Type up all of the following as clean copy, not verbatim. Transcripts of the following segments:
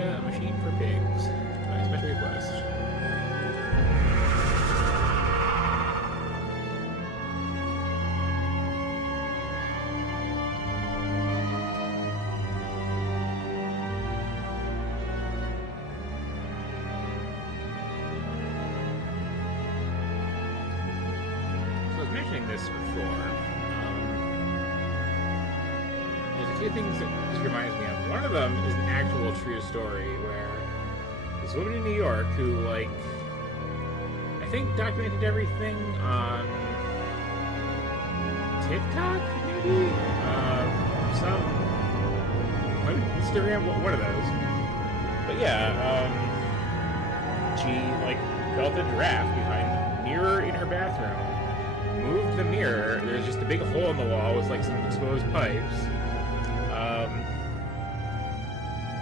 Amnesia, a machine for pigs. By special request. So I was mentioning this before. There's a few things that this reminds me of. One of them is an actual true story where this woman in New York who, like, I think documented everything on TikTok, maybe? Some, what, Instagram? One of those. But yeah, she, like, felt a draft behind the mirror in her bathroom, moved the mirror, there's just a big hole in the wall with, like, some exposed pipes.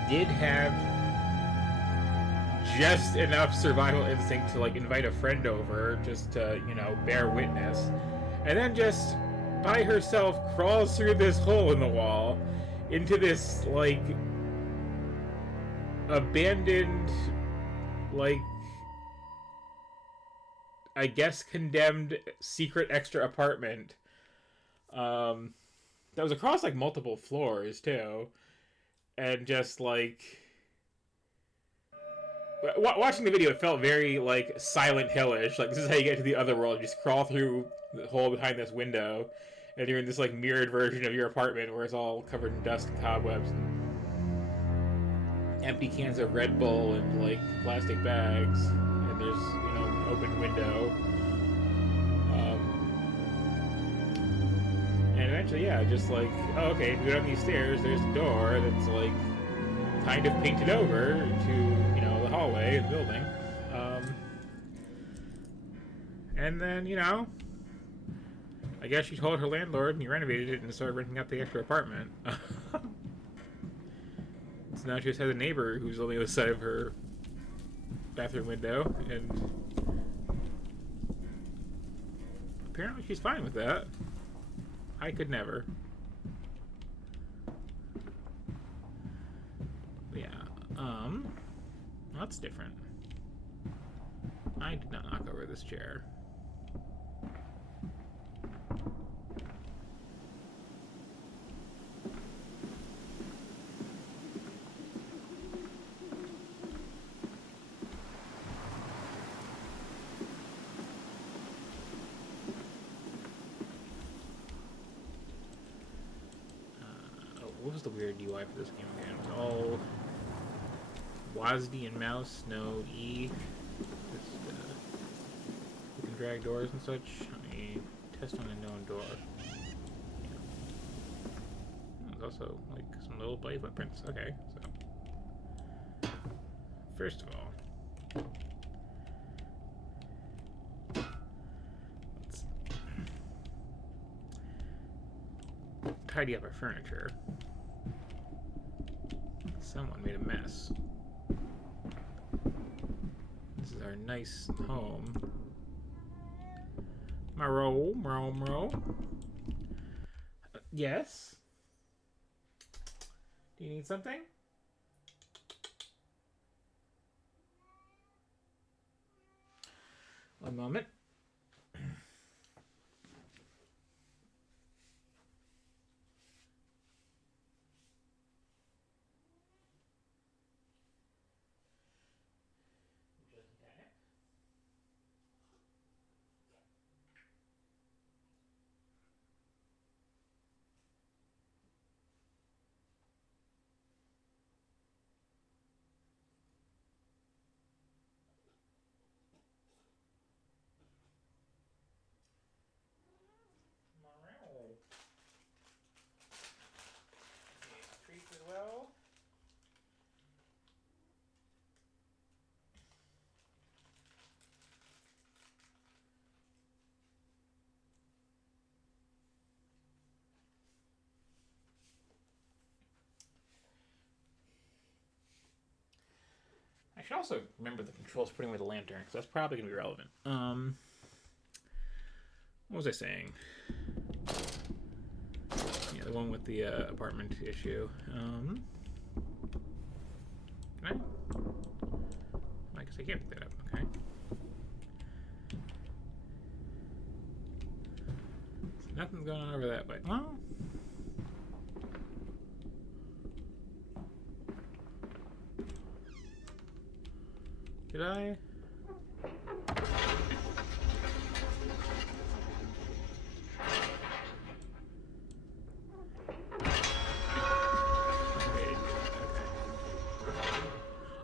Did have just enough survival instinct to, like, invite a friend over just to, you know, bear witness, and then just by herself crawls through this hole in the wall into this, like, abandoned, like, I guess condemned secret extra apartment that was across, like, multiple floors too. And just, like, watching the video, it felt very, like, Silent Hill-ish. Like, this is how you get to the other world. You just crawl through the hole behind this window, and you're in this, like, mirrored version of your apartment where it's all covered in dust and cobwebs and empty cans of Red Bull and, like, plastic bags, and there's, you know, an open window. And eventually, yeah, just like, oh, okay, if you go down these stairs, there's a door that's, like, kind of painted over to, you know, the hallway of the building. And then, you know, I guess she told her landlord and he renovated it and started renting out the extra apartment. So now she just has a neighbor who's on the other side of her bathroom window, and apparently she's fine with that. I could never. But yeah, that's different. I did not knock over this chair. What was the weird UI for this game again? It was all WASD and mouse, no E. Just, you can drag doors and such. Let me test on a known door. Yeah. There's also, like, some little bloody footprints. Okay, so. First of all, let's tidy up our furniture. Someone made a mess. This is our nice home. Maro. Yes? Do you need something? One moment. Treats as well. I should also remember the controls putting away the lantern, because that's probably going to be relevant. What was I saying? Yeah, the one with the apartment issue. Can I? I guess I can't pick that up. Okay. So nothing's going on over that way. Well. Did I?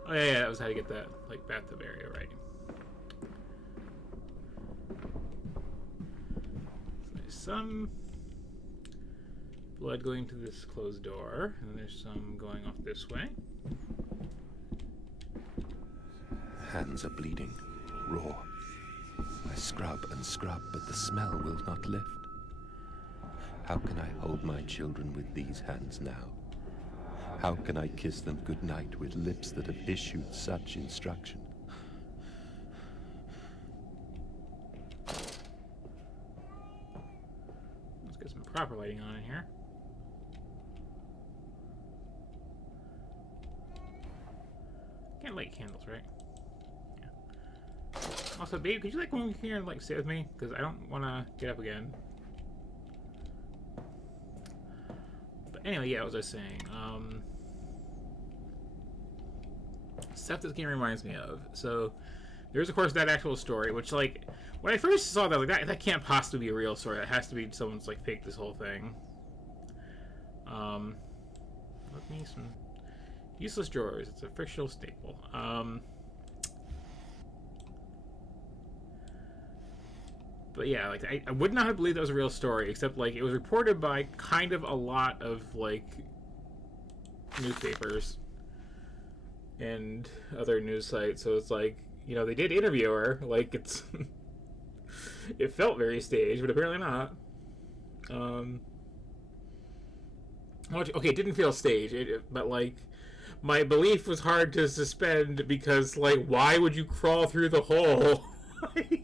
Oh yeah, that was how to get that like bathtub area, right? So there's some blood going to this closed door, and then there's some going off this way. Hands are bleeding, raw. I scrub and scrub, but the smell will not lift. How can I hold my children with these hands now? How can I kiss them goodnight with lips that have issued such instruction? Let's get some proper lighting on in here. Can't light candles, right? Yeah. Also, babe, could you like come over here and like sit with me? Because I don't want to get up again. But anyway, yeah, what was I saying? Stuff this game reminds me of. So there's of course that actual story, which like when I first saw that, like that can't possibly be a real story. That has to be someone's like faked this whole thing. Let me some useless drawers. It's a fictional staple. But yeah, like I would not have believed that was a real story, except like it was reported by kind of a lot of like newspapers and other news sites. So it's like, you know, they did interview her. Like it's it felt very staged, but apparently not. Okay, it didn't feel staged, but like my belief was hard to suspend because like why would you crawl through the hole? Like,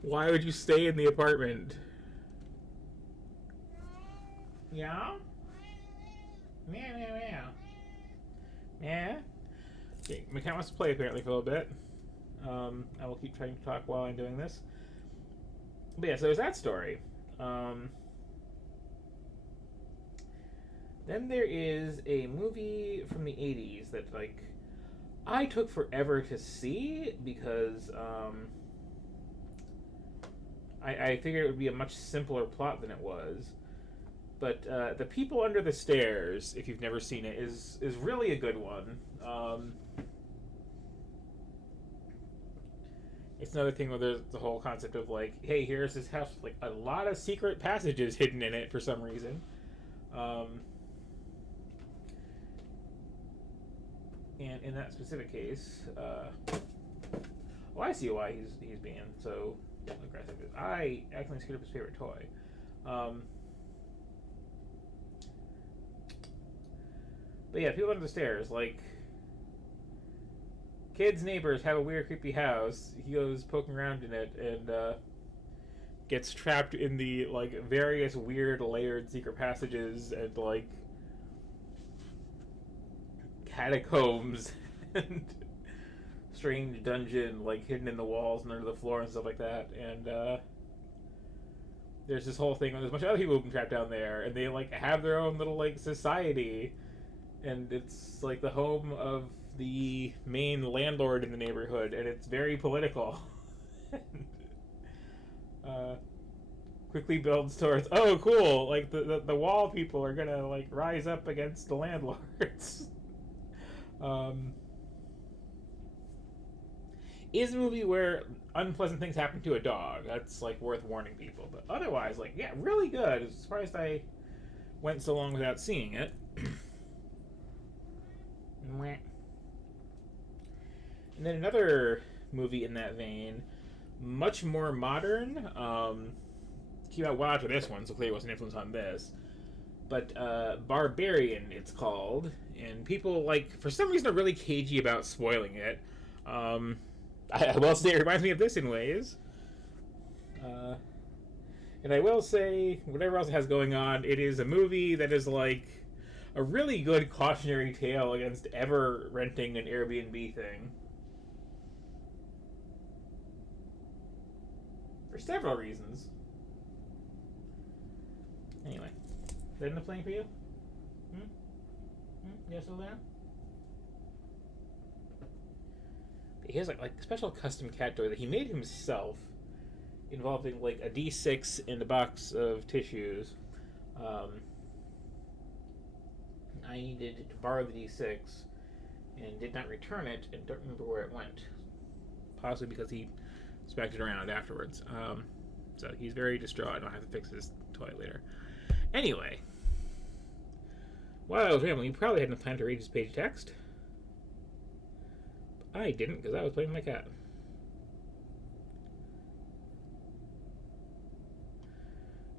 why would you stay in the apartment? Yeah? Meow, meow, meow. Yeah? Okay, my cat wants to play apparently for a little bit. I will keep trying to talk while I'm doing this. But yeah, so there's that story. Then there is a movie from the 80s that, like, I took forever to see because, I figured it would be a much simpler plot than it was. But The People Under the Stairs, if you've never seen it, is really a good one. It's another thing where there's the whole concept of like, hey, here's this house with like a lot of secret passages hidden in it for some reason. And in that specific case, I see why he's being so aggressive. I accidentally screwed up his favorite toy. But yeah, People Under the Stairs, like, kids' neighbors have a weird, creepy house. He goes poking around in it and gets trapped in the like various weird, layered secret passages and like catacombs and strange dungeon like hidden in the walls and under the floor and stuff like that. And there's this whole thing where there's a bunch of other people who've been trapped down there, and they like have their own little like society, and it's like the home of the main landlord in the neighborhood, and it's very political. Quickly builds towards, oh cool, like the wall people are gonna like rise up against the landlords. Is a movie where unpleasant things happen to a dog. That's like worth warning people. But otherwise, like, yeah, really good. I was surprised I went so long without seeing it. And then another movie in that vein, much more modern. Came out well after this one, so clearly it wasn't influenced on this. But Barbarian, it's called. And people, like, for some reason are really cagey about spoiling it. I will say it reminds me of this in ways. And I will say, whatever else it has going on, it is a movie that is like a really good cautionary tale against ever renting an Airbnb thing. For several reasons. Anyway, is that enough playing for you? You still there? He has like a special custom cat toy that he made himself, involving like a D6 and a box of tissues. I needed to borrow the D6 and did not return it and don't remember where it went. Possibly because he smacked it around afterwards. So he's very distraught. I don't have to fix his toy later. Anyway, while I was rambling, you probably had enough time to read his page text. But I didn't because I was playing with my cat.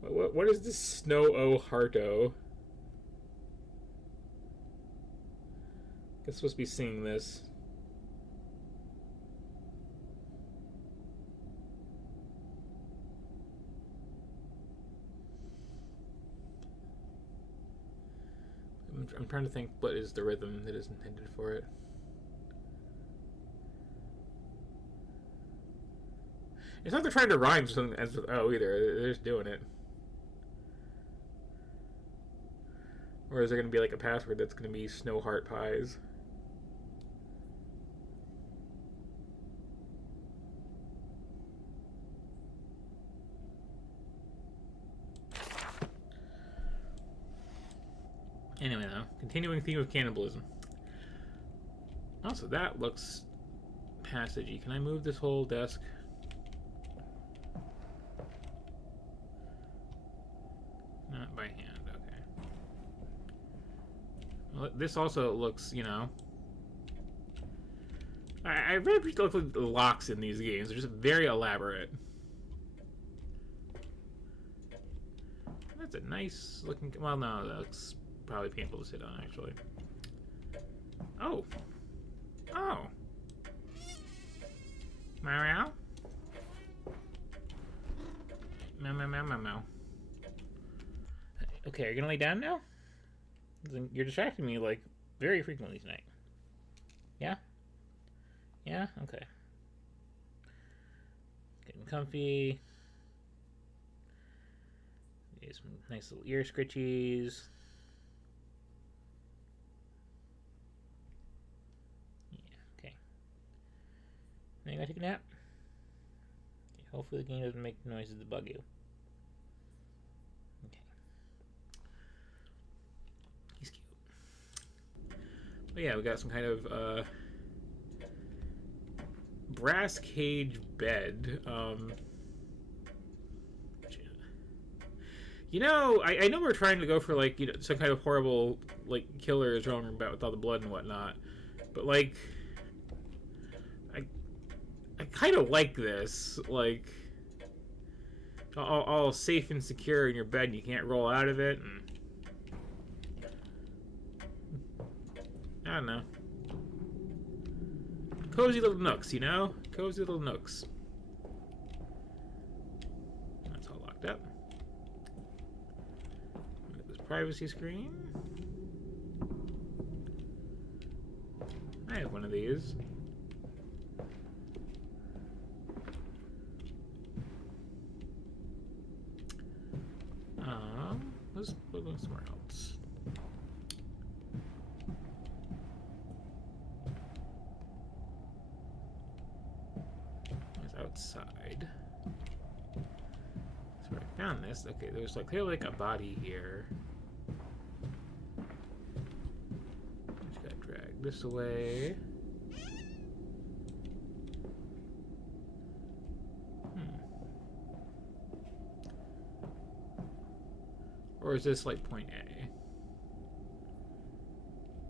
What is this Snow-O Hearto? I'm supposed to be singing this. I'm trying to think what is the rhythm that is intended for it. It's not they're trying to rhyme something as with O either. They're just doing it. Or is there going to be like a password that's going to be Snow Heart Pies? Anyway, though, continuing theme of cannibalism. Also, that looks passagey. Can I move this whole desk? Not by hand, okay. Well, this also looks, you know... I really appreciate the locks in these games. They're just very elaborate. That's a nice looking... Well, no, that looks probably painful to sit on, actually. Oh. Oh. Meow. Meow, meow, meow, meow, meow. Okay, are you gonna lay down now? You're distracting me, like, very frequently tonight. Yeah? Yeah? Okay. Getting comfy. Get some nice little ear scritchies. Now you gotta take a nap. Okay, hopefully the game doesn't make noises that bug you. Okay. He's cute. But yeah, we got some kind of brass cage bed. You know, I know we're trying to go for like, you know, some kind of horrible like killer is wrong about with all the blood and whatnot, but like I kind of like this, like all safe and secure in your bed and you can't roll out of it, and I don't know. Cozy little nooks, you know? Cozy little nooks. That's all locked up. Look at this privacy screen. I have one of these. Let's go somewhere else. It's outside. So I found this. Okay, there's like clearly like a body here. Just gotta drag this away. Or is this like point A?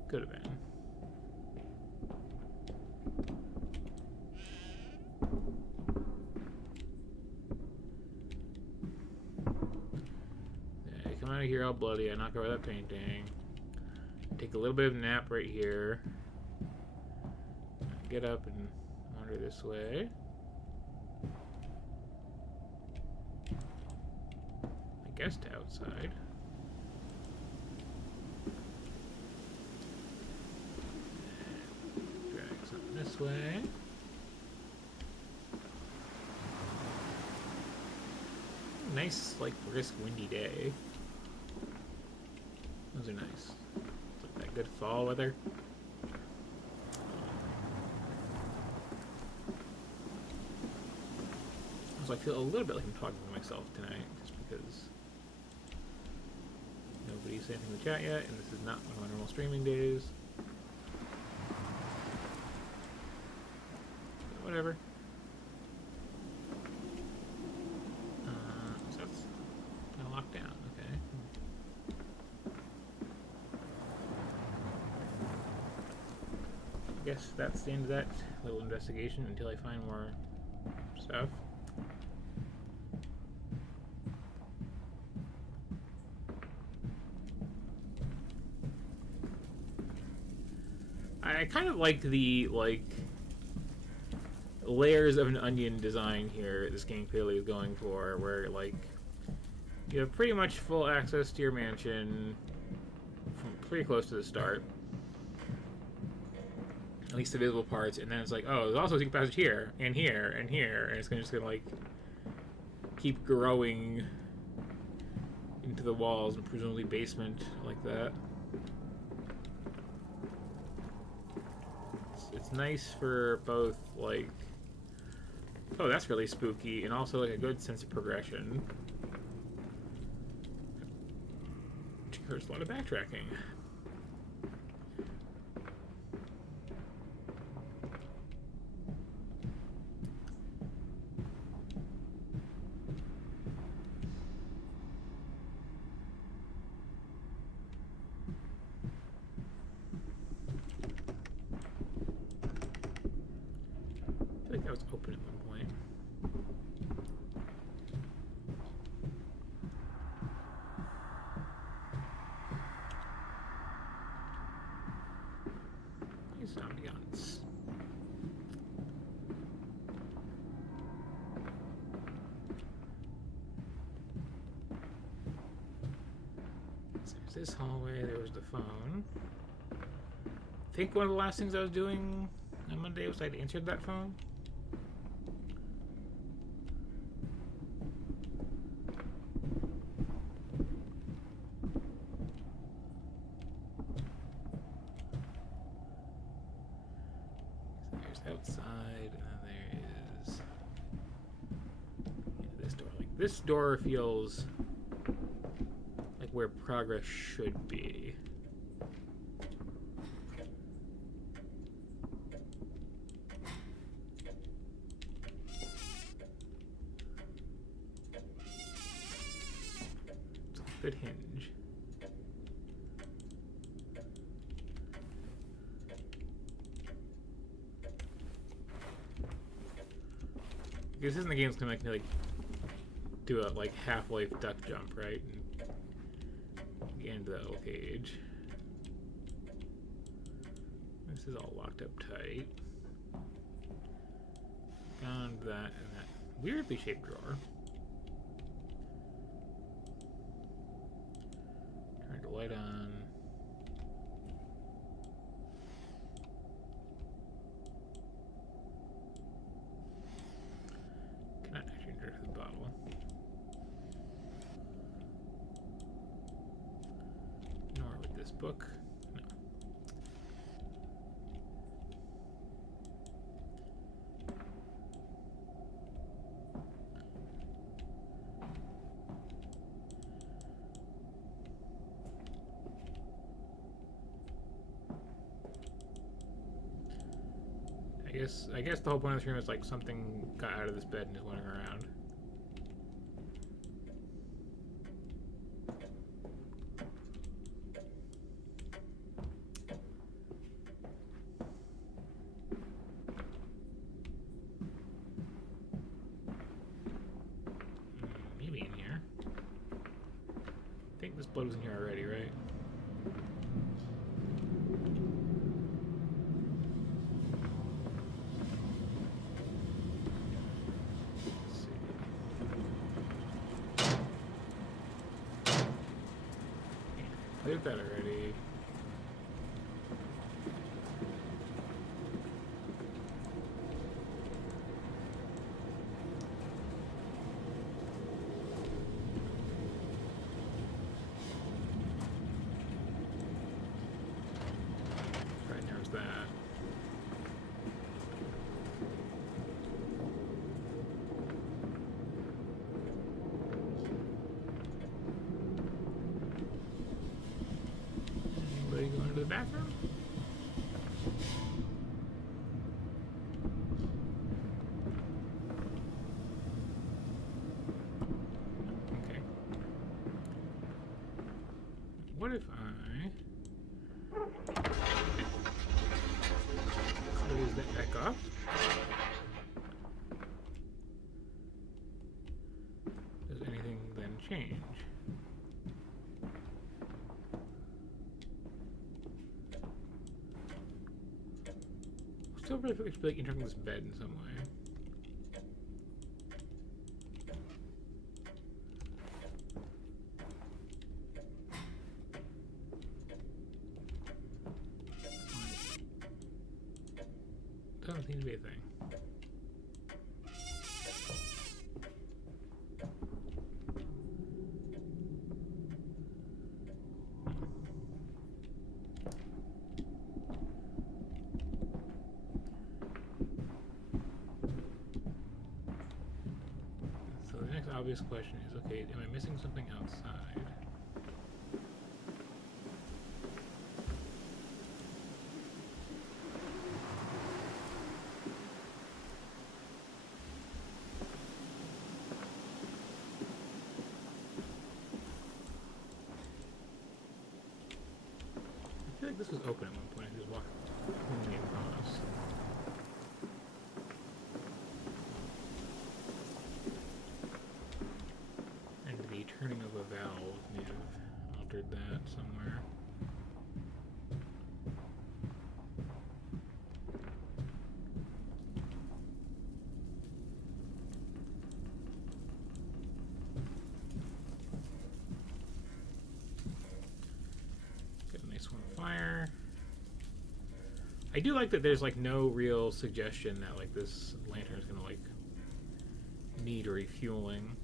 Could have been. Yeah, come out of here all bloody. I knock over that painting. Take a little bit of a nap right here. Get up and wander this way. I guess to outside. this way. Nice, like, brisk, windy day. Those are nice. It's like that good fall weather. So I feel a little bit like I'm talking to myself tonight, just because nobody's saying anything in the chat yet, and this is not one of my normal streaming days. But whatever. So that's kind of locked down. Okay. I guess that's the end of that little investigation until I find more stuff. I kind of like the, like, layers of an onion design here this game clearly is going for, where, like, you have pretty much full access to your mansion from pretty close to the start. At least the visible parts, and then it's like, oh, there's also a secret passage here, and here, and here, and it's just gonna, like, keep growing into the walls and presumably basement like that. It's nice for both, like, oh, that's really spooky, and also, like, a good sense of progression. There's a lot of backtracking. I feel like that was open at one point. These ambiance. So there's this hallway, there was the phone. I think one of the last things I was doing on Monday was I'd answered that phone. Outside, and then there is this door. Like, this door feels like where progress should be. It's a good hinge. This isn't the game's gonna make me, like, do a, like, half-life duck jump, right? And get into that little cage. This is all locked up tight. Found that in that weirdly shaped drawer. Turned the light on. Cannot actually enter the bottle. Nor with this book. No. I guess the whole point of this room is, like, something got out of this bed and is running around. Maybe in here. I think this blood was in here already, right? Did that already. go into the bathroom? Okay. What if I close that back off? Does anything then change? Still really feel like entering this bed in some way. Doesn't seem to be a thing. So the next obvious question is, okay, am I missing something outside? I feel like this was open at one point. I just walked only across. And the turning of a valve may have altered that somewhere. Get a nice one fire. I do like that there's like no real suggestion that like this lantern is gonna like need refueling.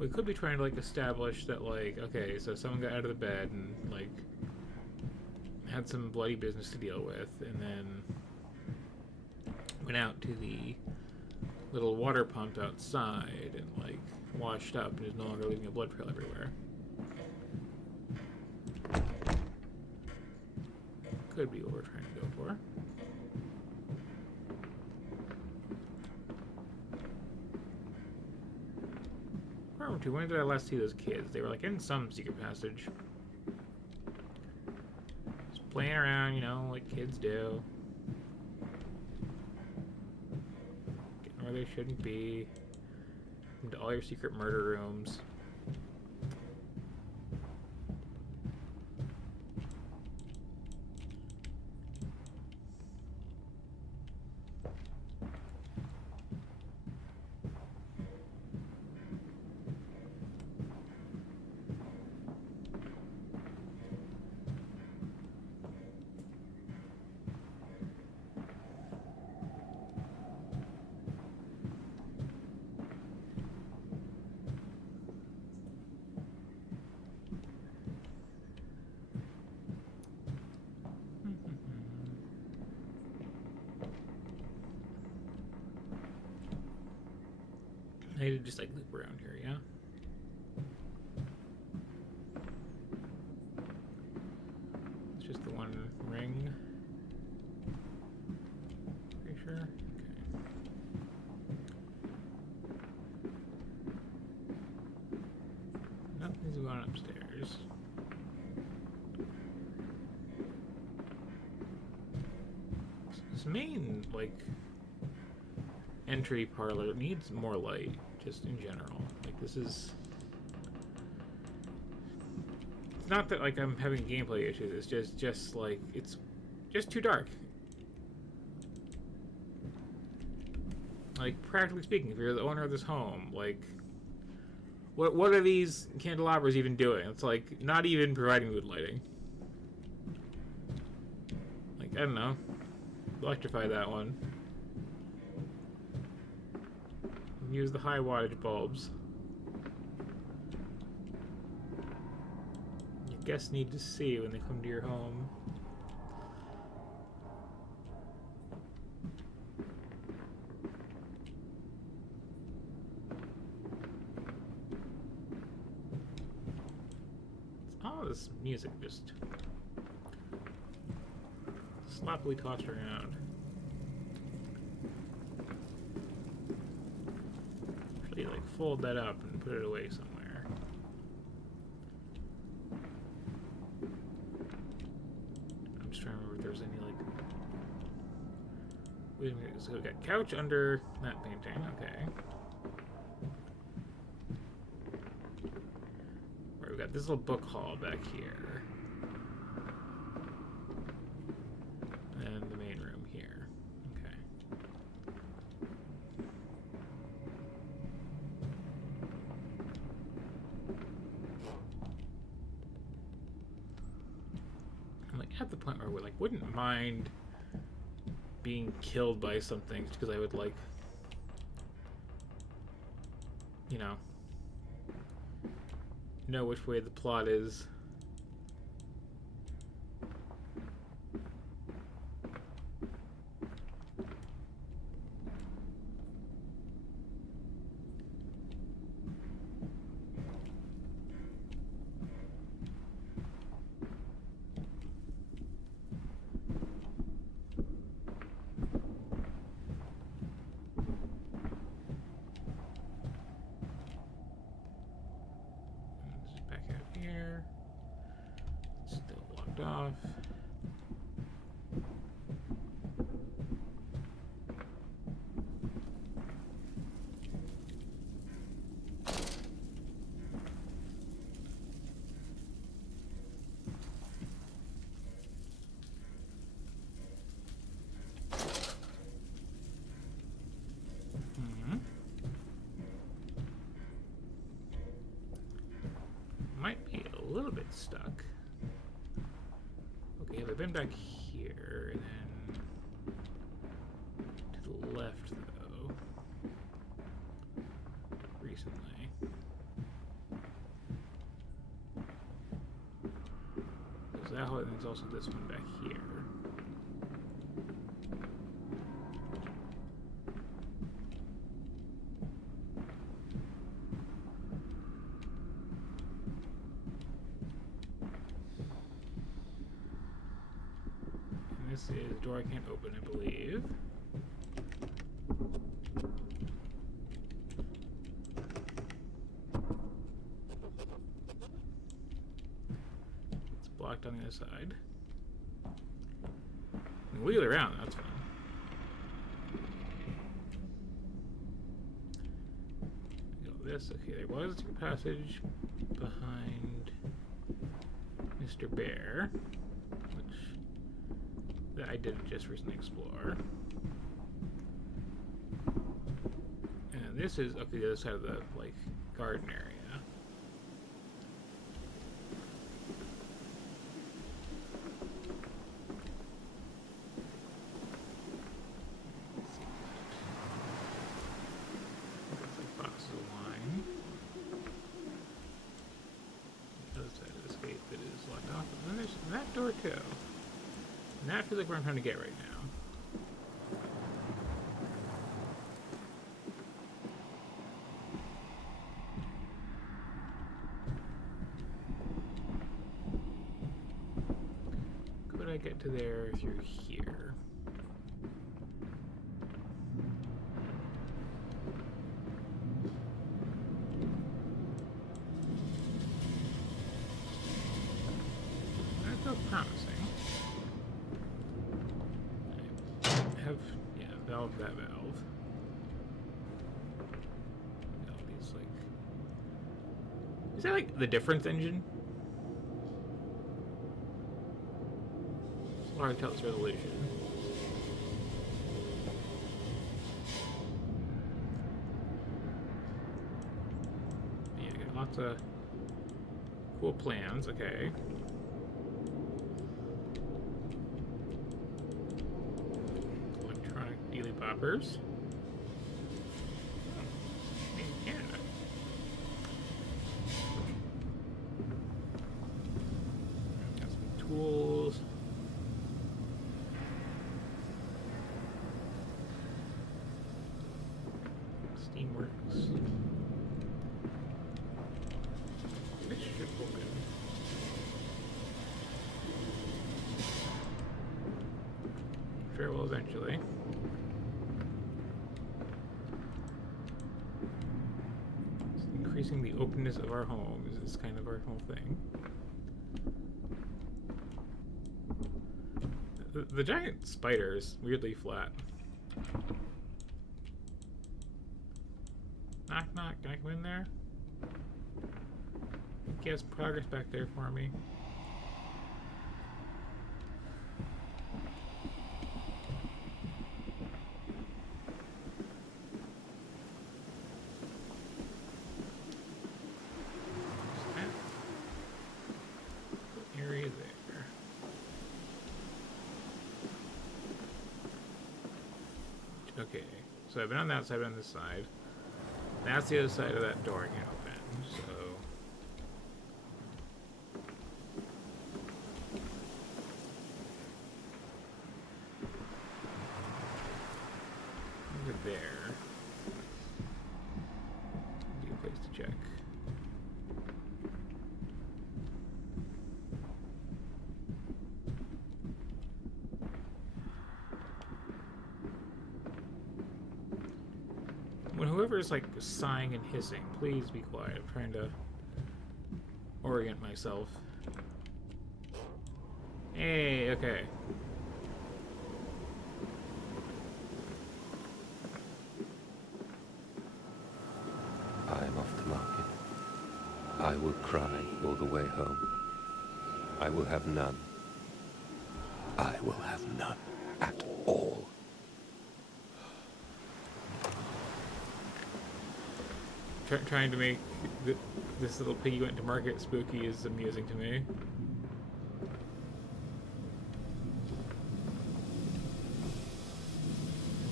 We could be trying to like establish that like, okay, so someone got out of the bed and like had some bloody business to deal with, and then went out to the little water pump outside and like washed up and is no longer leaving a blood trail everywhere. Could be what we're trying to go for. When did I last see those kids? They were like in some secret passage. Just playing around, you know, like kids do. Getting where they shouldn't be. Into all your secret murder rooms. I need to just like loop around here, yeah? It's just the one ring. Pretty sure? Okay. Nothing's going upstairs. This main, like, entry parlor needs more light, just in general. Like, this is... It's not that, like, I'm having gameplay issues, it's just like, it's just too dark. Like, practically speaking, if you're the owner of this home, like, what are these candelabras even doing? It's like, not even providing good lighting. Like, I don't know. Electrify that one. Use the high wattage bulbs. Your guests need to see when they come to your home. all this music just sloppily tossed around. Actually, like, fold that up and put it away somewhere. I'm just trying to remember if there's any, like... Wait a minute, so we got couch under that painting, okay. Right, we got this little book hall back here. And the main room here. Okay. I'm like at the point where we like wouldn't mind being killed by something just because I would like, you know which way the plot is. Here. Still locked off. Might be a little bit stuck. Okay, have I been back here? And then to the left, though. Recently. Is that how? And there's also this one back here. This is a door I can't open, I believe. It's blocked on the other side. You can wheel around, that's fine. This, okay, there was a passage behind Mr. Bear, which that I did just recently explore. And this is up the other side of the, like, garden area. Looks like boxes of wine. The other side of this gate that is locked off. And then there's that door too. And that feels like where I'm trying to get right now. Could I get to there through here? That feels promising. Yeah, valve that valve. All these, like... Is that like the difference engine? It's hard to tell its resolution. Yeah, got lots of cool plans, okay. Dealy poppers. In Canada. Got some tools. Steamworks. This should open. embracing the openness of our home is kind of our whole thing. The giant spider is weirdly flat. Knock, knock. Can I come in there? He has progress back there for me. Area there. Okay, so I've been on that side, on this side. That's the other side of that door I can't open, so... over there. Be a place to check. When whoever's like sighing and hissing, please be quiet. I'm trying to orient myself. Hey, okay. I am off to market. I will cry all the way home. I will have none. I will have none at all. Trying to make this little piggy went to market spooky is amusing to me.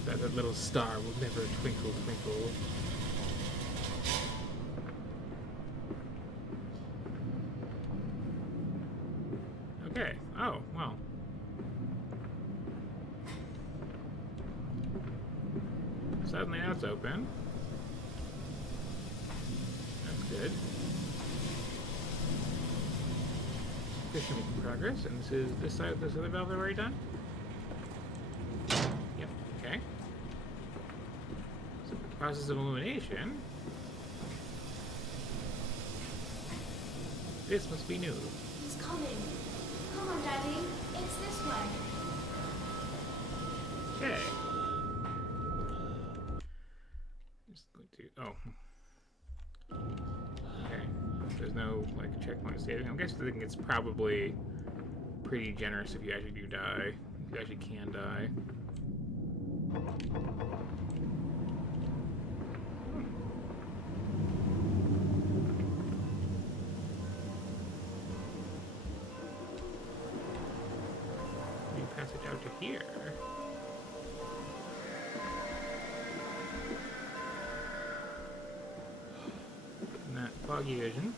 That little star will never twinkle, twinkle. Okay. Oh, well. Suddenly that's open. Good. Fish making progress, and this is this side. This other valve already done. Yep. Okay. So process of illumination. This must be new. He's coming. Come on, Daddy. It's this way. Okay. Just going to. Oh. There's no, like, checkpoint saving. I'm guessing it's probably pretty generous if you actually do die. If you actually can die. New passage out to here. And that foggy vision.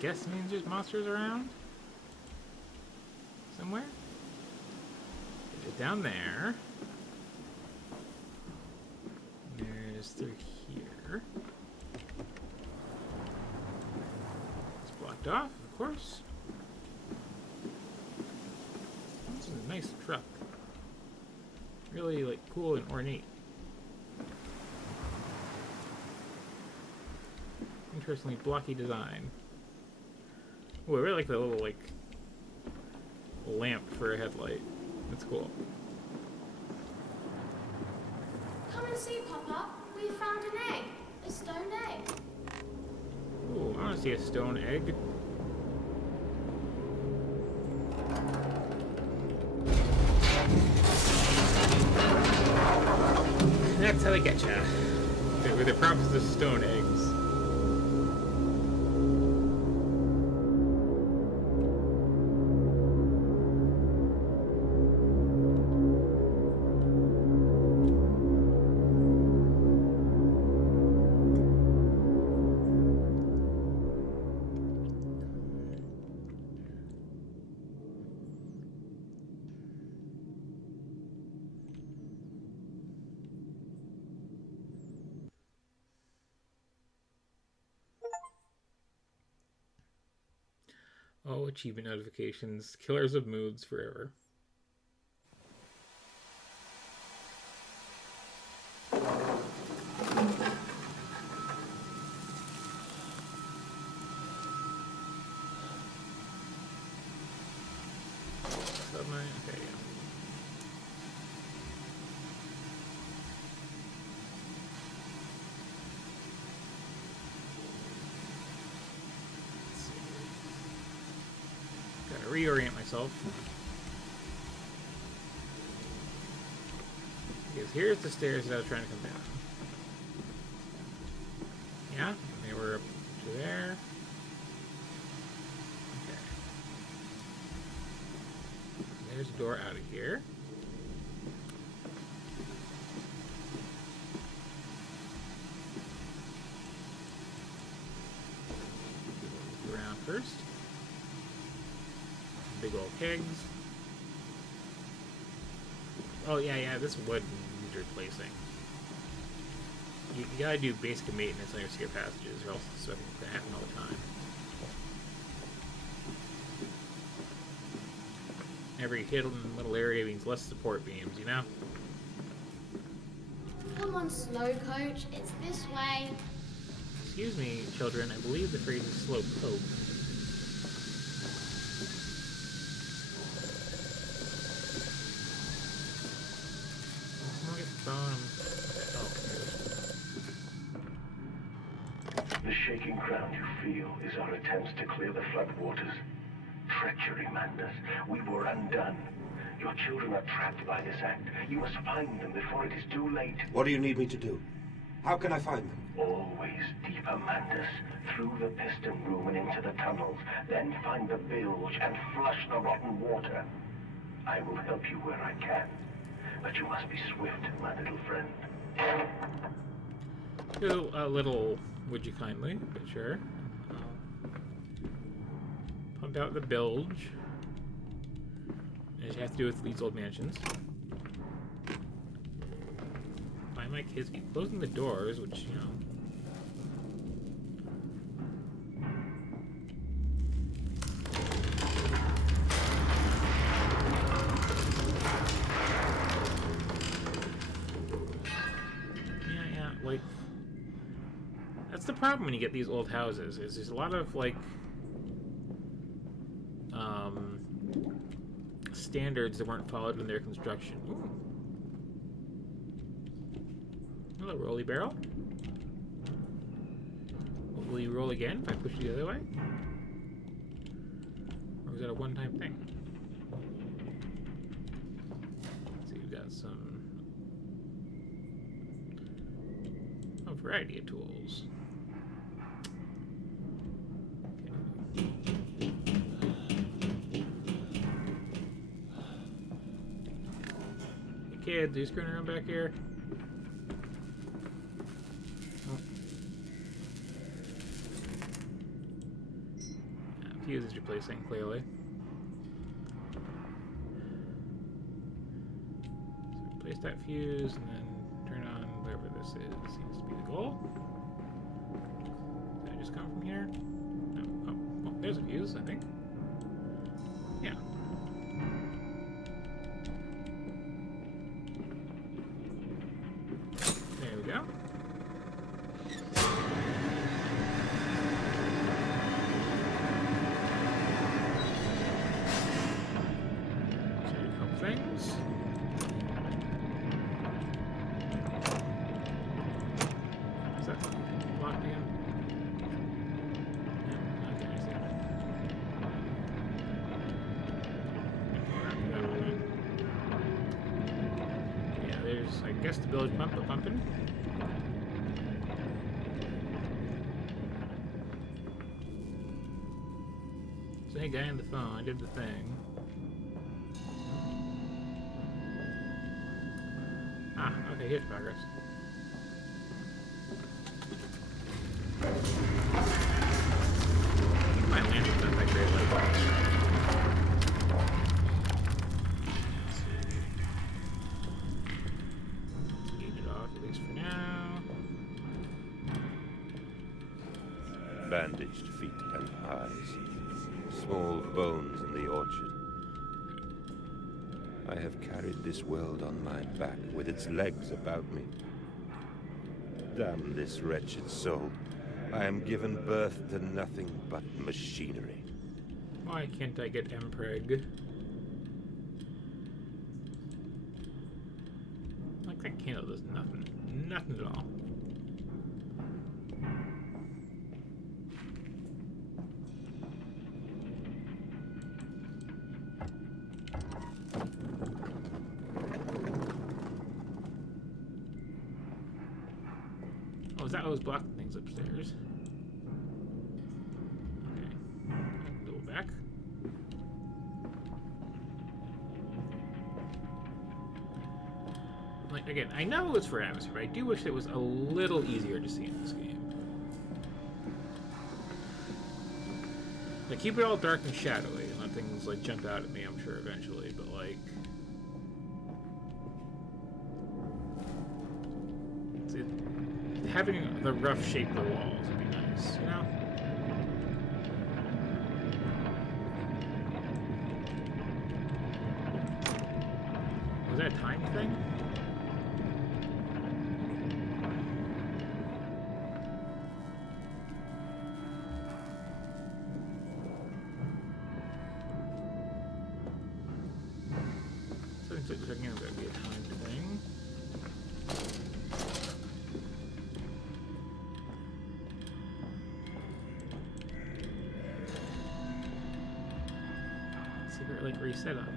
Guess means there's monsters around somewhere. It's down there. There's through here. It's blocked off, of course. This is a nice truck. Really, like, cool and ornate. Interestingly blocky design. Oh, I really like the little, like, lamp for a headlight. That's cool. Come and see, Papa. We found an egg. A stone egg. Ooh, I want to see a stone egg. That's how they get ya. With the promises of stone eggs. Oh, achievement notifications. Killers of moods forever. of my... Okay, yeah. Let's see. Gotta reorient myself. Because here's the stairs that I was trying to come down. Yeah, they were up to there. Okay. There's a door out of here. Look around first. Big old kegs. Oh yeah, this wood needs replacing. You gotta do basic maintenance on your secret passages, or else it's gonna happen all the time. Every hidden little area means less support beams, you know? Come on, slow coach. It's this way. Excuse me, children, I believe the phrase is slow poke. Someone get the phone. The shaking ground you feel is our attempts to clear the floodwaters. Treachery, Mandus. We were undone. Your children are trapped by this act. You must find them before it is too late. What do you need me to do? How can I find them? Always deeper, Mandus. Through the piston room and into the tunnels. Then find the bilge and flush the rotten water. I will help you where I can. But you must be swift, my little friend. Go a little, would you kindly? But sure. Pump out the bilge. As you have to do with these old mansions. Find my kids keep closing the doors, which, you know. Yeah, like, that's the problem when you get these old houses, is there's a lot of, like, standards that weren't followed in their construction. Ooh. Hello, rolly barrel. Will you roll again if I push you the other way? Or is that a one-time thing? Let's see, we've got a variety of tools. Kids, are you screwing around back here? Oh. Fuse is replacing, clearly. So replace that fuse and then turn on whatever this is. Seems to be the goal. Did I just come from here? No. Oh, well, there's a fuse, I think. Yeah. There we go. Change a couple things. Is that locked again? Yeah, okay, I see it. Yeah, there's, I guess, the bilge pump, pumping. So, hey, guy on the phone, I did the thing. Ah, okay, here's progress. My lantern's not that great, like. Gauge it off, at least for now. Bandaged feet and eyes. Small bones in the orchard. I have carried this world on my back with its legs about me. Damn this wretched soul. I am given birth to nothing but machinery. Why can't I get Mpreg? That candle does nothing. Nothing at all. Oh, is that what was blocking things upstairs? Okay. Go back. Like, again, I know it's for atmosphere, but I do wish it was a little easier to see in this game. Like, keep it all dark and shadowy and let things, like, jump out at me, I'm sure, eventually, but, like... having the rough shape of the walls would be nice, you know? Was that a time thing? So checking out that'd be a time thing. Secret like reset on me.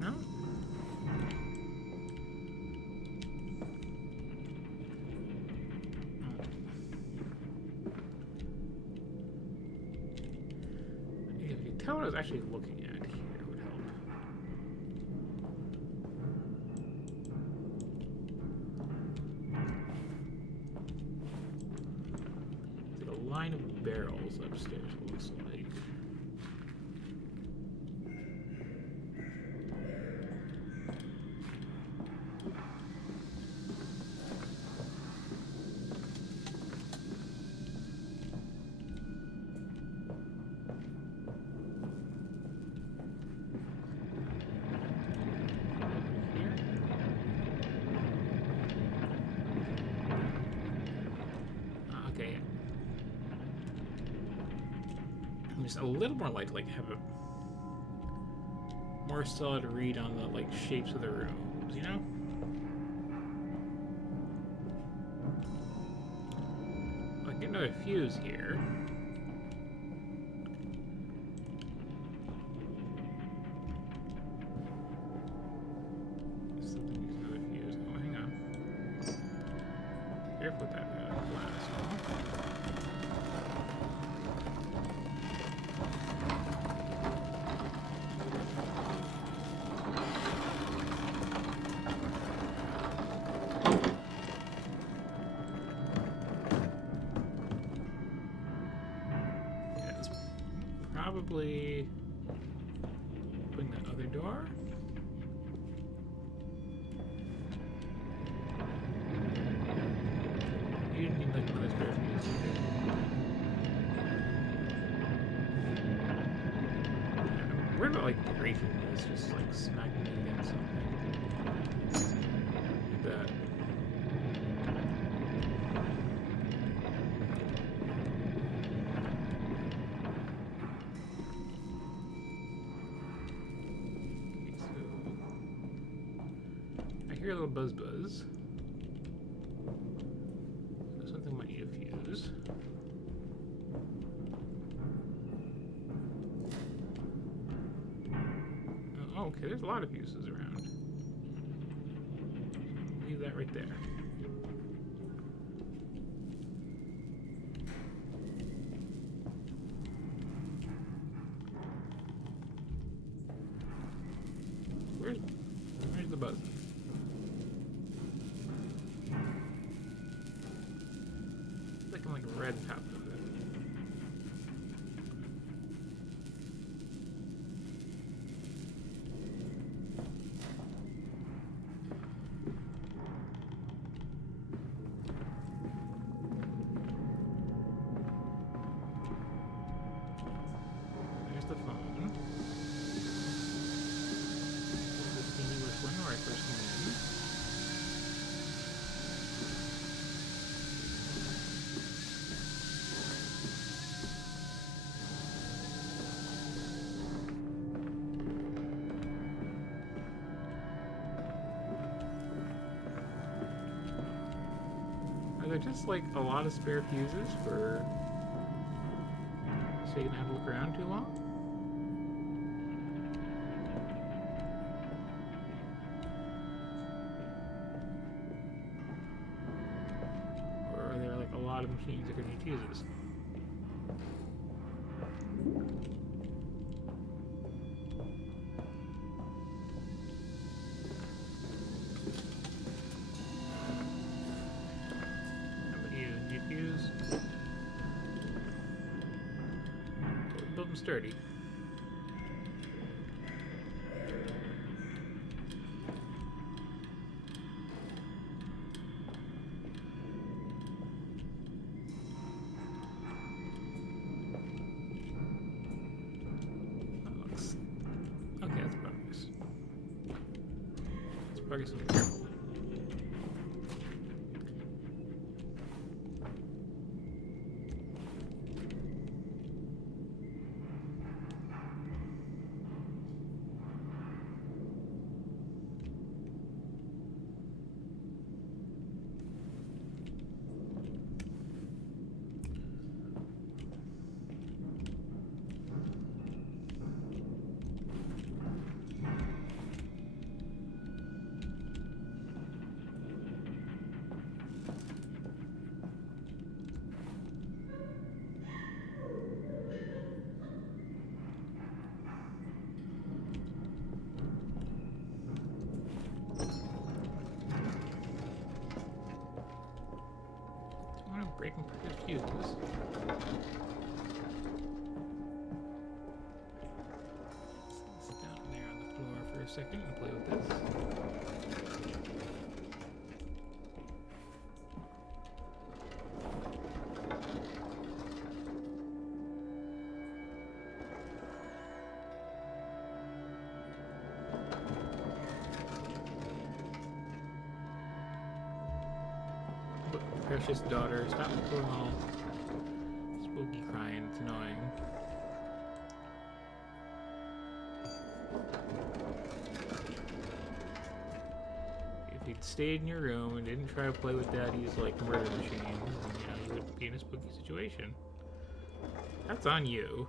No? If you could tell what I was actually looking at here, it would help. It's like a line of barrels upstairs, it looks like. Okay. I'm just a little more like have a more solid read on the like shapes of the rooms, you know? Like another fuse here. Something needs another fuse. Oh, hang on. Careful with that glass. Yeah, it's probably opening that other door. You didn't need like another spare fuse. I'm worried about like breaking this, just like smacking it against something. Like that. Okay, so I hear a little buzz buzz. Something might need a fuse. Oh, okay, there's a lot of fuses around. Leave that right there. Where's the buzzer? It's like a red top of it. There's the phone. This is the English one where I first came in. there just like a lot of spare fuses for so you can have to look around too long? Or are there like a lot of machines that could need fuses? Build them sturdy. That looks... Okay, that's progress. That's progress in the careful. Breaking fuses. Sit down there on the floor for a second and play with this. Precious daughter, stop going all spooky crying, it's annoying. If you'd stayed in your room and didn't try to play with Daddy's like murder machine, then, you would be in a spooky situation. That's on you.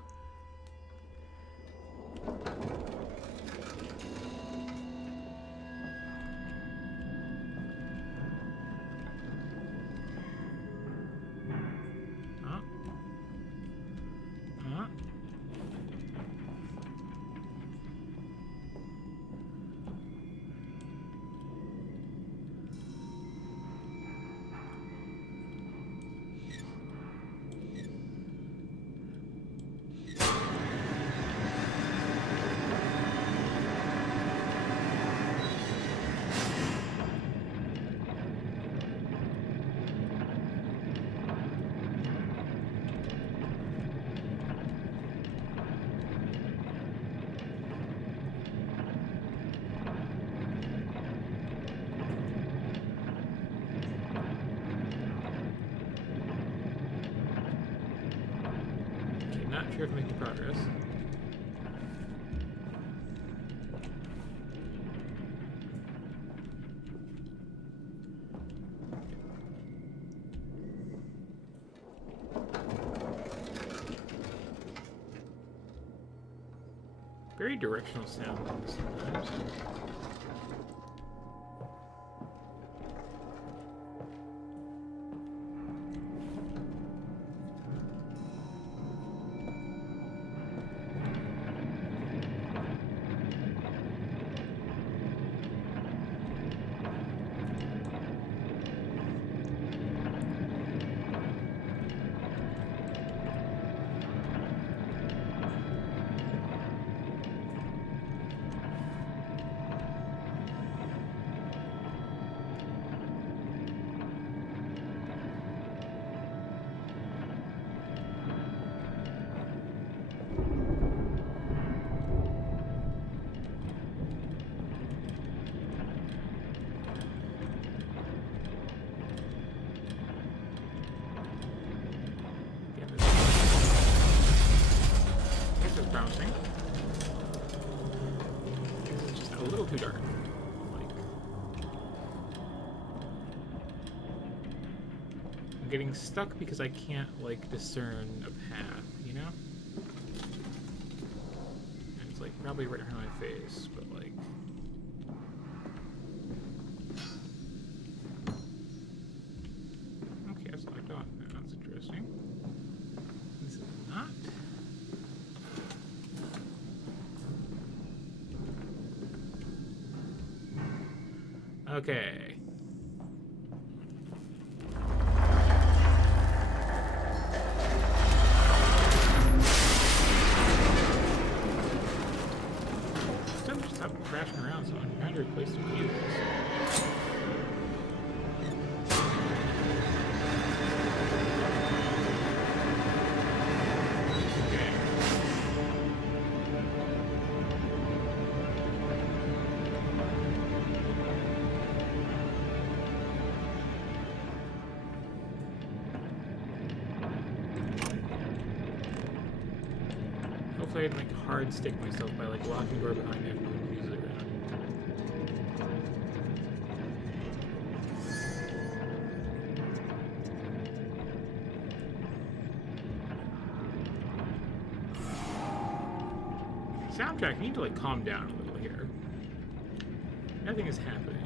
Not sure if making progress. Very directional sound sometimes. Bouncing. It's just a little too dark. Like, getting stuck because I can't, like, discern a path, you know? And it's, like, probably right behind my face, but, like... Okay, it's locked off now. That's interesting. This is not. Okay. Stuff just stopped crashing around, so I'm trying to replace the fuses. Hopefully I didn't like hard stick myself by like locking the door behind me after we use it around. Soundtrack, you need to like calm down a little here. Nothing is happening.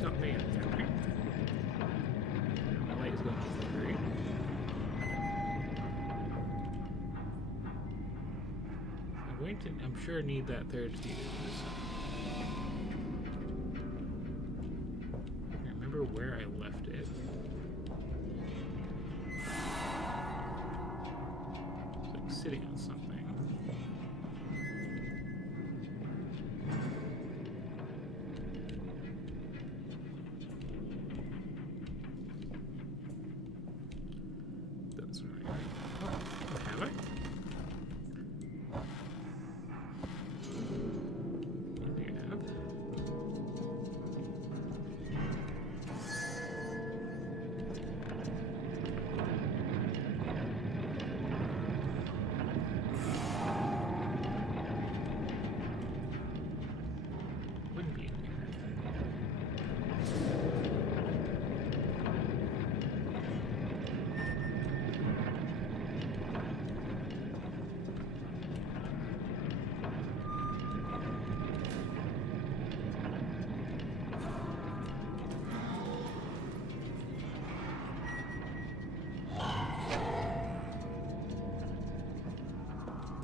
Something is happening. My light is going off for free. I'm sure need that third fuse. I can't remember where I left it. It's like sitting on something. That's right. Oh, have I? Wouldn't be in here.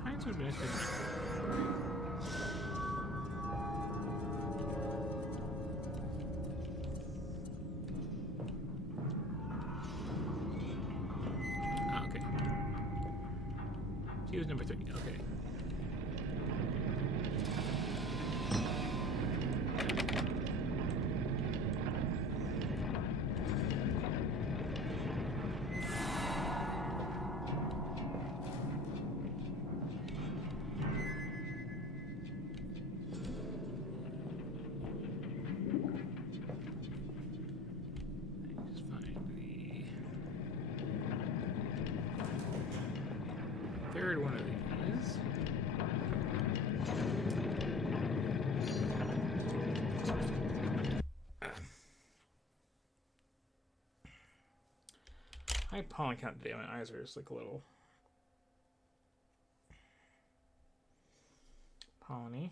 Hines would have been nice to have. Ah, okay. Fuse number 3. Okay. Just find the third one of these. High pollen count today. My eyes are just like a little polleny.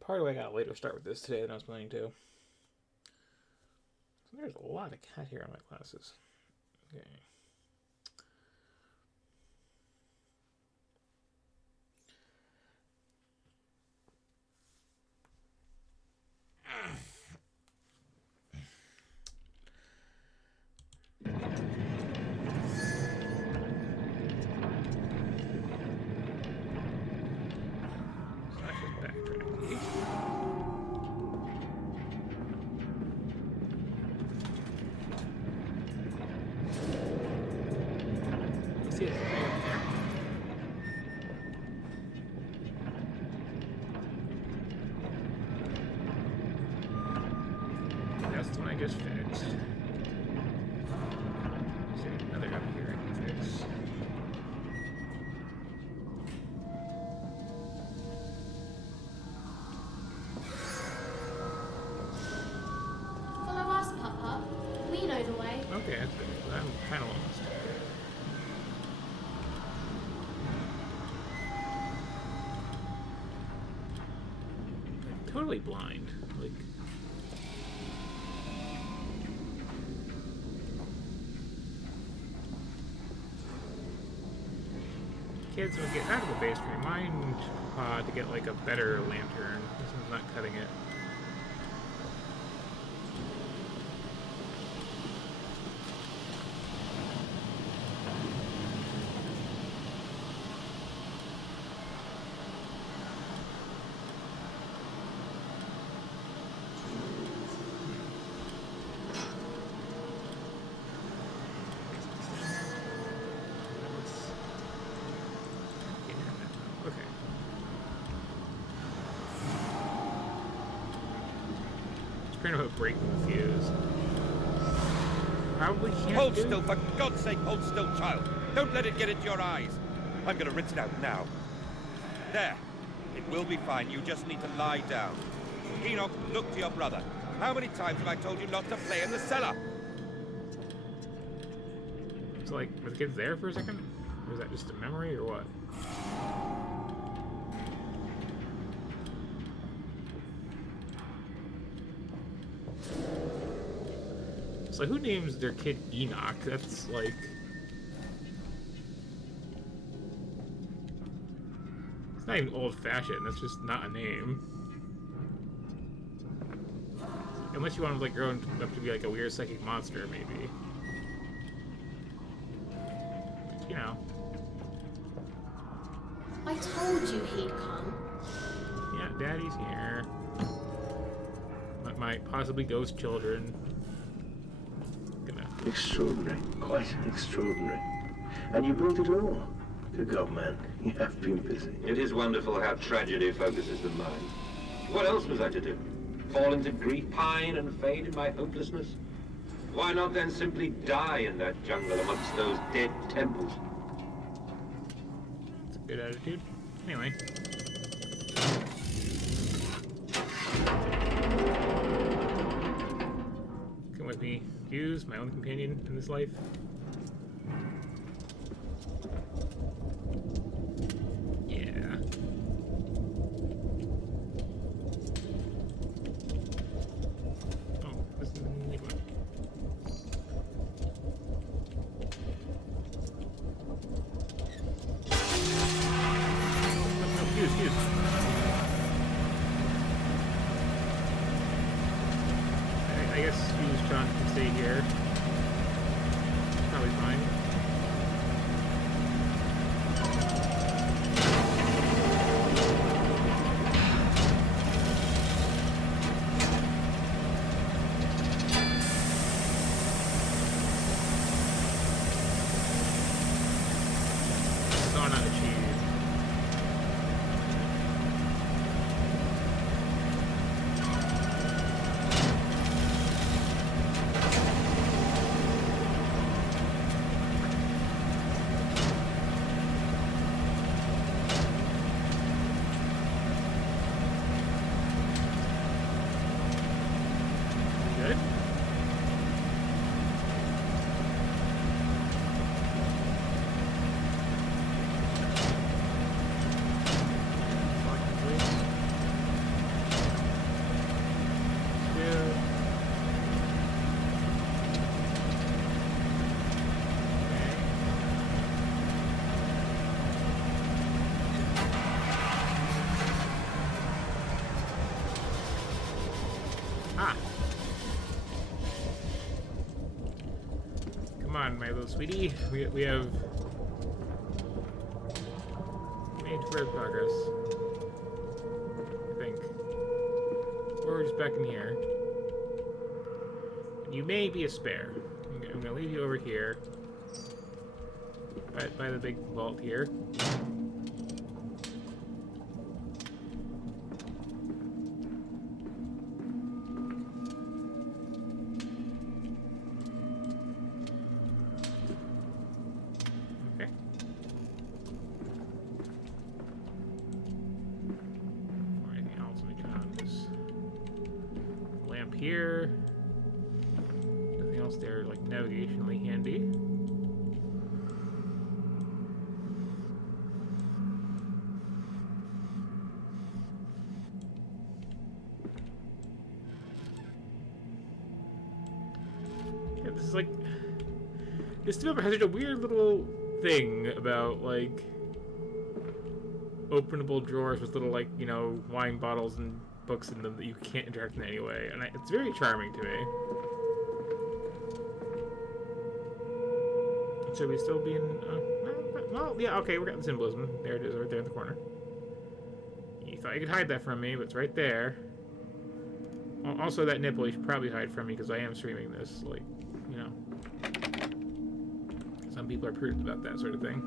Part of the way I got a later start with this today than I was planning to. So there's a lot of cat hair on my glasses. Okay. backtracky. See it right up there. That's the one I just fixed. See another up here I can fix. Follow us, Papa. We know the way. Okay, that's good. I'm kind of lost. I'm totally blind. Like. Kids will get out of the base. Remind to get like a better lantern. This one's not cutting it. Okay. It's pretty about breaking the fuse. Probably can't Hold do. still, for God's sake, hold still, child. Don't let it get into your eyes. I'm gonna rinse it out now. There. It will be fine. You just need to lie down. Enoch, look to your brother. How many times have I told you not to play in the cellar? So like, were the kids there for a second? Or was that just a memory or what? So who names their kid Enoch? That's like... It's not even old-fashioned, that's just not a name. Unless you want to like grow up to be like a weird psychic monster, maybe. But, you know. I told you he'd come. Yeah, Daddy's here. My possibly ghost children. Gonna... Extraordinary, quite extraordinary. And you built it all. Good God, man, you have been busy. It is wonderful how tragedy focuses the mind. What else was I to do? Fall into grief, pine and fade in my hopelessness? Why not then simply die in that jungle amongst those dead temples? That's a good attitude. Anyway. Come with me. Hughes, my own companion in this life. Yeah. Oh, this is a neat one. No, Hughes. I guess Hughes John can stay here. Probably fine. Saw not achieved. Good. Two. Ah. Come on, my little sweetie. We have made further progress. just back in here. And you may be a spare. I'm gonna leave you over here. Right by the big vault here. Okay. Or anything else? Let me turn on this lamp here. Nothing else there, like navigationally handy. Like, this developer has such a weird little thing about, like, openable drawers with little, like, you know, wine bottles and books in them that you can't interact in any way, and it's very charming to me. Should we still be in, well, yeah, okay, we got the symbolism. There it is, right there in the corner. You thought you could hide that from me, but it's right there. Also, that nipple you should probably hide from me, because I am streaming this, like, you know. Some people are prudent about that sort of thing.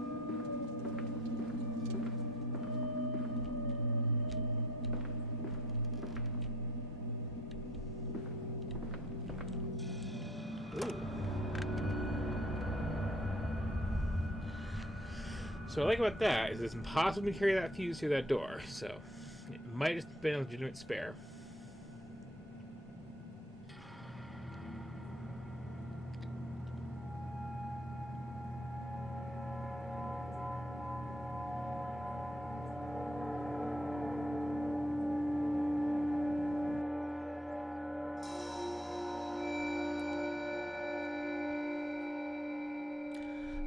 Ooh. So what I like about that is it's impossible to carry that fuse through that door, so it might have just been a legitimate spare.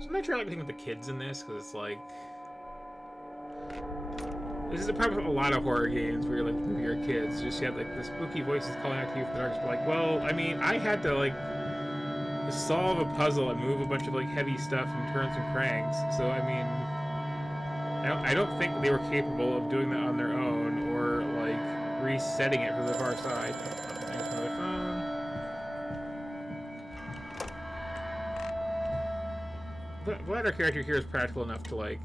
I'm not sure I like the thing with the kids in this, because it's like... This is a problem with a lot of horror games where you're like, with your kids, just you have like the spooky voices calling out to you from the darkness, but like, well, I mean, I had to like solve a puzzle and move a bunch of like heavy stuff and turns and cranks, so I mean, I don't think they were capable of doing that on their own, or like resetting it from the far side. Oh, there's another phone. Glad our character here is practical enough to, like,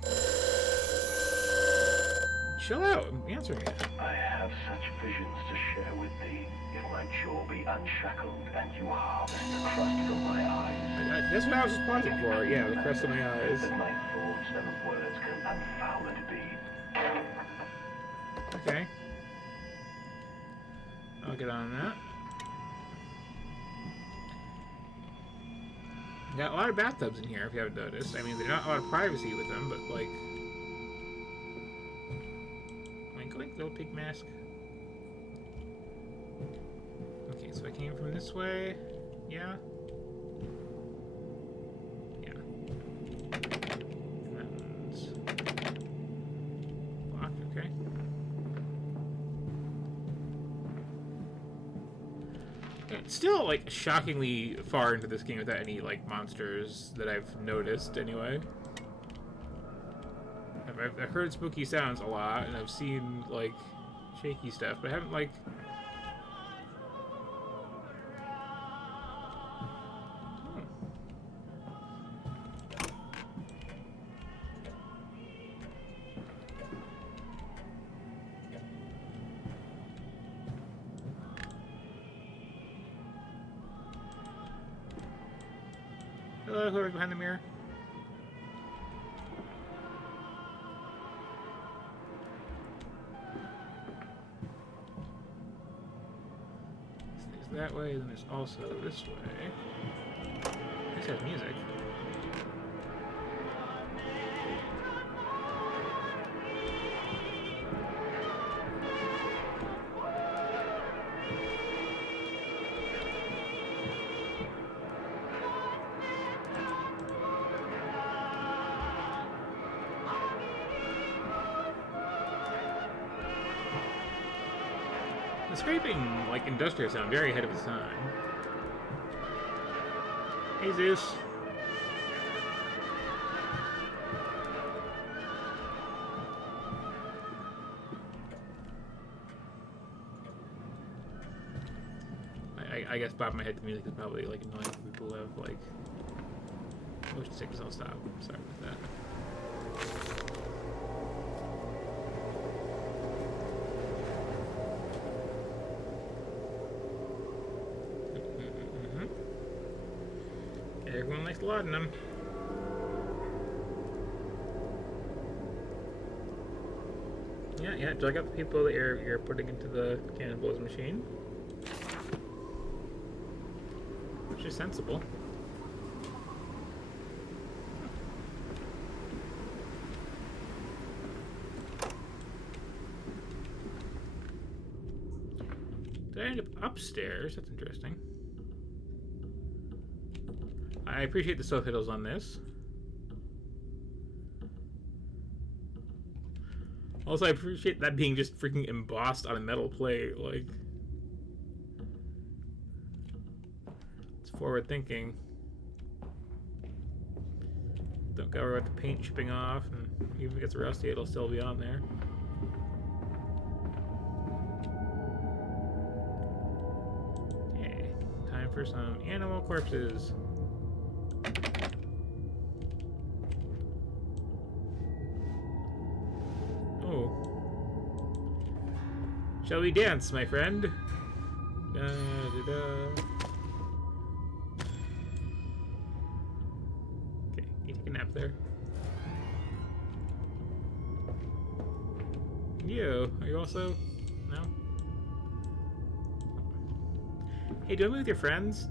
chill out. I'm answering it. I have such visions to share with thee. If my jaw be unshackled and you harvest the crust from my eyes. That's what I was just pausing for. Yeah, the crust of my eyes. That my thoughts and words can unfouled be. Okay. I'll get on that. Got a lot of bathtubs in here, if you haven't noticed. I mean, there's not a lot of privacy with them, but, like... Oink, oink, little pig mask. Okay, so I came from this way. Yeah? Yeah. And that one's... blocked, okay. It's still, like, shockingly far into this game without any, like, monsters that I've noticed, anyway. I've heard spooky sounds a lot, and I've seen, like, shaky stuff, but I haven't, like... Hello, whoever's behind the mirror. There's that way, and then there's also this way. This has music. The scraping, like, industrial sound, very ahead of its time. Hey, Zeus. I guess bobbing my head to music is probably like annoying for people who have like motion sickness. I'll stop. Sorry about that. Everyone likes lauding them. Yeah, drag out the people that you're putting into the cannonballs machine. Which is sensible. Did I end up upstairs? That's interesting. I appreciate the subtitles on this. Also, I appreciate that being just freaking embossed on a metal plate. Like, it's forward thinking. Don't go worry about the paint chipping off, and even if it gets rusty, it'll still be on there. Okay, time for some animal corpses. Shall we dance, my friend? Da, da, da. Okay, you take a nap there. You, are you also? No? Hey, do you want to be with your friends?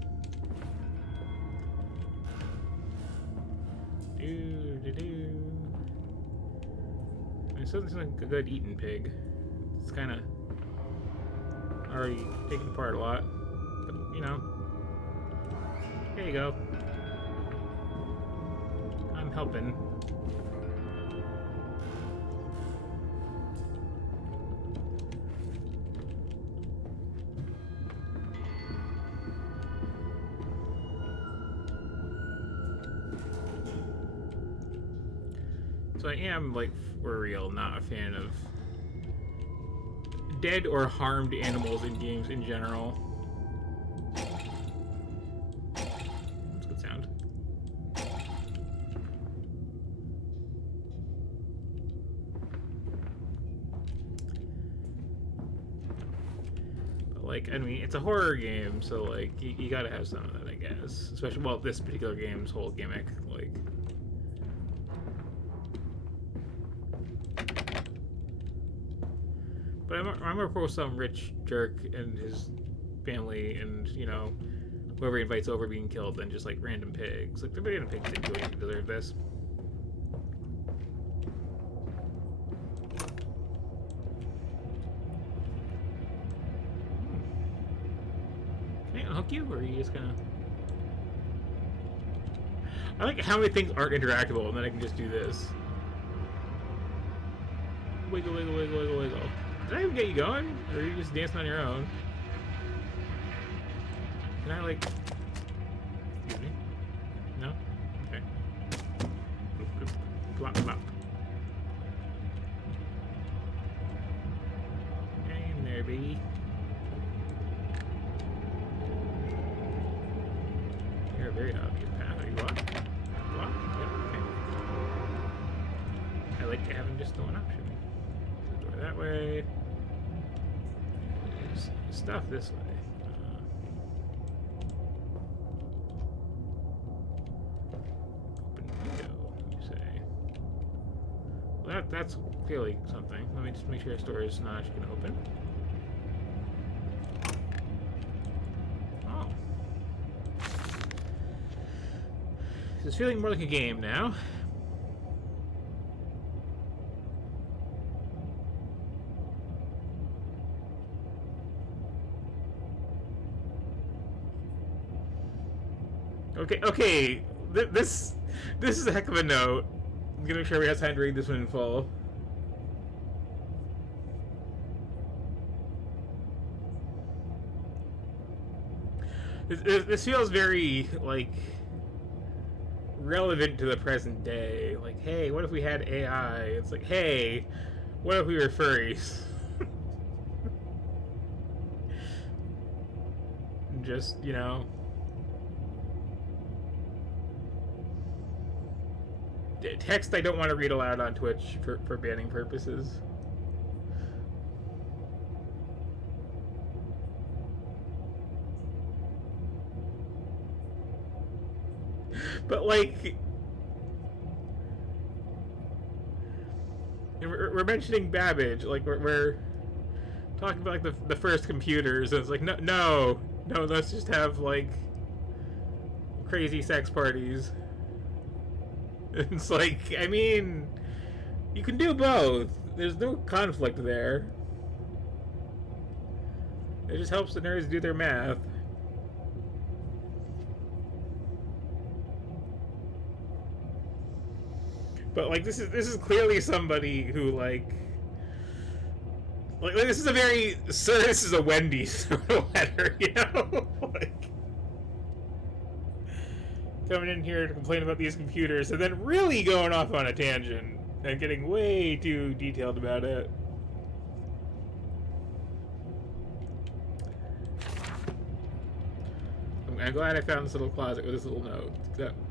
Do. It doesn't seem like a good eating pig. It's kind of already taken apart a lot, but you know, there you go. I'm helping. So I am, like, for real, not a fan of dead or harmed animals in games in general. That's a good sound. But, like, I mean, it's a horror game, so, like, you gotta have some of that, I guess. Especially, well, this particular game's whole gimmick, like... But I'm of course some rich jerk and his family and, you know, whoever he invites over being killed than just, like, random pigs. Like, the random pigs didn't do anything to deserve this. Can I unhook you, or are you just gonna... I like how many things aren't interactable, and then I can just do this. Wiggle, wiggle, wiggle, wiggle, wiggle. Did I even get you going? Or are you just dancing on your own? Can I, like... Excuse me? No? Okay. Bloop, bloop. Plop, plop. Hang in there, baby. You're a very obvious path. Are you locked? Locked? Yep, okay. I like having just the one option. The door that way. There's stuff this way. Open window, you say. Well, that's clearly something. Let me just make sure our door is not actually going to open. Oh. This is feeling more like a game now. Okay. This is a heck of a note. I'm gonna make sure we have time to read this one in full. This feels very, like, relevant to the present day. Like, hey, what if we had AI? It's like, hey, what if we were furries? just, you know, text I don't want to read aloud on Twitch for banning purposes. But, like, we're mentioning Babbage, like, we're talking about, like, the first computers, and it's like, no, let's just have, like, crazy sex parties. It's like, I mean, you can do both. There's no conflict there. It just helps the nerds do their math. But, like, this is clearly somebody who, like this is a very, sir, this is a Wendy's sort of letter, you know? Like, coming in here to complain about these computers and then really going off on a tangent and getting way too detailed about it. I'm glad I found this little closet with this little note.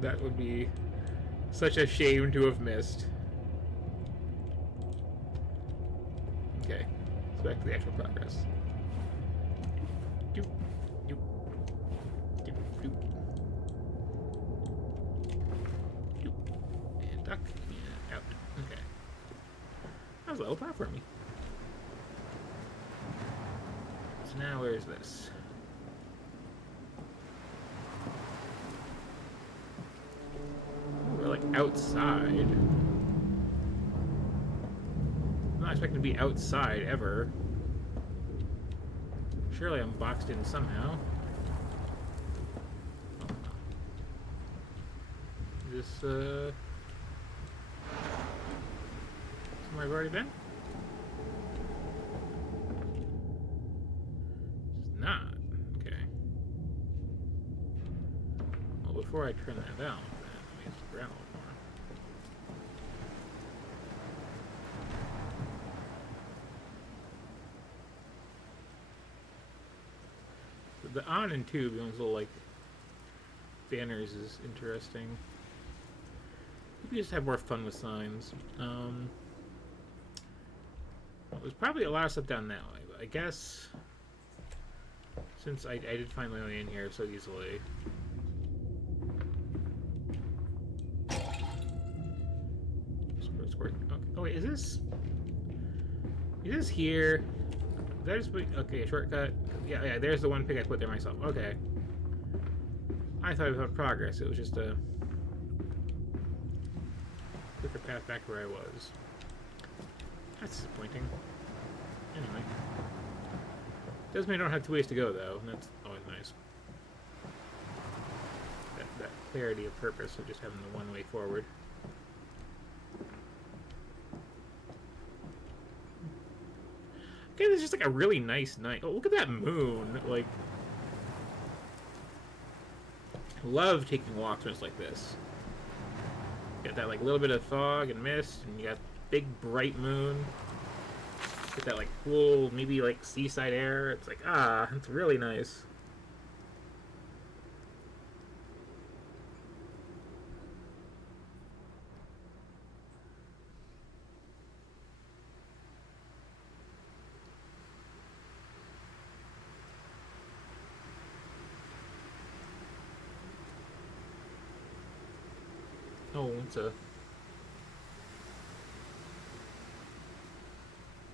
That would be such a shame to have missed. Okay, let's back to the actual progress. Doop, doop, doop, doop. Doop. And duck, and out. Okay. That was a little platformy. So now where's this? We're like outside. I'm not expecting to be outside ever. Surely I'm boxed in somehow. Oh, no. Is this, somewhere I've already been? It's not. Okay. Well, before I turn that down, let me just grab a little more. The on and tube, those little, like, banners is interesting. We just have more fun with signs. Well, there's probably a lot of stuff down that way, but I guess since I did find my way in here so easily. Squirt. Okay. Oh wait, is this here? Did I just put, okay, a shortcut? Yeah, there's the one pig I put there myself. Okay. I thought it was about progress. It was just a quicker path back to where I was. That's disappointing. Anyway. Doesn't mean I don't have 2 ways to go, though, and that's always nice. That clarity of purpose of just having the one way forward. Okay, this is just like a really nice night. Oh, look at that moon. Like, I love taking walks when it's like this. Got that like little bit of fog and mist, and you got big bright moon. Get that like cool, maybe like seaside air. It's like, it's really nice. Oh, it's a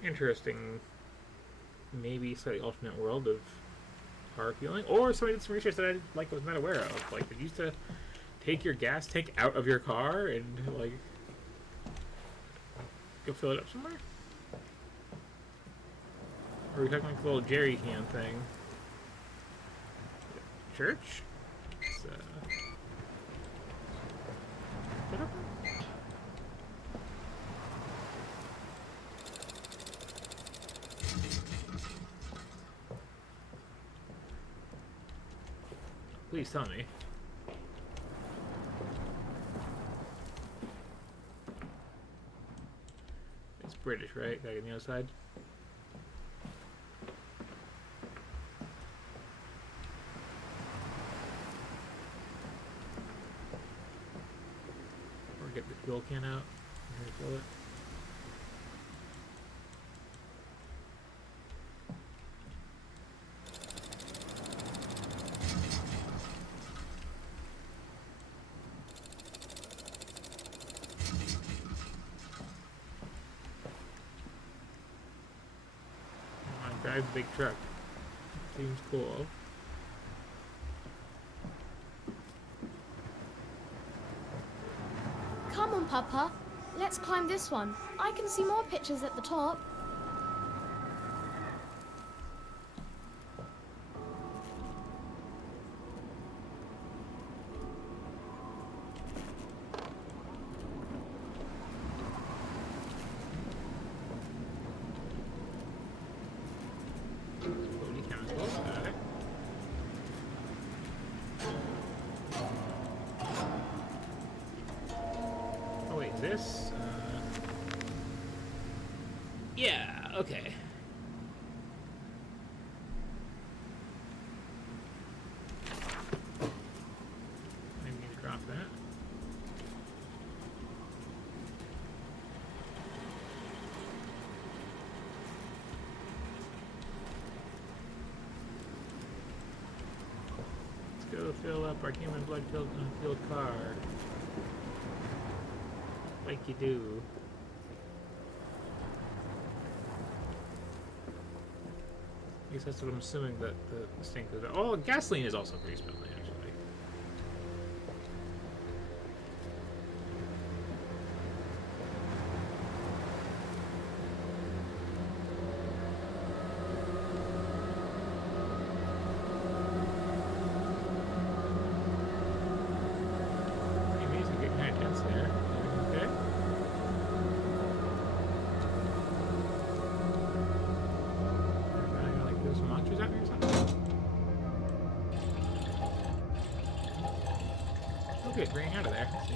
interesting, maybe slightly alternate world of horror feeling, or somebody did some research that I like was not aware of. Like, they used to take your gas tank out of your car and like go fill it up somewhere. Or are we talking like the little jerry can thing? Church? It's, what up? Please tell me. It's British, right? Back on the other side. fuel can out. Refill it. Drive the big truck. Seems cool. Come on, Papa. Let's climb this one. I can see more pictures at the top. Booty chemicals, got it. Oh wait, this? Yeah, okay. Maybe need to drop that. Let's go fill up our human blood-filled unfueled car. Like you do. At least that's what I'm assuming that the stink is. Oh, gasoline is also pretty smelly, actually. Maybe it's getting kind of tense there. Okay. Like there's some monsters out here or something? Okay, it's raining out of there. Let's see.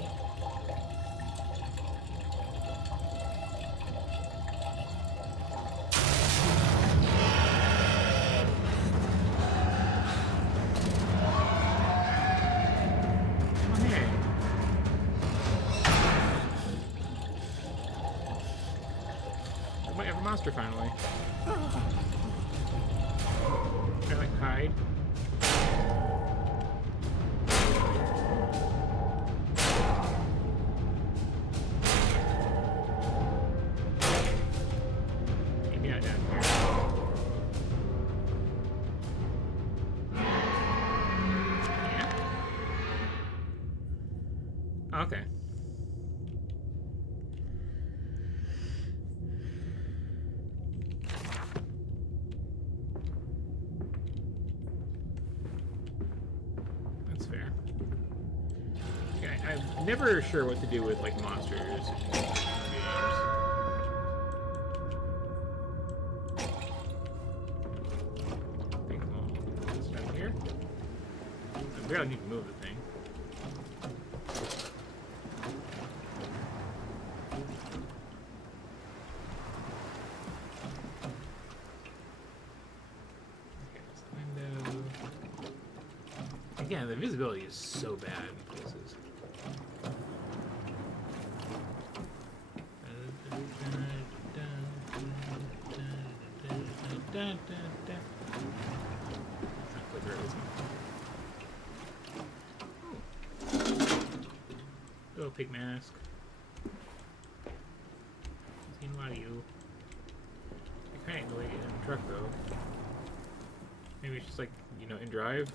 Oh, hey. We might have a monster finally. Can I like hide? Maybe not down here. Yeah. Okay. That's fair. Yeah, I'm never sure what to do with like monsters in games. I think we'll this down here. I barely need to move the thing. Okay, that's the window. Again, the visibility is so bad in places. That's not clear, is it? Oh, pig mask. Seen a lot of you. I kind of know way to get in the truck though. Maybe it's just like, you know, in drive.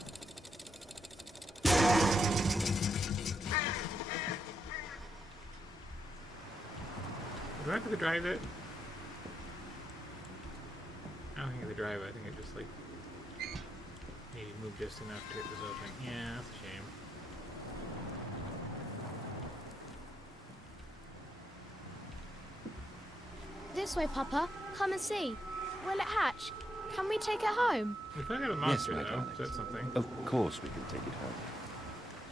Do I have to drive it? I don't think I have to drive it. I think I just like maybe move just enough to get this open. Yeah, that's a shame. This way, Papa. Come and see. Will it hatch? Can we take it home? We finally got a Yes, monster my though. darlings. So that's something. Of course we can take it home.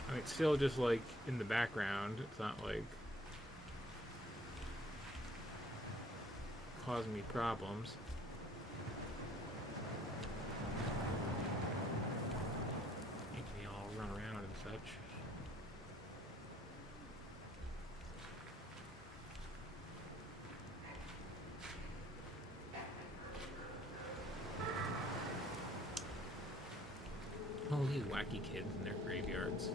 I mean, it's still just like in the background. It's not like causing me problems. Making me all run around and such. all these wacky kids in their graveyards.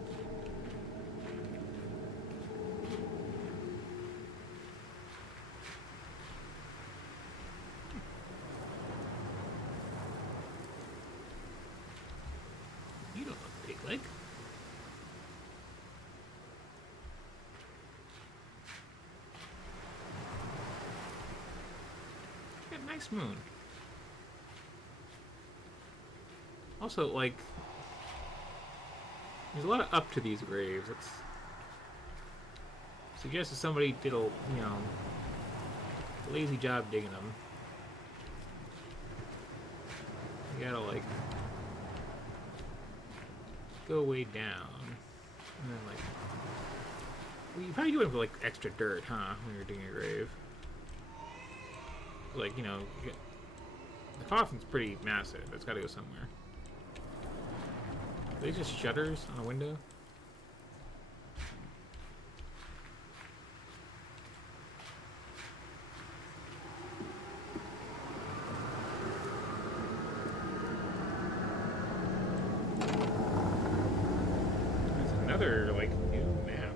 You don't look pig-like. You got a nice moon. Also, like, there's a lot of up to these graves. It's suggests that somebody did a lazy job digging them. You gotta like go way down, and then like, well, you probably do it with like extra dirt, huh? When you're digging a grave, like you get, the coffin's pretty massive. It's got to go somewhere. Are they just shutters on a window? Like new map.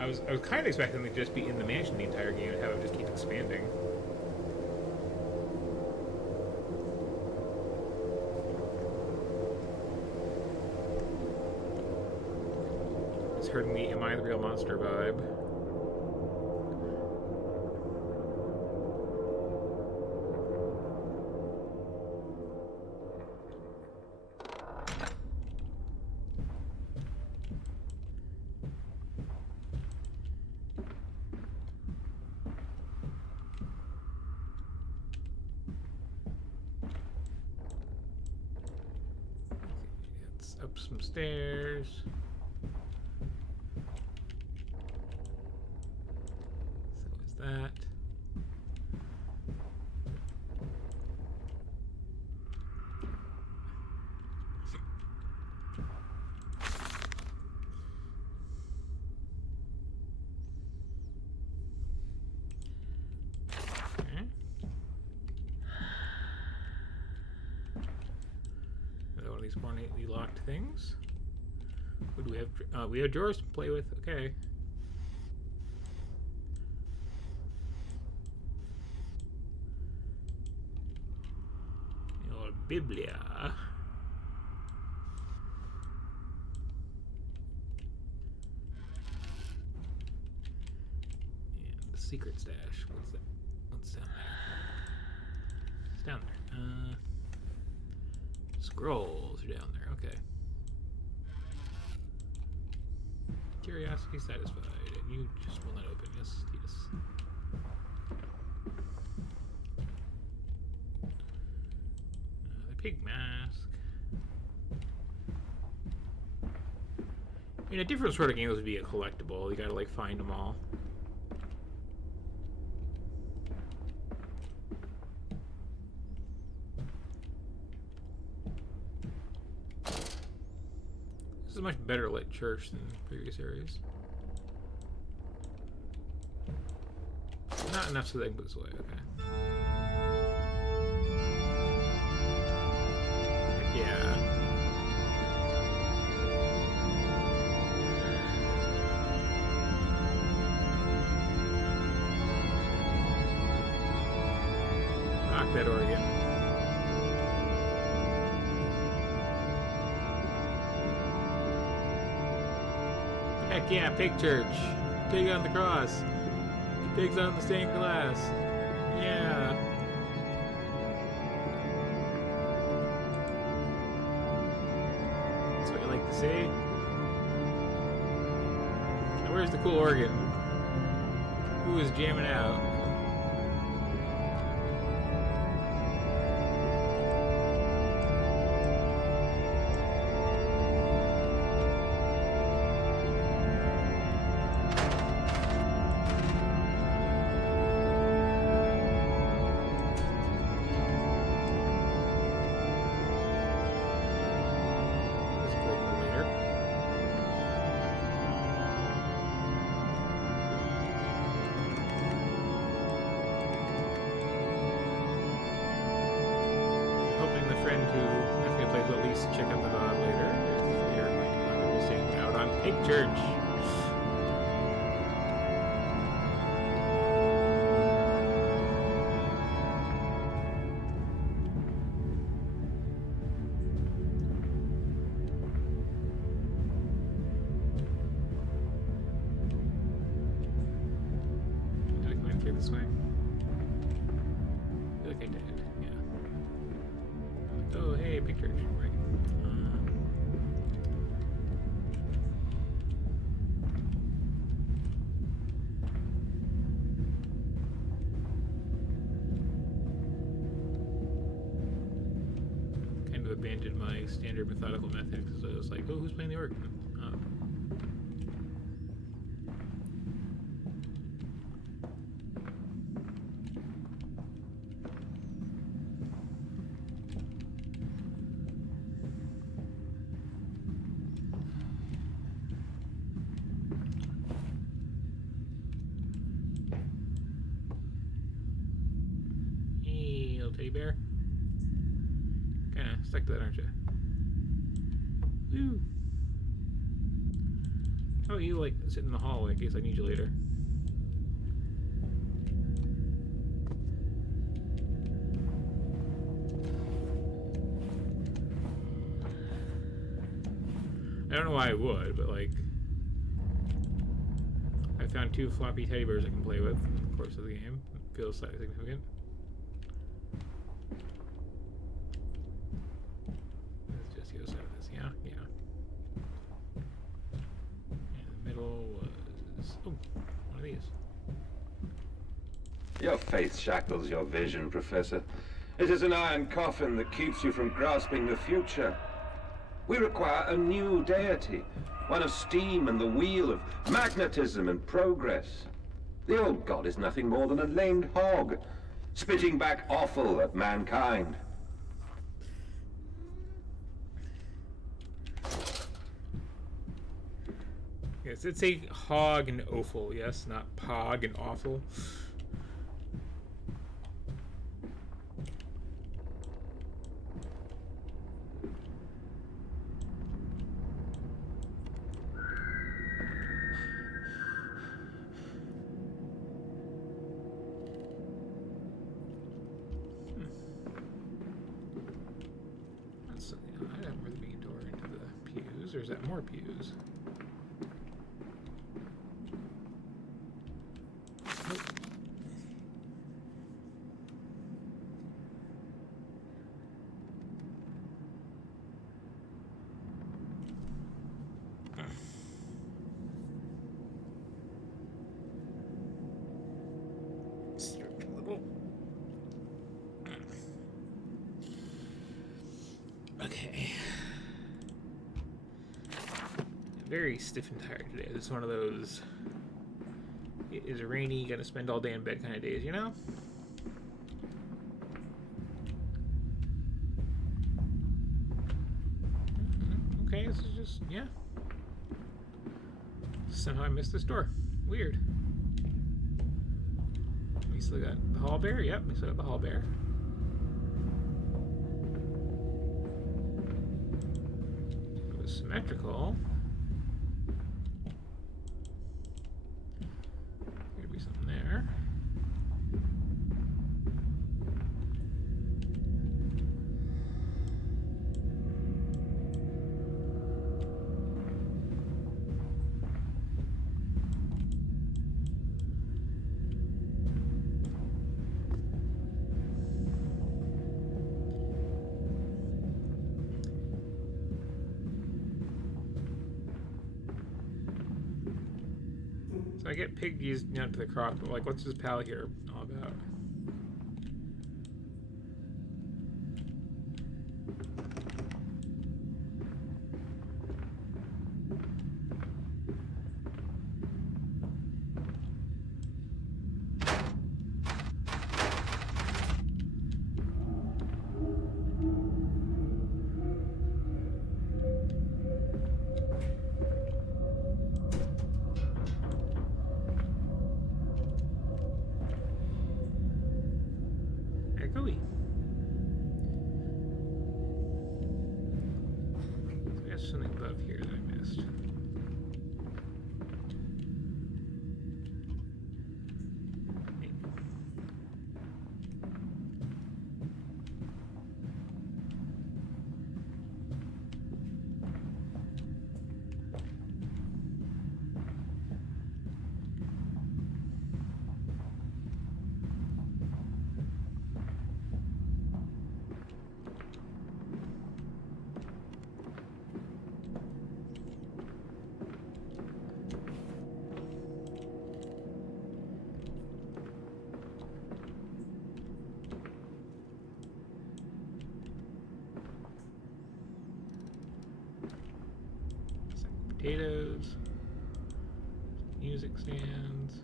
I was kind of expecting to just be in the mansion the entire game and have it just keep expanding. It's hurting the "Am I the Real Monster" vibe. Up some stairs. So is that. These ornately locked things. What do we have? We have drawers to play with. Okay. Your Biblia. And the secret stash. What's that? What's down there? It's down there. Scrolls are down there, okay. Curiosity satisfied, and you just will not open. Yes, yes. The pig mask. I mean, a different sort of game would be a collectible. You gotta, like, find them all. This is a much better lit church than previous areas. Not enough so they can put this away, okay. Yeah. Rock that organ. Heck yeah, pig church. Pig on the cross. Pigs on the stained glass. Yeah. That's what you like to see. Now where's the cool organ? Who is jamming out? Who asked me to play guys will at least check out the VOD later if you're going to be missing out on Pig Church. Did I come in through this way? I feel like I did, yeah. Oh, hey, Pig Church, right. Kind of abandoned my standard methodical method because I was like, oh, who's playing the organ? Hey, little teddy bear. Kinda stuck to that, aren't you? Woo! How about you, like, sit in the hallway in case I need you later? I don't know why I would, but, like, I found 2 floppy teddy bears I can play with in the course of the game. It feels slightly significant. Let's just the other side of this, yeah? Yeah. And the middle was... oh, one of these. Your faith shackles your vision, Professor. It is an iron coffin that keeps you from grasping the future. We require a new deity, one of steam and the wheel, of magnetism and progress. The old god is nothing more than a lamed hog, spitting back offal at mankind. Yes, it's a hog and offal, yes, not pog and awful. That's, I don't really be a door into the pews, or is that more pews? Nope. Stretch a little. Okay. Very stiff and tired today. This is one of those it is rainy, gotta spend all day in bed kind of days, you know? Okay, this is just, yeah. Somehow I missed this door. Weird. We still got the hall bear? Yep, we still got the hall bear. It was symmetrical. Could be something there. So I get Pig used out to the cross, but like, what's this pal here all about? stuff here that I missed? Potatoes, music stands.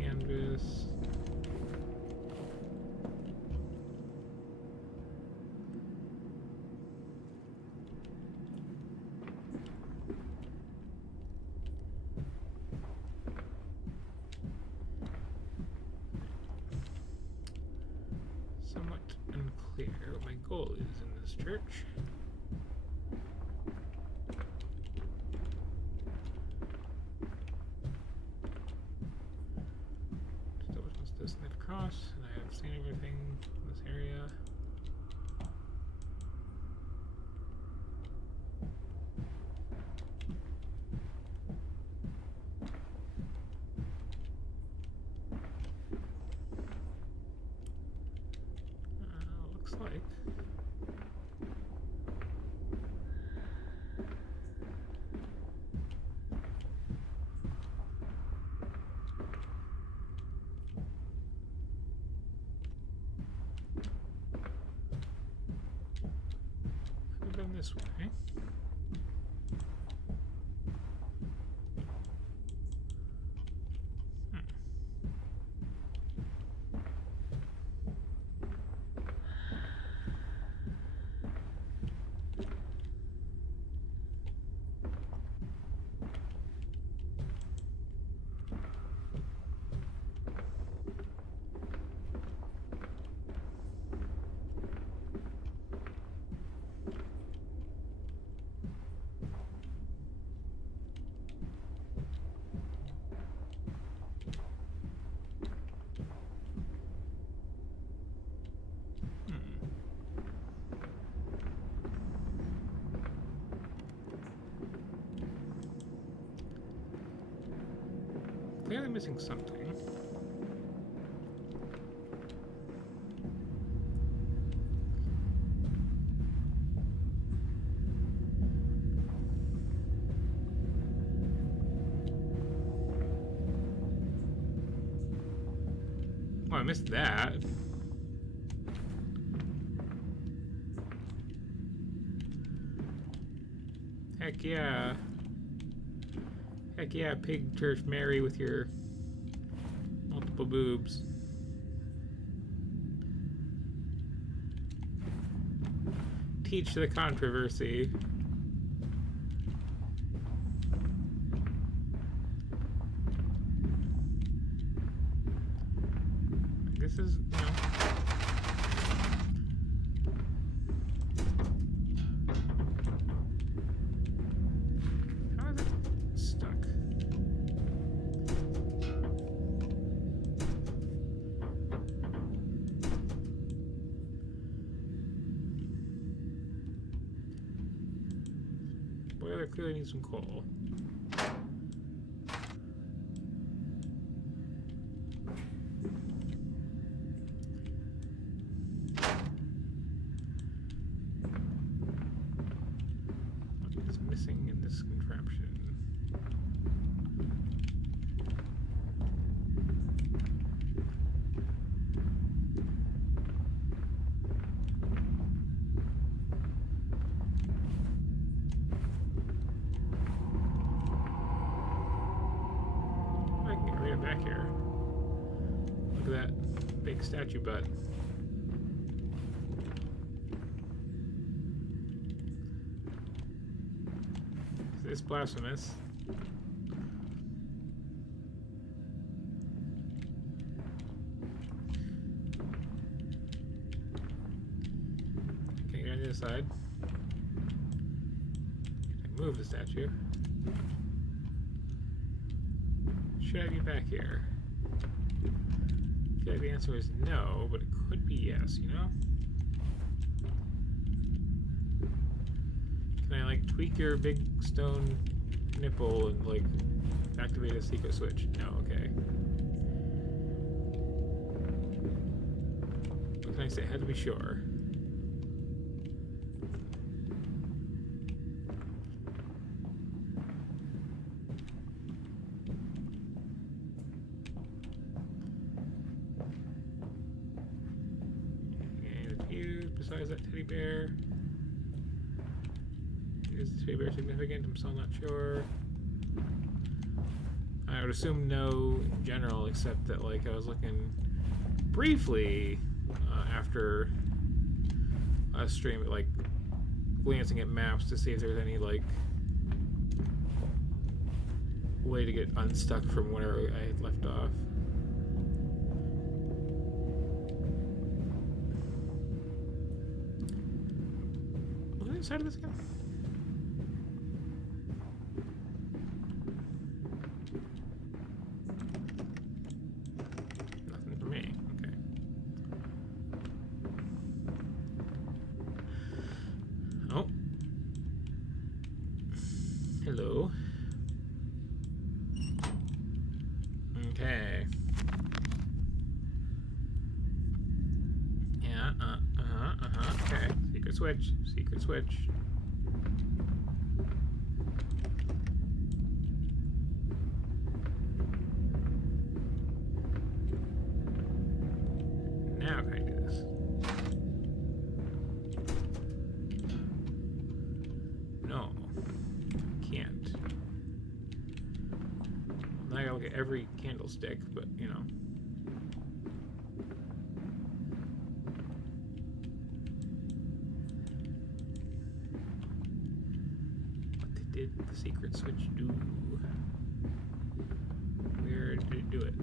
Canvas. Somewhat unclear what my goal is in this church. Still was this net cross, and I have seen everything in this area. Looks like. I've been this way. Clearly missing something. Oh, I missed that. Heck yeah. Heck yeah, Pig Church Mary with your multiple boobs. Teach the controversy. This is, you know. How is it stuck? Boiler clearly needs some coal. What is missing in this contraption? I can get right back here. Look at that big statue butt. Is this blasphemous? side. I move the statue. Should I be back here? I feel like the answer is no, but it could be yes, you know? Can I, like, tweak your big stone nipple and, like, activate a secret switch? No, okay. What can I say? I had to be sure. Okay, the fuse besides that teddy bear. Is the teddy bear significant? I'm still not sure. I would assume no in general, except that, like, I was looking briefly after a stream, like, glancing at maps to see if there's any, like, way to get unstuck from where I had left off. Was I inside of this again? Nothing for me. Okay. Oh. Hello. Okay. Yeah, okay. Secret switch. Secret switch. Now can I do this? No. Can't. Now I gotta look at every candlestick, but, you know. What did the secret switch do? Where did it do it?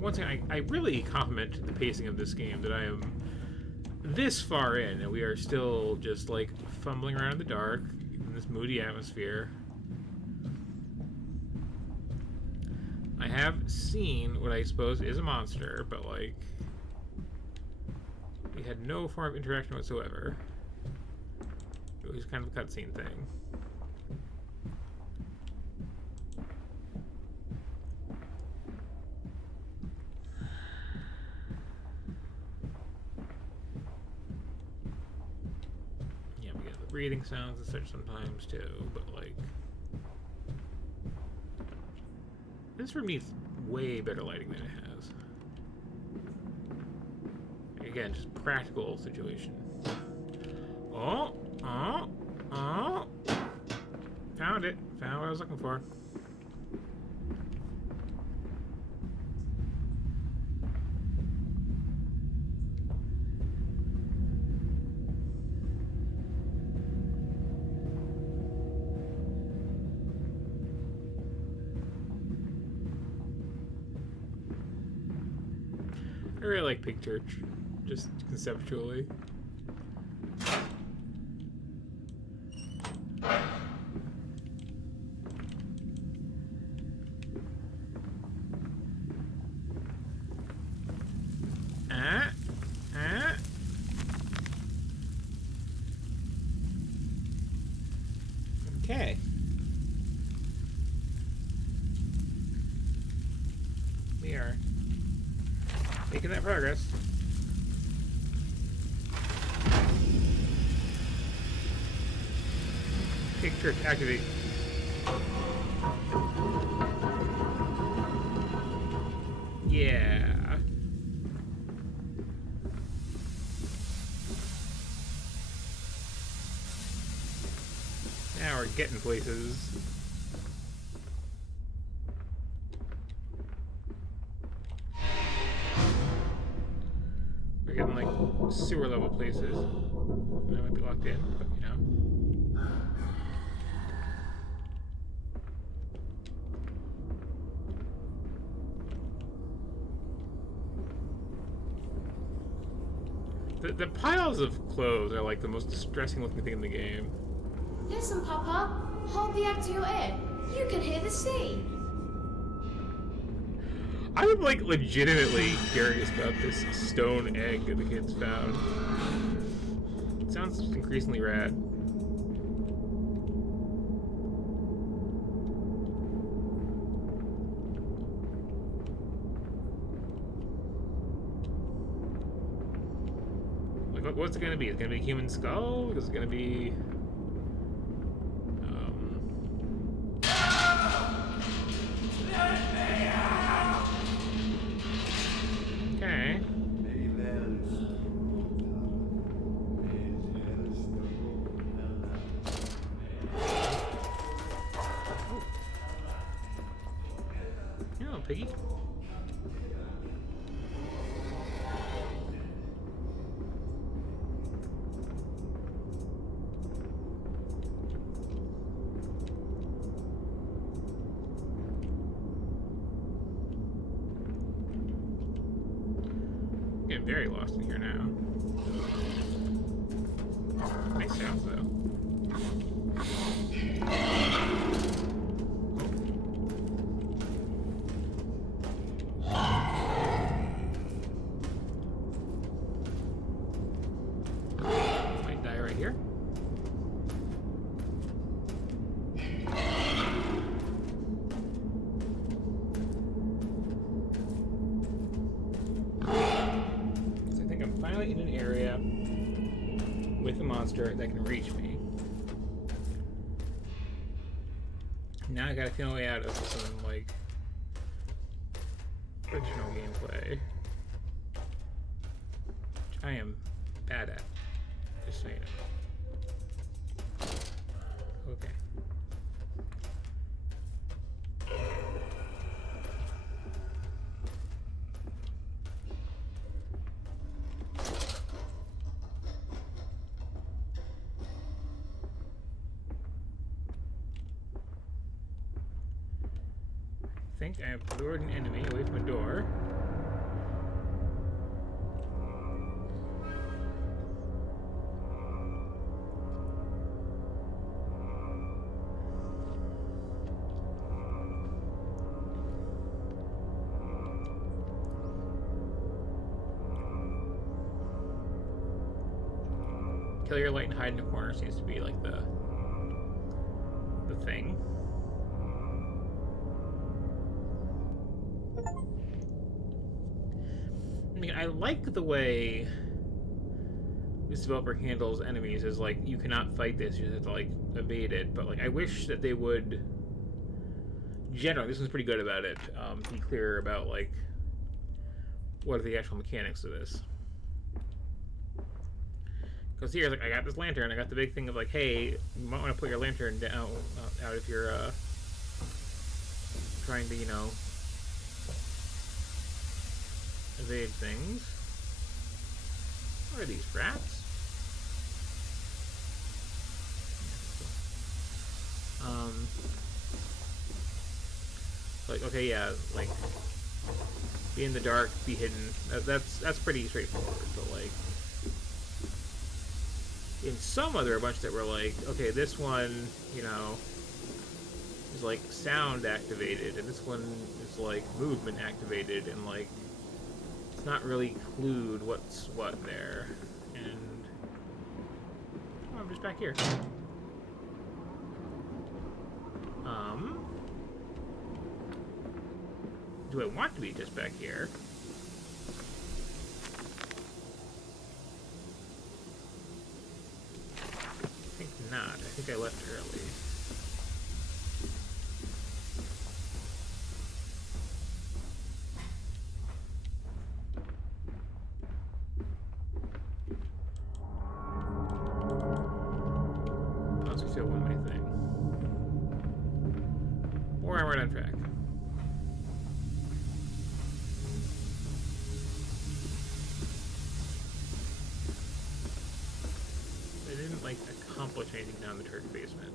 One thing I really compliment the pacing of this game, that I am this far in and we are still just, like, fumbling around in the dark in this moody atmosphere. I have seen what I suppose is a monster, but, like, we had no form of interaction whatsoever. It was kind of a cutscene thing. Breathing sounds and such sometimes too, but, like, this room needs way better lighting than it has. Again, just practical situation. Oh! Found it. Found what I was looking for. I really like Pig Church, just conceptually. Okay. We are making that progress. Pig Church activate. Yeah. Now we're getting places. like sewer level places. I might be locked in, but you know. The piles of clothes are like the most distressing looking thing in the game. Listen, Papa. Hold the egg to your ear. You can hear the sea. I'm like legitimately curious about this stone egg that the kids found. It sounds increasingly rad. Like, what's it gonna be? Is it gonna be a human skull? Is it gonna be? Okay. Hello, piggy. Getting very lost in here now. Nice sounds though. Might die right here. In an area with a monster that can reach me. Now I gotta feel my way out of some like frictional gameplay, which I am bad at. Just so you know. Okay. I think I have lured an enemy away from a door. Kill your light and hide in a corner seems to be like the thing. I mean, I like the way this developer handles enemies. Is like, you cannot fight this, you just have to like evade it. But like, I wish that they would generally, this one's pretty good about it, be clear about like what are the actual mechanics of this. Because here, like, I got this lantern, I got the big thing of like, hey, you might want to put your lantern down out if you're trying to, you know, evade things. What are these, rats? Like, okay, yeah, like, be in the dark, be hidden. That's pretty straightforward, but like, in some other a bunch that were like, okay, this one, you know, is like sound activated, and this one is like movement activated, and like, it's not really clued what's what there. And oh, I'm just back here. Do I want to be just back here? I think not. I think I left early. I'll just do one way thing. Or I'm right on track. didn't, like, accomplish anything down the turret basement.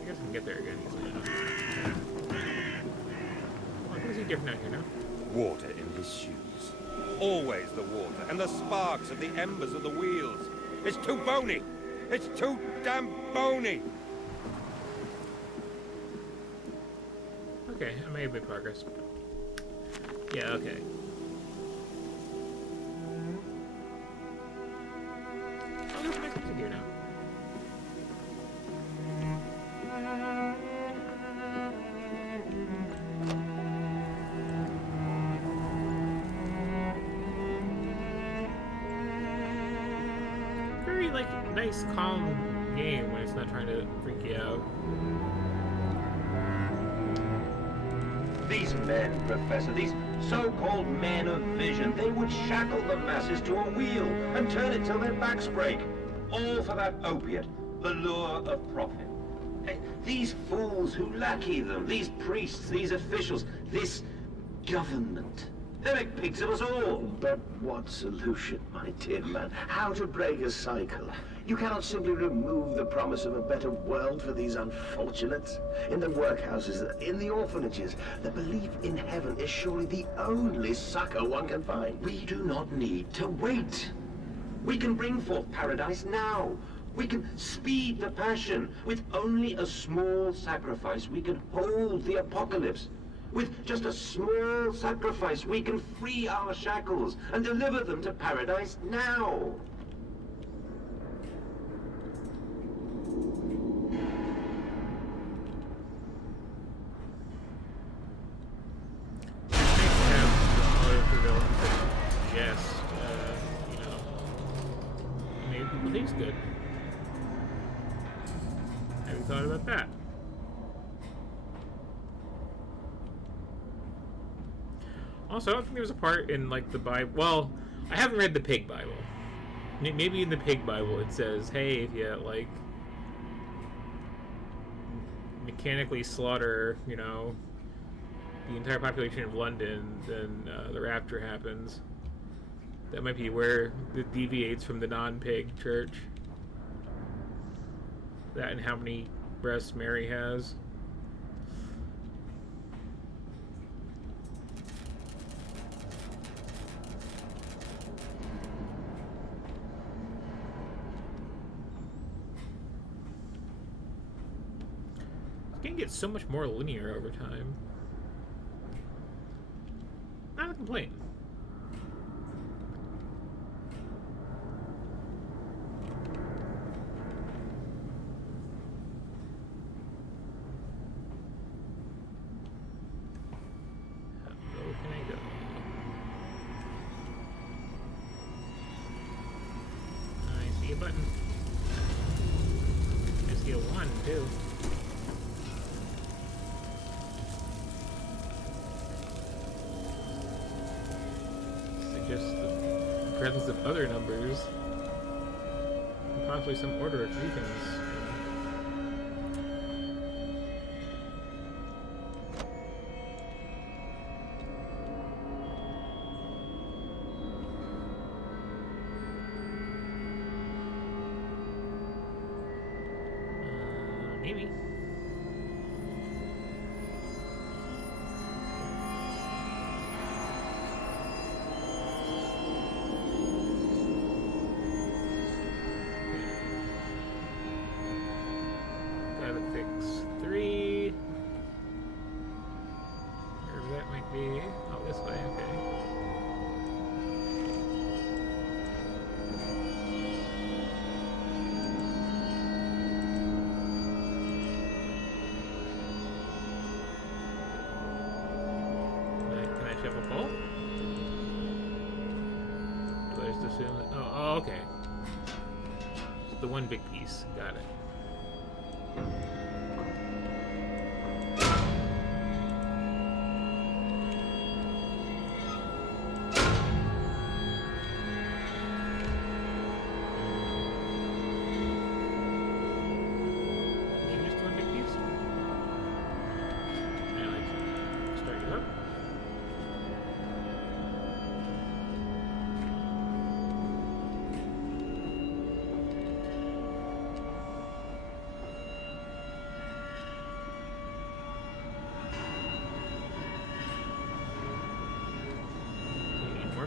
I guess I can get there again easily enough. Well, I can see different out here now. Water in his shoes. Always the water, and the sparks of the embers of the wheels. It's too bony! It's too damn bony! Okay, I made good progress. Yeah, okay. I'll go for next to gear now. Very, like, nice, calm game when it's not trying to freak you out. These men, Professor, these so-called men of vision, they would shackle the masses to a wheel and turn it till their backs break. All for that opiate, the lure of profit. These fools who lackey them, these priests, these officials, this government. They make pigs of us all. But what solution, my dear man? How to break a cycle? You cannot simply remove the promise of a better world for these unfortunates. In the workhouses, in the orphanages, the belief in heaven is surely the only succor one can find. We do not need to wait. We can bring forth paradise now. We can speed the passion. With only a small sacrifice, we can hold the apocalypse. With just a small sacrifice, we can free our shackles and deliver them to paradise now. Tastes good. Have you thought about that? Also, I don't think there was a part in, like, the Bible. Well, I haven't read the Pig Bible. Maybe in the Pig Bible it says, hey, if you, like, mechanically slaughter, you know, the entire population of London, then the rapture happens. That might be where it deviates from the non-pig church. That and how many breasts Mary has. This game gets so much more linear over time. Not a complaint. Button. I see a 1 too. Suggests the presence of other numbers and possibly some order of groupings. Maybe. Gotta fix 3. Wherever that might be. Oh, this way, okay. Shovel pull? Do I just assume that? Oh, okay. It's the one big piece. Got it. Just one big piece? I like to start you up.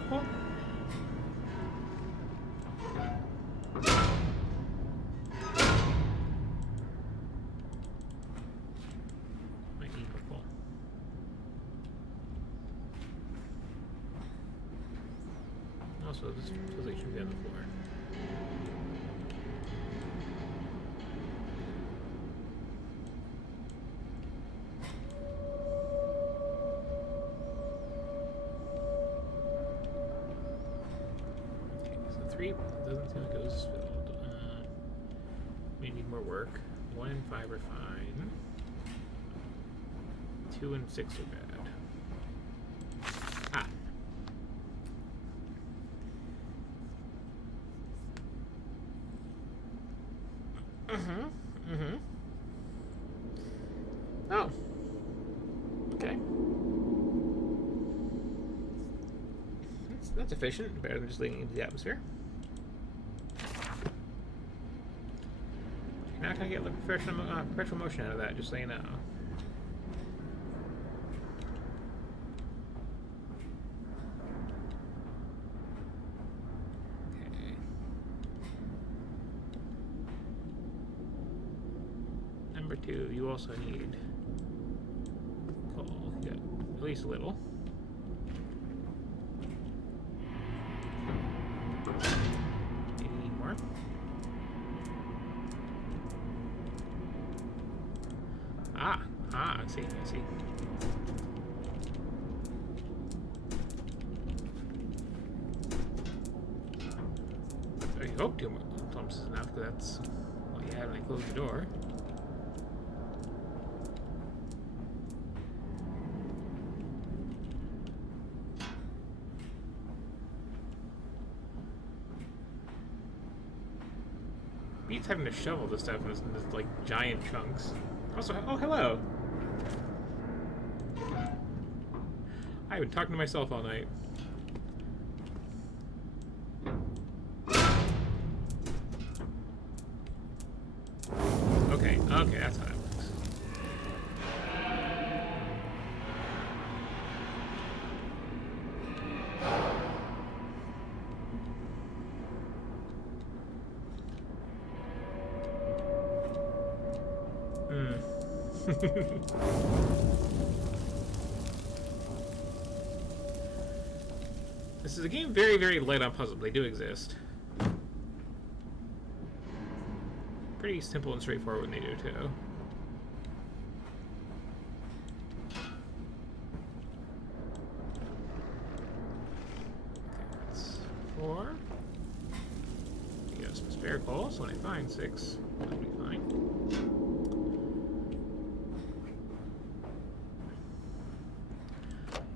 purple? Might need purple. Also, this feels like it should be on the floor. Okay, so 3 doesn't seem like it was filled. We need more work. 1 and 5 are fine. 2 and 6 are bad. Ah. Oh. Okay. That's efficient. Better than just leaving it into the atmosphere. You're not gonna get perpetual motion out of that, just so you know. Okay. Number 2, you also need coal. Yeah, at least a little. Maybe more. I see. I hope 2 more clumps is enough, because that's what you had when I closed the door. Beats having to shovel this stuff in this like giant chunks. Also, oh hello. I've been talking to myself all night. Okay, that's how that works. This is a game very, very light on puzzles. They do exist. Pretty simple and straightforward when they do, too. Okay, that's 4. You got some spare coal, so when I find 6, that'll be fine.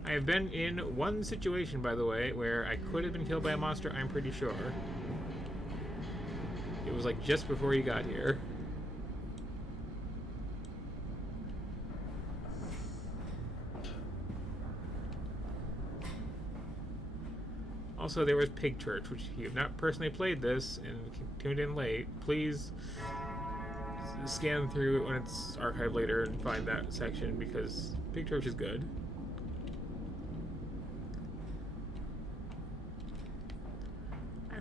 I have been in one situation, by the way, where I could have been killed by a monster, I'm pretty sure. It was like just before you got here. Also, there was Pig Church, which if you have not personally played this and tuned in late, please scan through it when it's archived later and find that section, because Pig Church is good.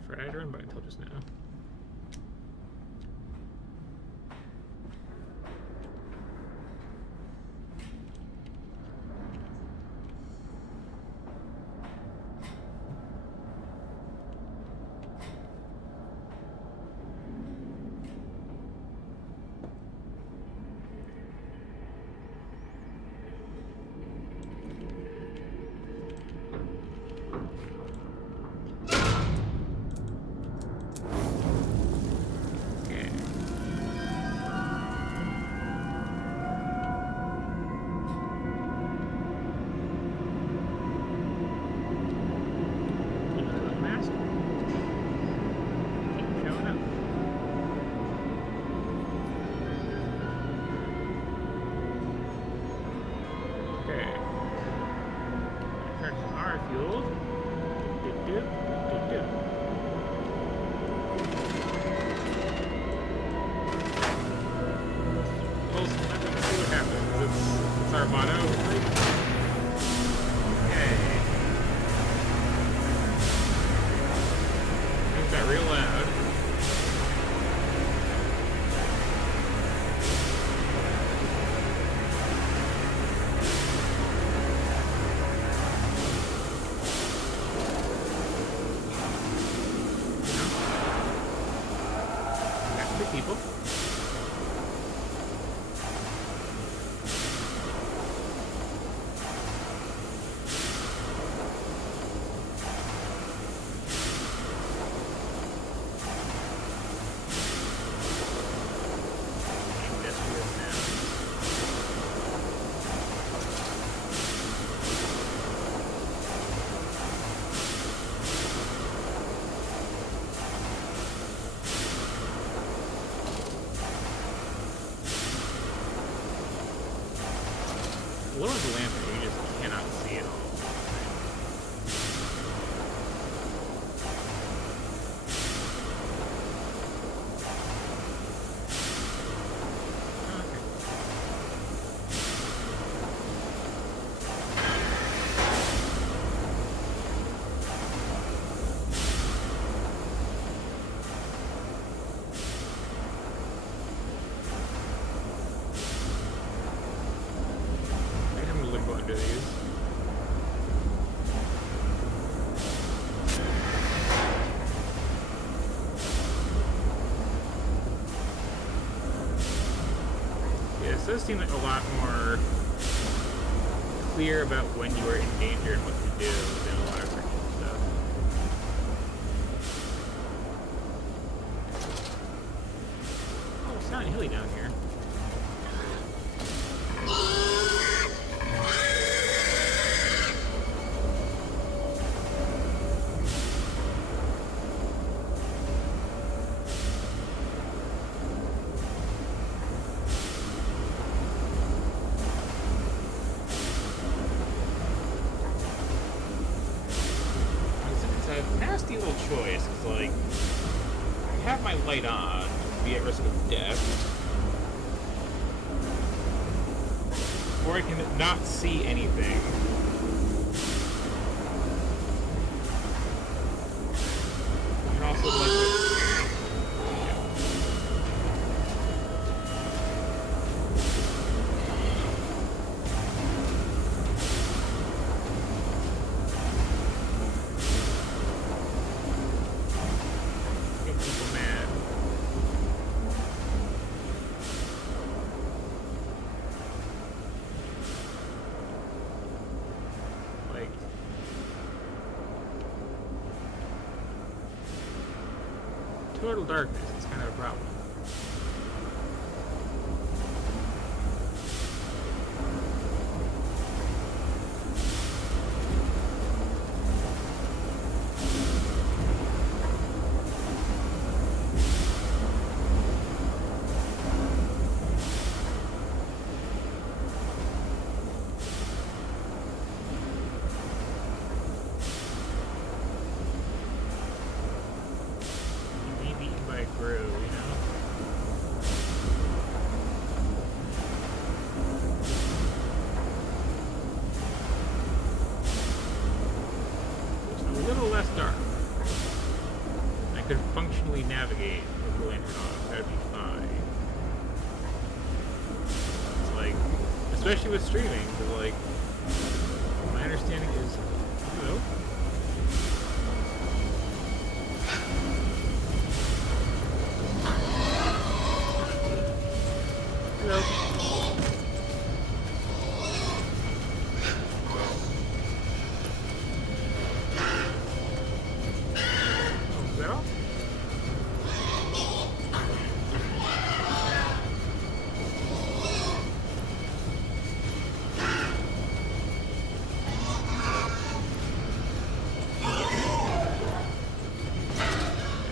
I had to run by until just now. One of the lamps you just cannot see at all. This does seem like a lot more clear about when you are in danger and what to do than a lot of freaking stuff. Oh, it's not hilly down here. Nasty little choice, because, like, I have my light on, be at risk of death, or I can not see anything. And also, like, total darkness is kind of a problem. Grew, you know? It's a little less dark. I could functionally navigate with the lantern off. That'd be fine. It's like, especially with streaming, because, like, my understanding is, hello? Hello. Hello?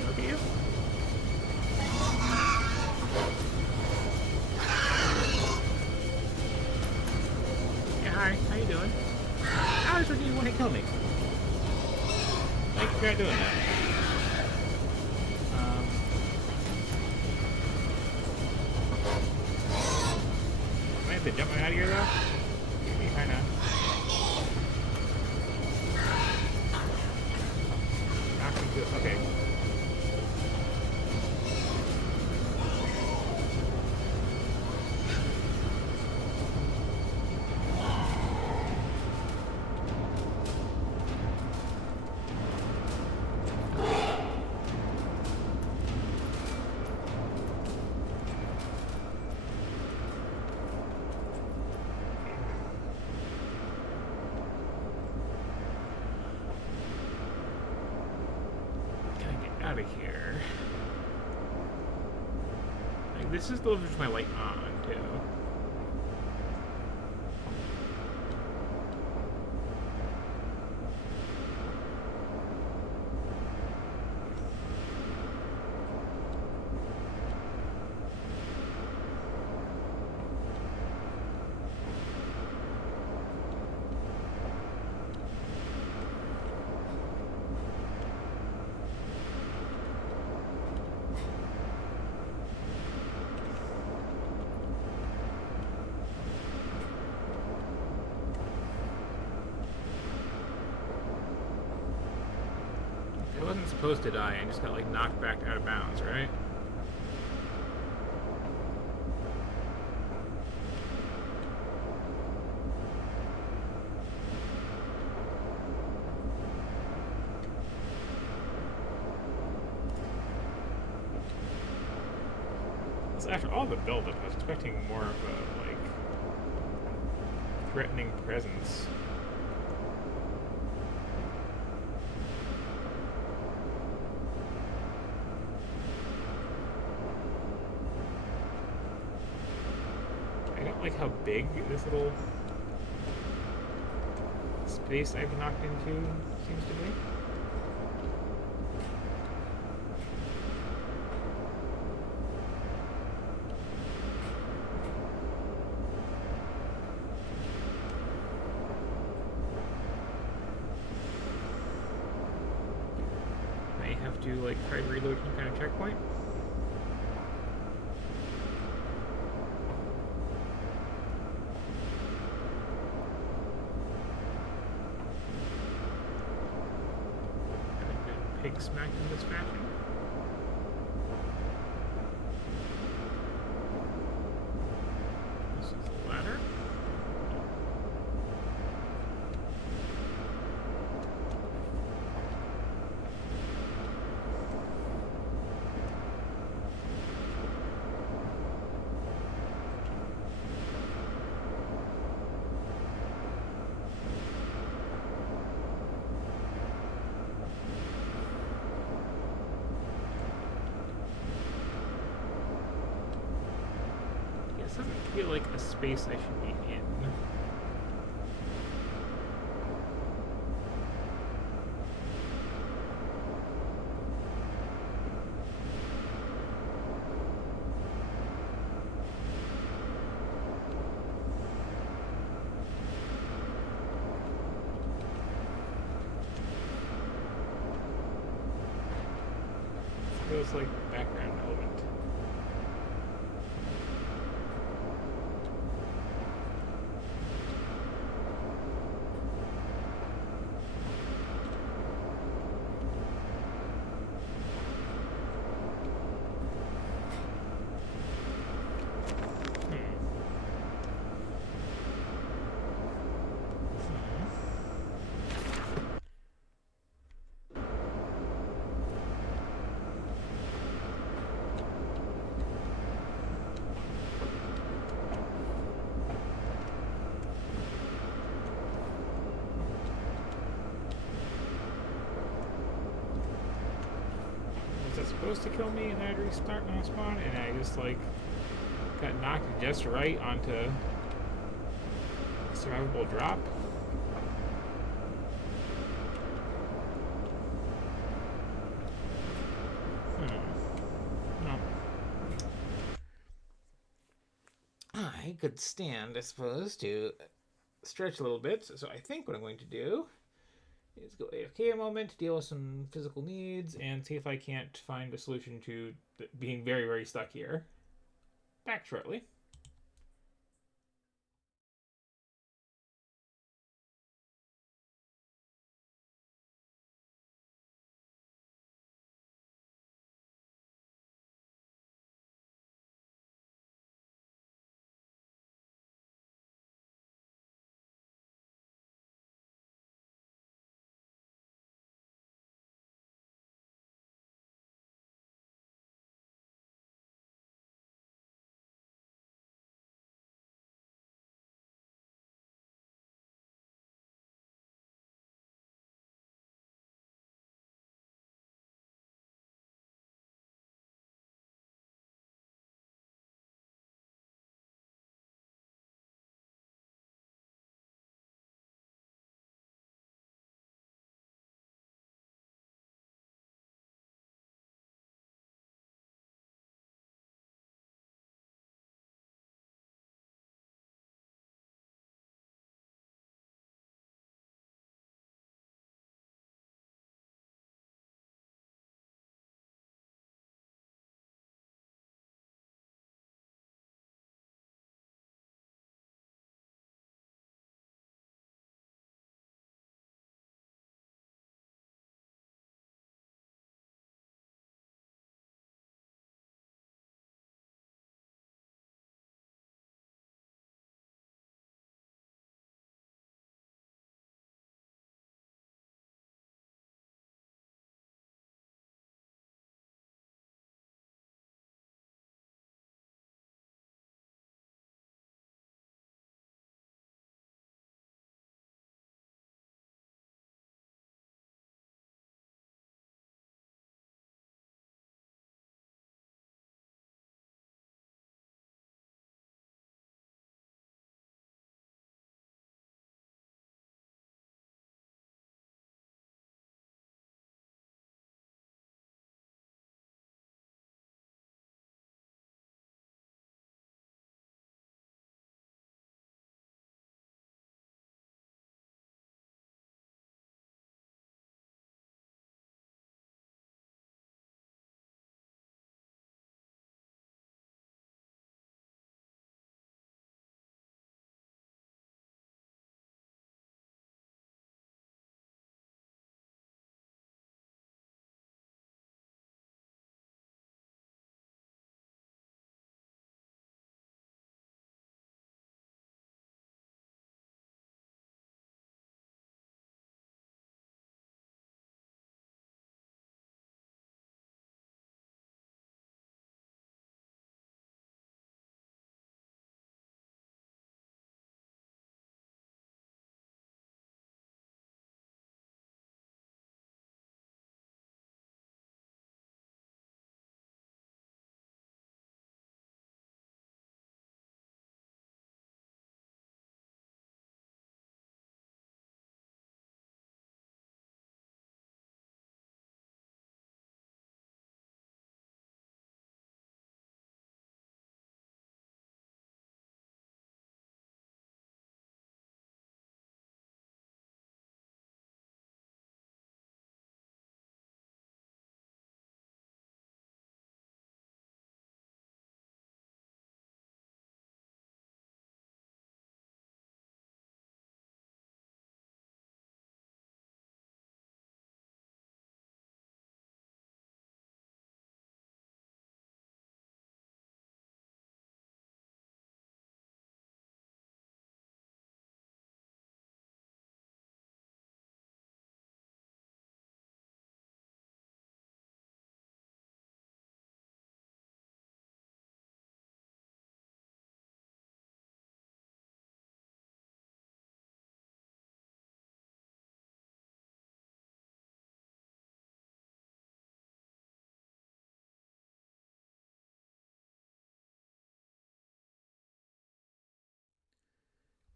Look at you. Hi, how you doing? How do you want to kill me? Thank you for doing that. Am I have to jump out of here though? Maybe, kinda. Knock me good. Okay. Out of here. Like, this is the level with my light on, too. wasn't supposed to die, I just got like knocked back out of bounds, right? So after all the buildup, I was expecting more of a like threatening presence. I don't like how big this little space I've knocked into seems to be. May have to like try to reload some kind of checkpoint. Pig smacked in this fashion. This is the ladder. This doesn't feel like a space I should be in. It feels like background element. Was that supposed to kill me and I'd restart and spawn? And I just like got knocked just right onto a survivable drop? No. I could stand, I suppose, to stretch a little bit. So I think what I'm going to do is go AFK a moment, deal with some physical needs, and see if I can't find a solution to being very, very stuck here. Back shortly.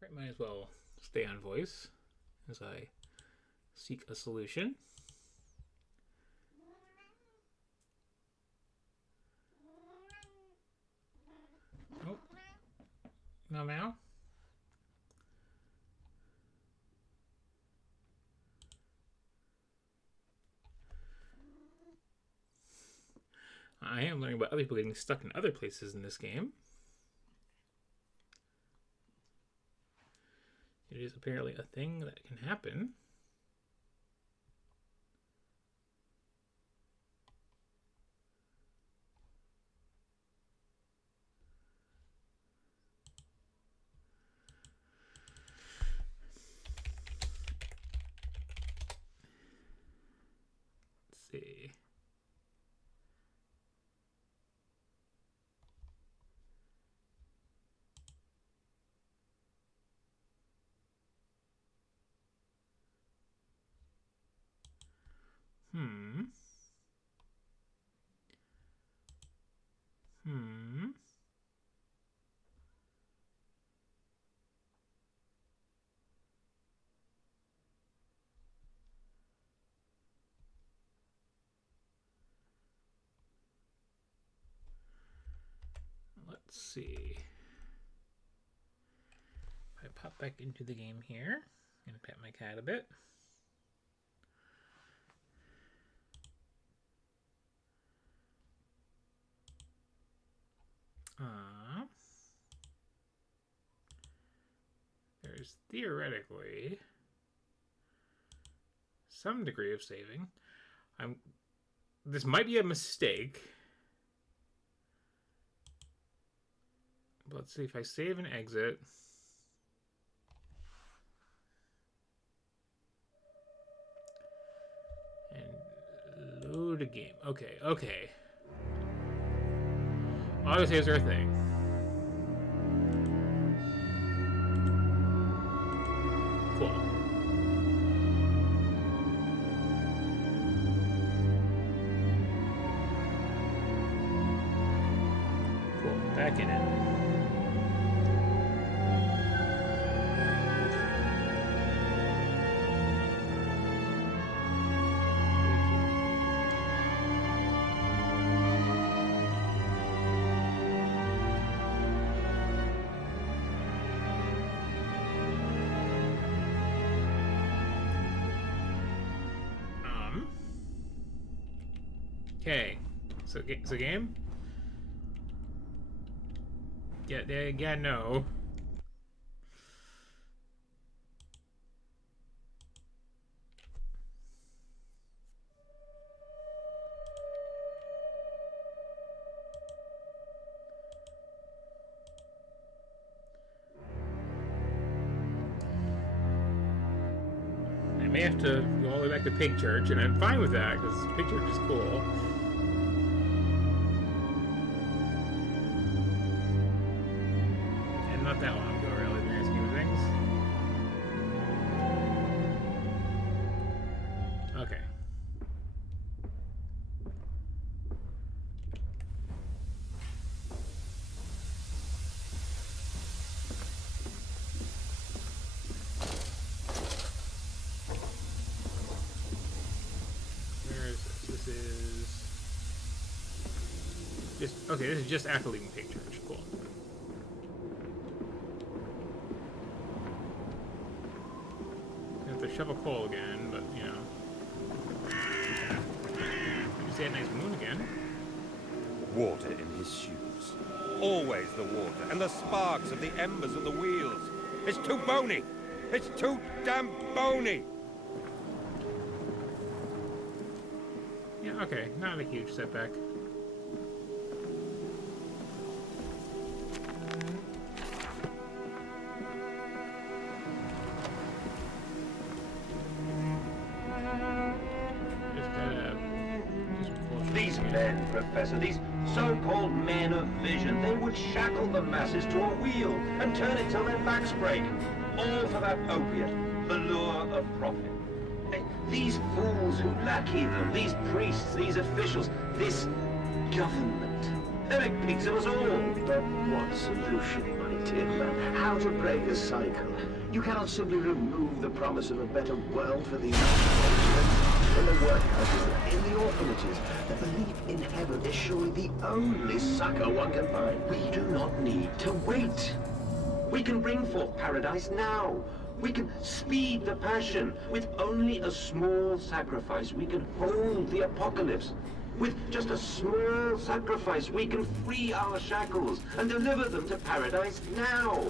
Alright, might as well stay on voice as I seek a solution. Oh. No, meow. I am learning about other people getting stuck in other places in this game. It is apparently a thing that can happen. Let's see. Let's see. If I pop back into the game here and pet my cat a bit. There's theoretically some degree of saving. This might be a mistake. But let's see if I save and exit. And load a game. Okay, okay. Autosaves are a thing. Cool. Cool. Back in it. Okay, so game? Yeah, no. I may have to go all the way back to Pig Church, and I'm fine with that, because Pig Church is cool. Not that long ago, really, in the grand scheme of things. Okay. Where is this? This is just okay. This is just after leaving Pig Church. Cool. To shovel coal again, but you know. You see a nice moon again. Water in his shoes. Always the water, and the sparks of the embers of the wheels. It's too bony! It's too damn bony! Yeah, okay. Not a huge setback. These men, Professor, these so-called men of vision, they would shackle the masses to a wheel and turn it till their backs break. All for that opiate, the lure of profit. These fools who lackey them, these priests, these officials, this government, they make pigs of us all. But what solution might Tin Man, how to break a cycle. You cannot simply remove the promise of a better world for these in the workhouses, in the orphanages. The belief in heaven is surely the only succor one can find. We do not need to wait. We can bring forth paradise now. We can speed the passion. With only a small sacrifice, we can hold the apocalypse. With just a small sacrifice, we can free our shackles and deliver them to paradise now.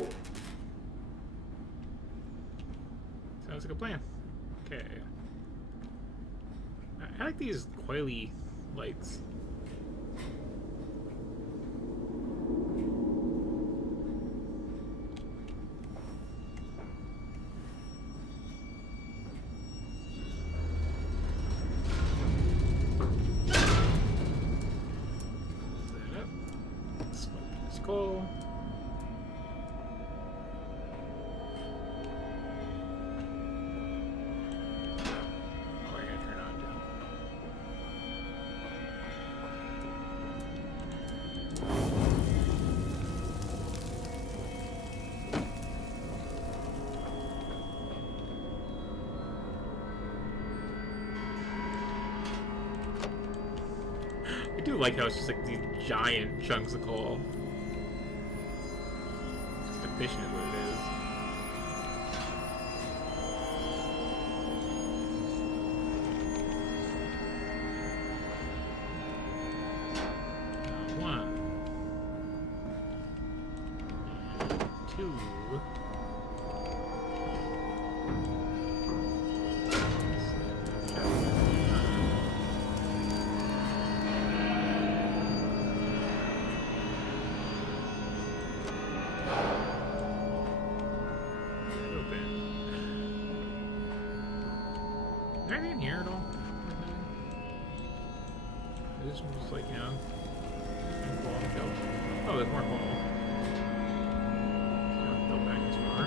Sounds like a plan. Okay. I like these coily lights. Cool. Oh, I gotta turn on too. I do like how it's just like these giant chunks of coal. Efficient is what it is. One. Two. Anything in here at all? This one's just like, you know, oh, there's more coal. So, go back as far.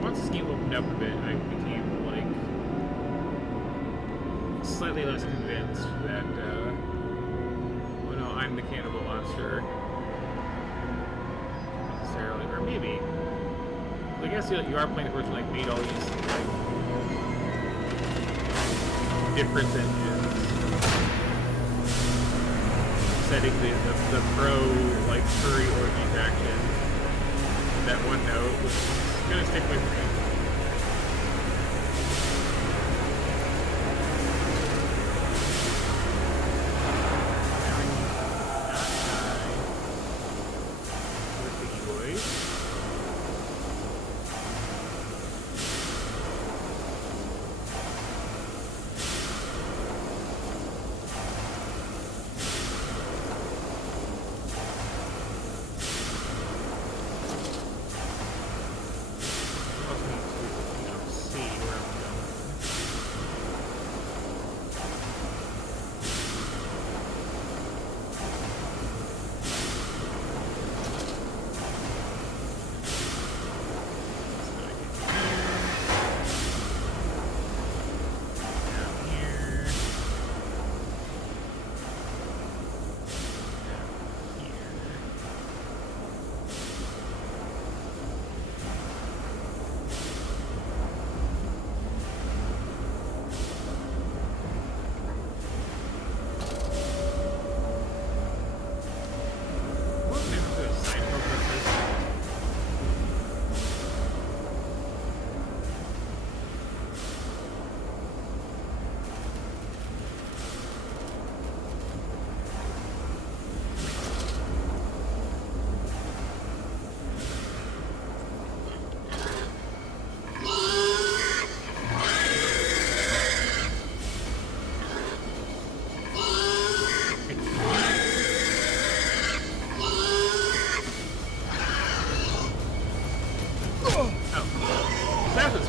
Once this game opened up a bit, I became, like, slightly less convinced that, oh no, I'm the cannibal monster. Necessarily. Or maybe. I guess you are playing the person, like, made all these, like, different engines. Setting the pro, like, furry orgy faction. That one note, which is gonna stick with me.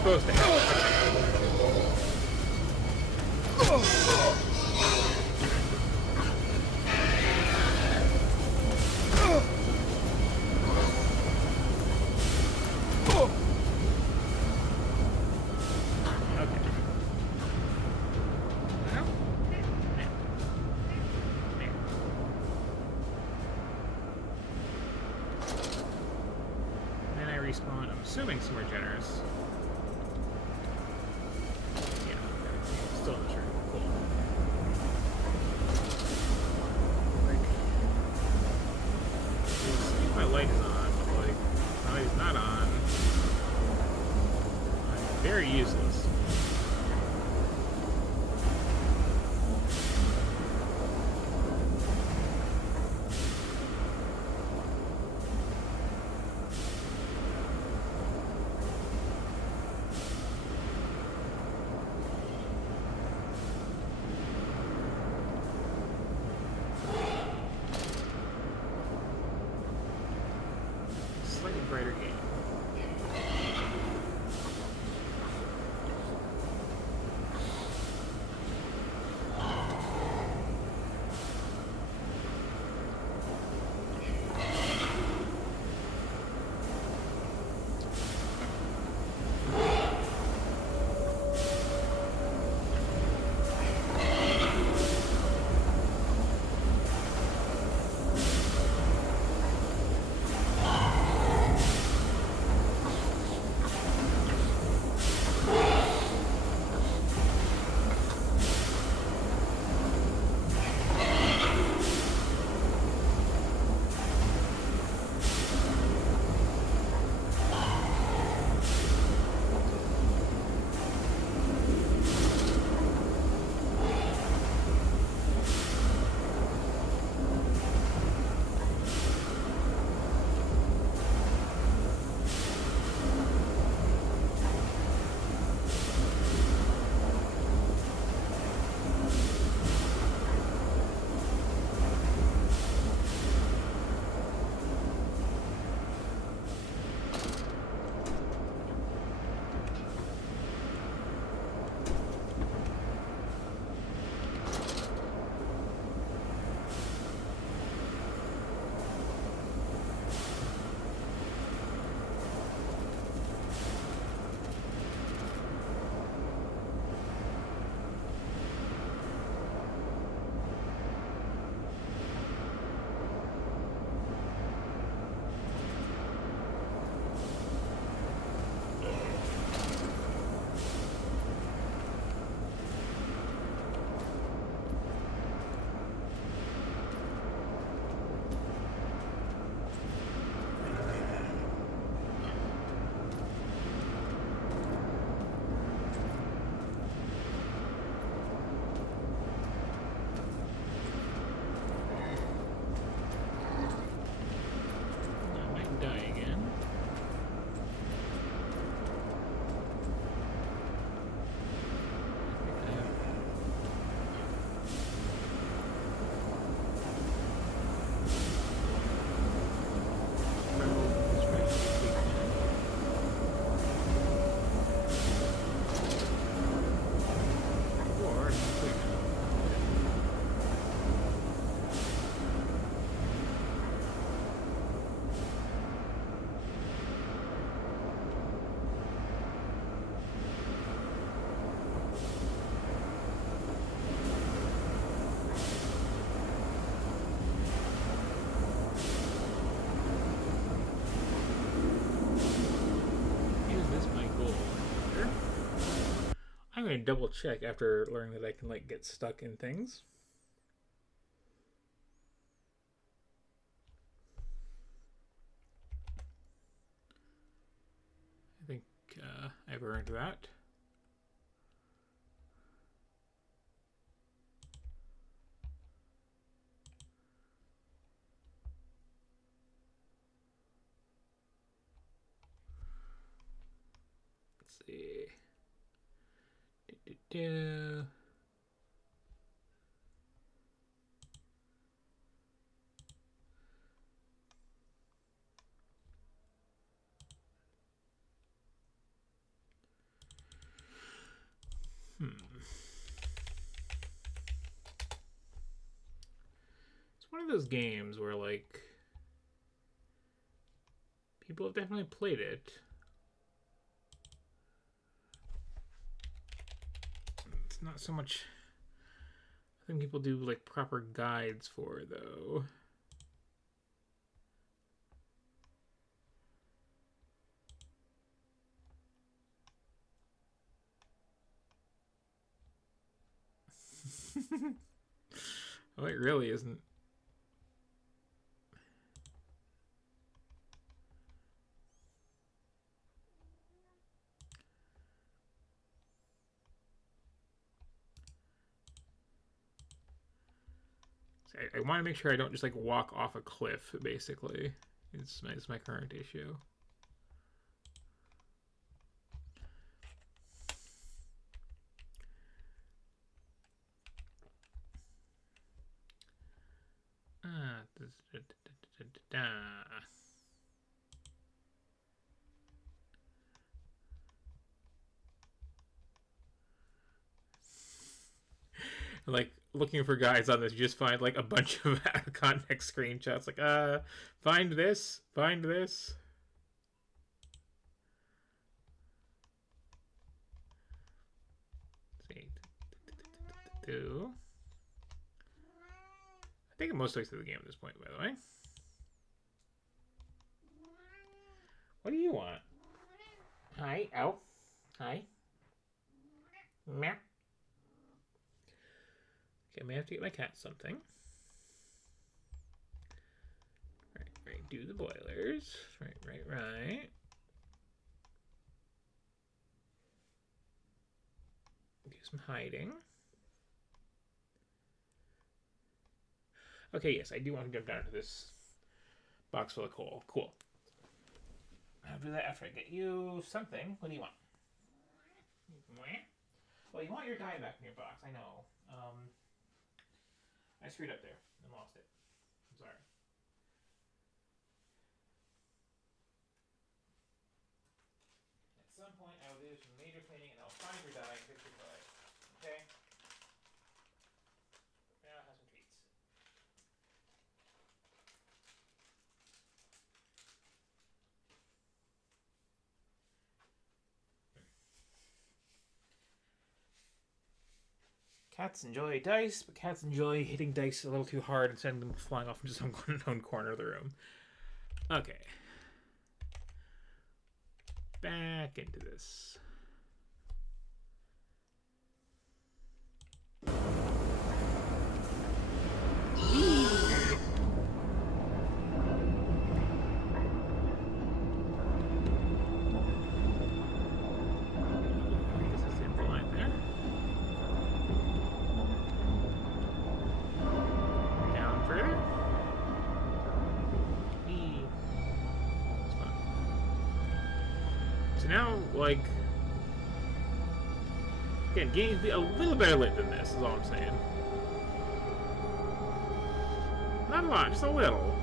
supposed to happen. Respawn. I'm assuming some more generous. Yeah, still not sure. Cool. Like, see if my light is on, but like, my light is not on. I'm very useless. Slightly brighter game. I'm going to double check after learning that I can like get stuck in things. I think I've earned that. Let's see. those games where, like, people have definitely played it. It's not so much... I think people do, like, proper guides for it, though. Oh, it really isn't. I want to make sure I don't just like walk off a cliff, basically. It's my current issue. Like looking for guides on this, you just find like a bunch of out of context screenshots. Like, find this, find this. Let's see. I think I'm most ways through the game at this point, by the way. What do you want? Hi, ow. Hi. Meow. Okay, I may have to get my cat something. Right, do the boilers. Right. Do some hiding. Okay, yes, I do want to jump down into this box full of coal. Cool. I'll do that after I get you something. What do you want? Well, you want your dye back in your box, I know. I screwed up there and lost it. I'm sorry. At some point, I will do some major cleaning and I'll find your dye and fix your dye. Okay? Now have some treats. Cats enjoy dice, but cats enjoy hitting dice a little too hard and sending them flying off into some unknown corner of the room. Okay. Back into this. Like, again, games be a little better lit than this, is all I'm saying. Not a lot, just a little.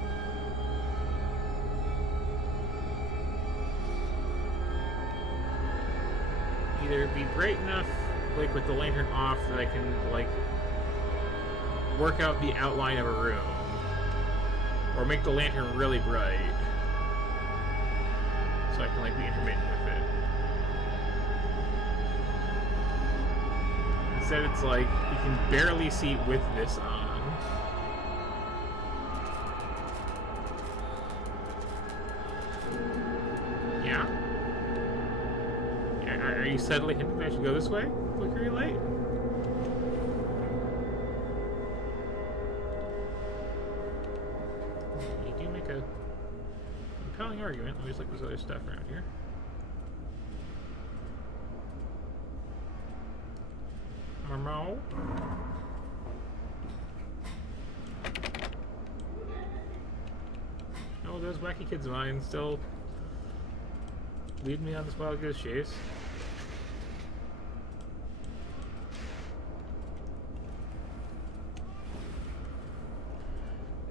Either be bright enough, like with the lantern off, that I can, like, work out the outline of a room. Or make the lantern really bright. So I can, like, be intermittent with it. Instead, it's like you can barely see with this on. Yeah? Are you subtly hinting that I should go this way? Flickery light? You do make a compelling argument. Let me just look at this other stuff around here. Marmo. Oh, those wacky kids of mine still lead me on this wild goose chase.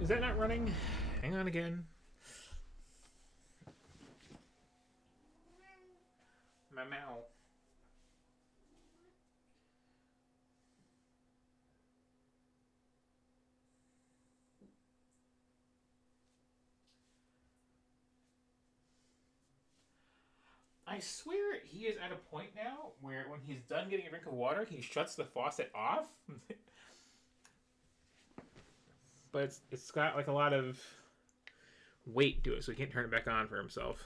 Is that not running? Hang on again. My mouth. I swear he is at a point now where when he's done getting a drink of water, he shuts the faucet off. But it's got like a lot of weight to it, so he can't turn it back on for himself.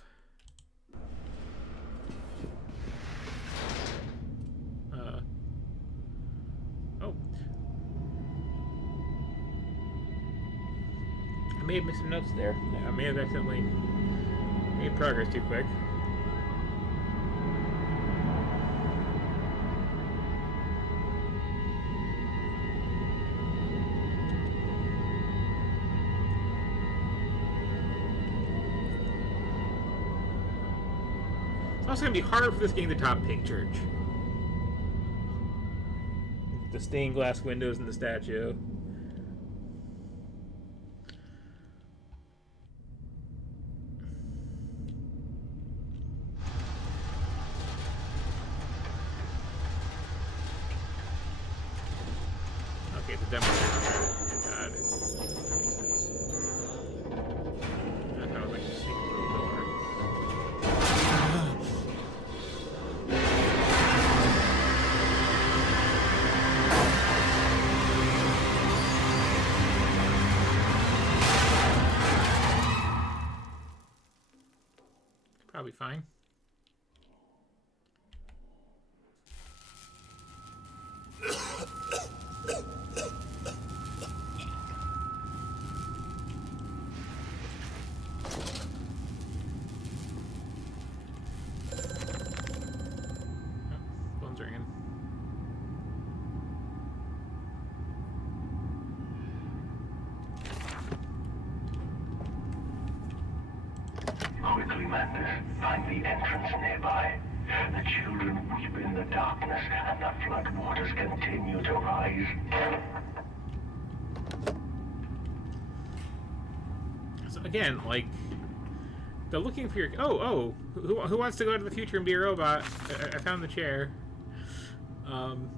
Oh. I may have missed some notes there. I may have accidentally made progress too quick. It's also going to be hard for this game to top Pig Church. The stained glass windows in the statue. Okay, it's a demo. God. That sounds like a secret little door. Probably fine. Phone's ringing. Quickly, Mandus. Find the entrance nearby. The children weep in the darkness, and the floodwaters continue to rise. So again, like, they're looking for your... Oh, who wants to go to the future and be a robot? I found the chair. Mhm.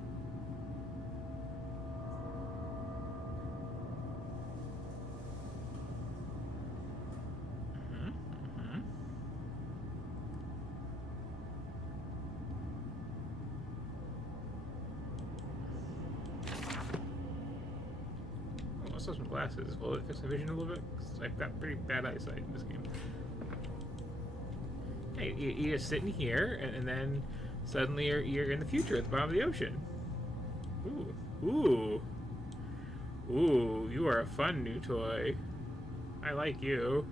Oh, let's have some glasses. Will it fix my vision a little bit? 'Cause I've got pretty bad eyesight in this game. Hey, you're just sitting here, and then suddenly you're in the future at the bottom of the ocean. Ooh, you are a fun new toy. I like you.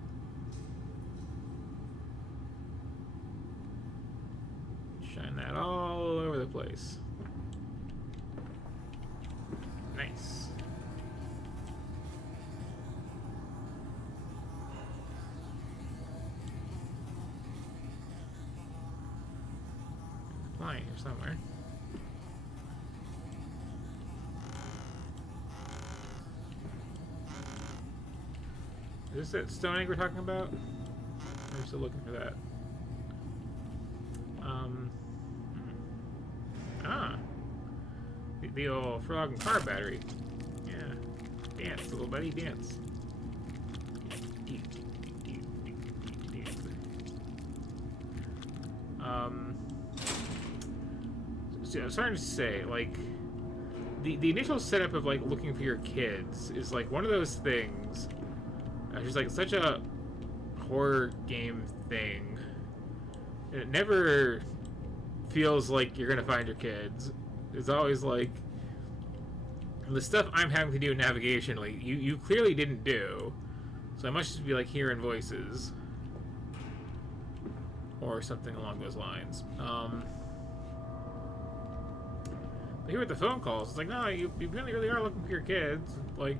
Shine that all over the place. Nice. Flying here somewhere. Is this that stone egg we're talking about? I'm still looking for that. The old frog and car battery. Yeah. Dance, little buddy, dance. So I'm starting to say, like, the initial setup of, like, looking for your kids is, like, one of those things. Just, like, such a horror game thing. And it never feels like you're gonna find your kids. It's always, like, the stuff I'm having to do in navigation, like, you clearly didn't do. So I must just be, like, hearing voices. Or something along those lines. But here with the phone calls, it's like, no, you really are looking for your kids. Like,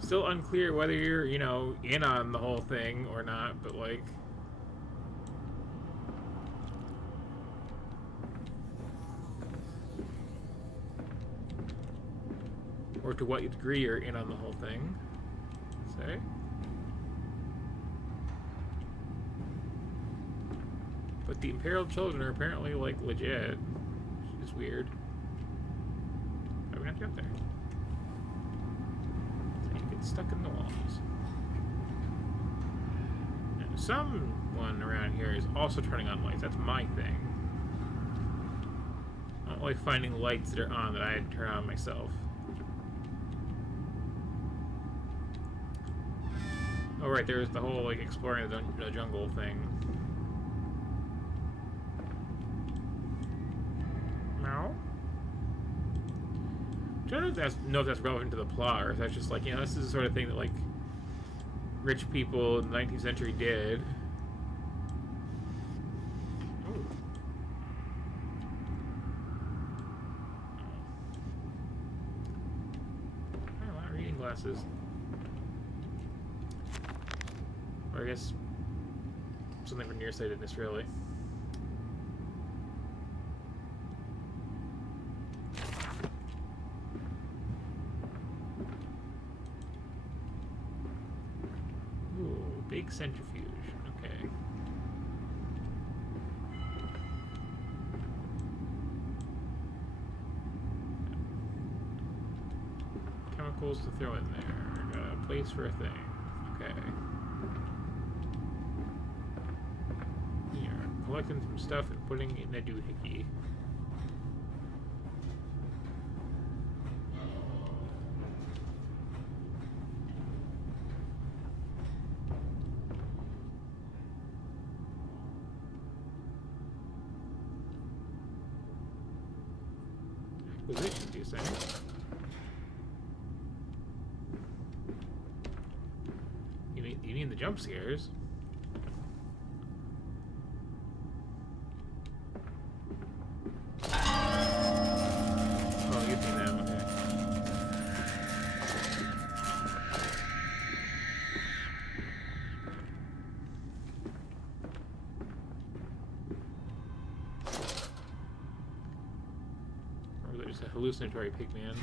still unclear whether you're, you know, in on the whole thing or not, but, like... Or to what degree you're in on the whole thing. Say. But the imperiled children are apparently, like, legit. Which is weird. Why are we not get up there? So you get stuck in the walls. someone around here is also turning on lights. That's my thing. I don't like finding lights that are on that I turn on myself. Oh right, there's the whole like exploring the jungle thing. Meow. I don't know if that's relevant to the plot, or if that's just like, you know, this is the sort of thing that like rich people in the 19th century did. Ooh. Oh, not reading glasses. Or I guess something for nearsightedness, really. Ooh, big centrifuge. Okay. Chemicals to throw in there. Got a place for a thing. Okay. Here, collecting some stuff and putting it in a doohickey. Acquisitions, you say? You mean the jump scares? Oh, you mean that, okay. Or was it just a hallucinatory pigman?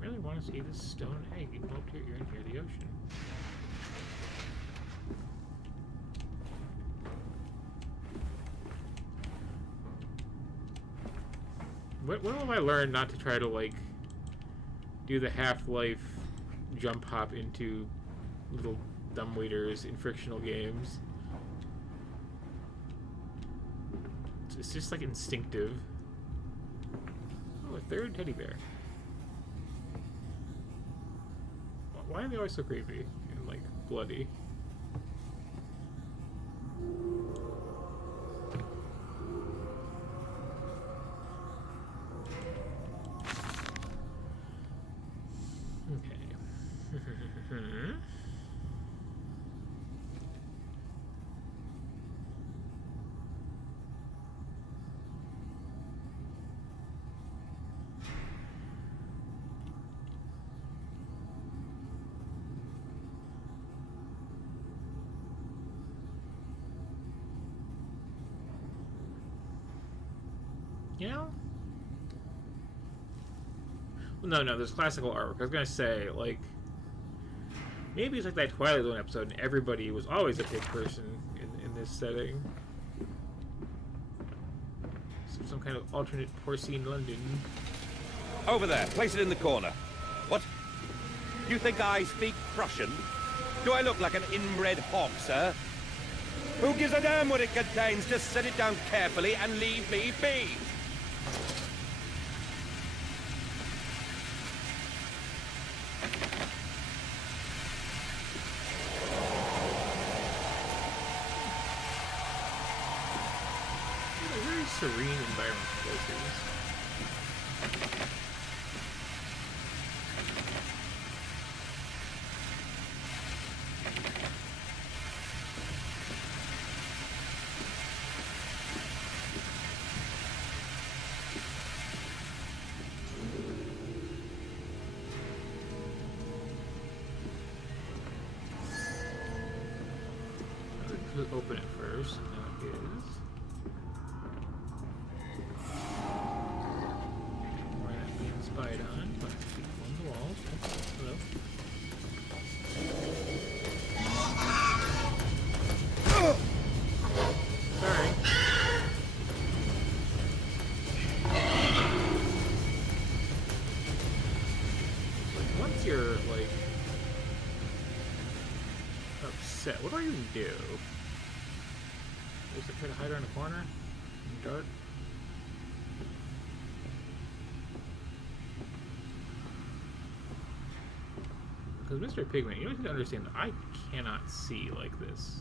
I really want to see this stone egg. You come up here, you're in here, the ocean. When will I learn not to try to, like, do the Half-Life jump hop into little dumbwaiters in frictional games? It's just, like, instinctive. Oh, a third teddy bear. Why are they always so creepy and, like, bloody? Okay. You know? Well, no, there's classical artwork. I was gonna say, like, maybe it's like that Twilight Zone episode and everybody was always a pig person in this setting. Some kind of alternate porcine London. Over there, place it in the corner. What? You think I speak Prussian? Do I look like an inbred hog, sir? Who gives a damn what it contains? Just set it down carefully and leave me be. Very serene environment places. Let's open it first. Now it is. What do I even do? Just try to hide around a corner? In the dark? Because Mr. Pigman, you need to understand that I cannot see like this.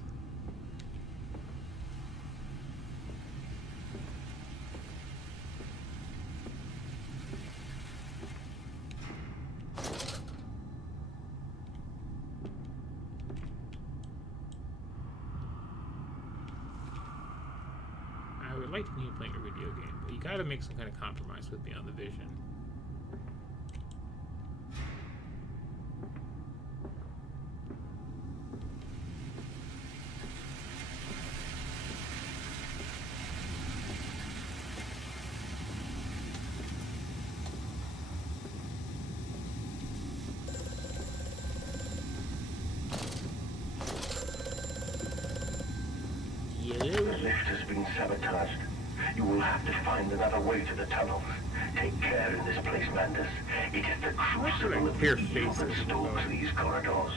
I would like to continue playing a video game, but you gotta make some kind of compromise with me on the vision. The lift has been sabotaged. You will have to find another way to the tunnels. Take care in this place, Mandus. It is the crucible of Clear evil face. that stalks these corridors.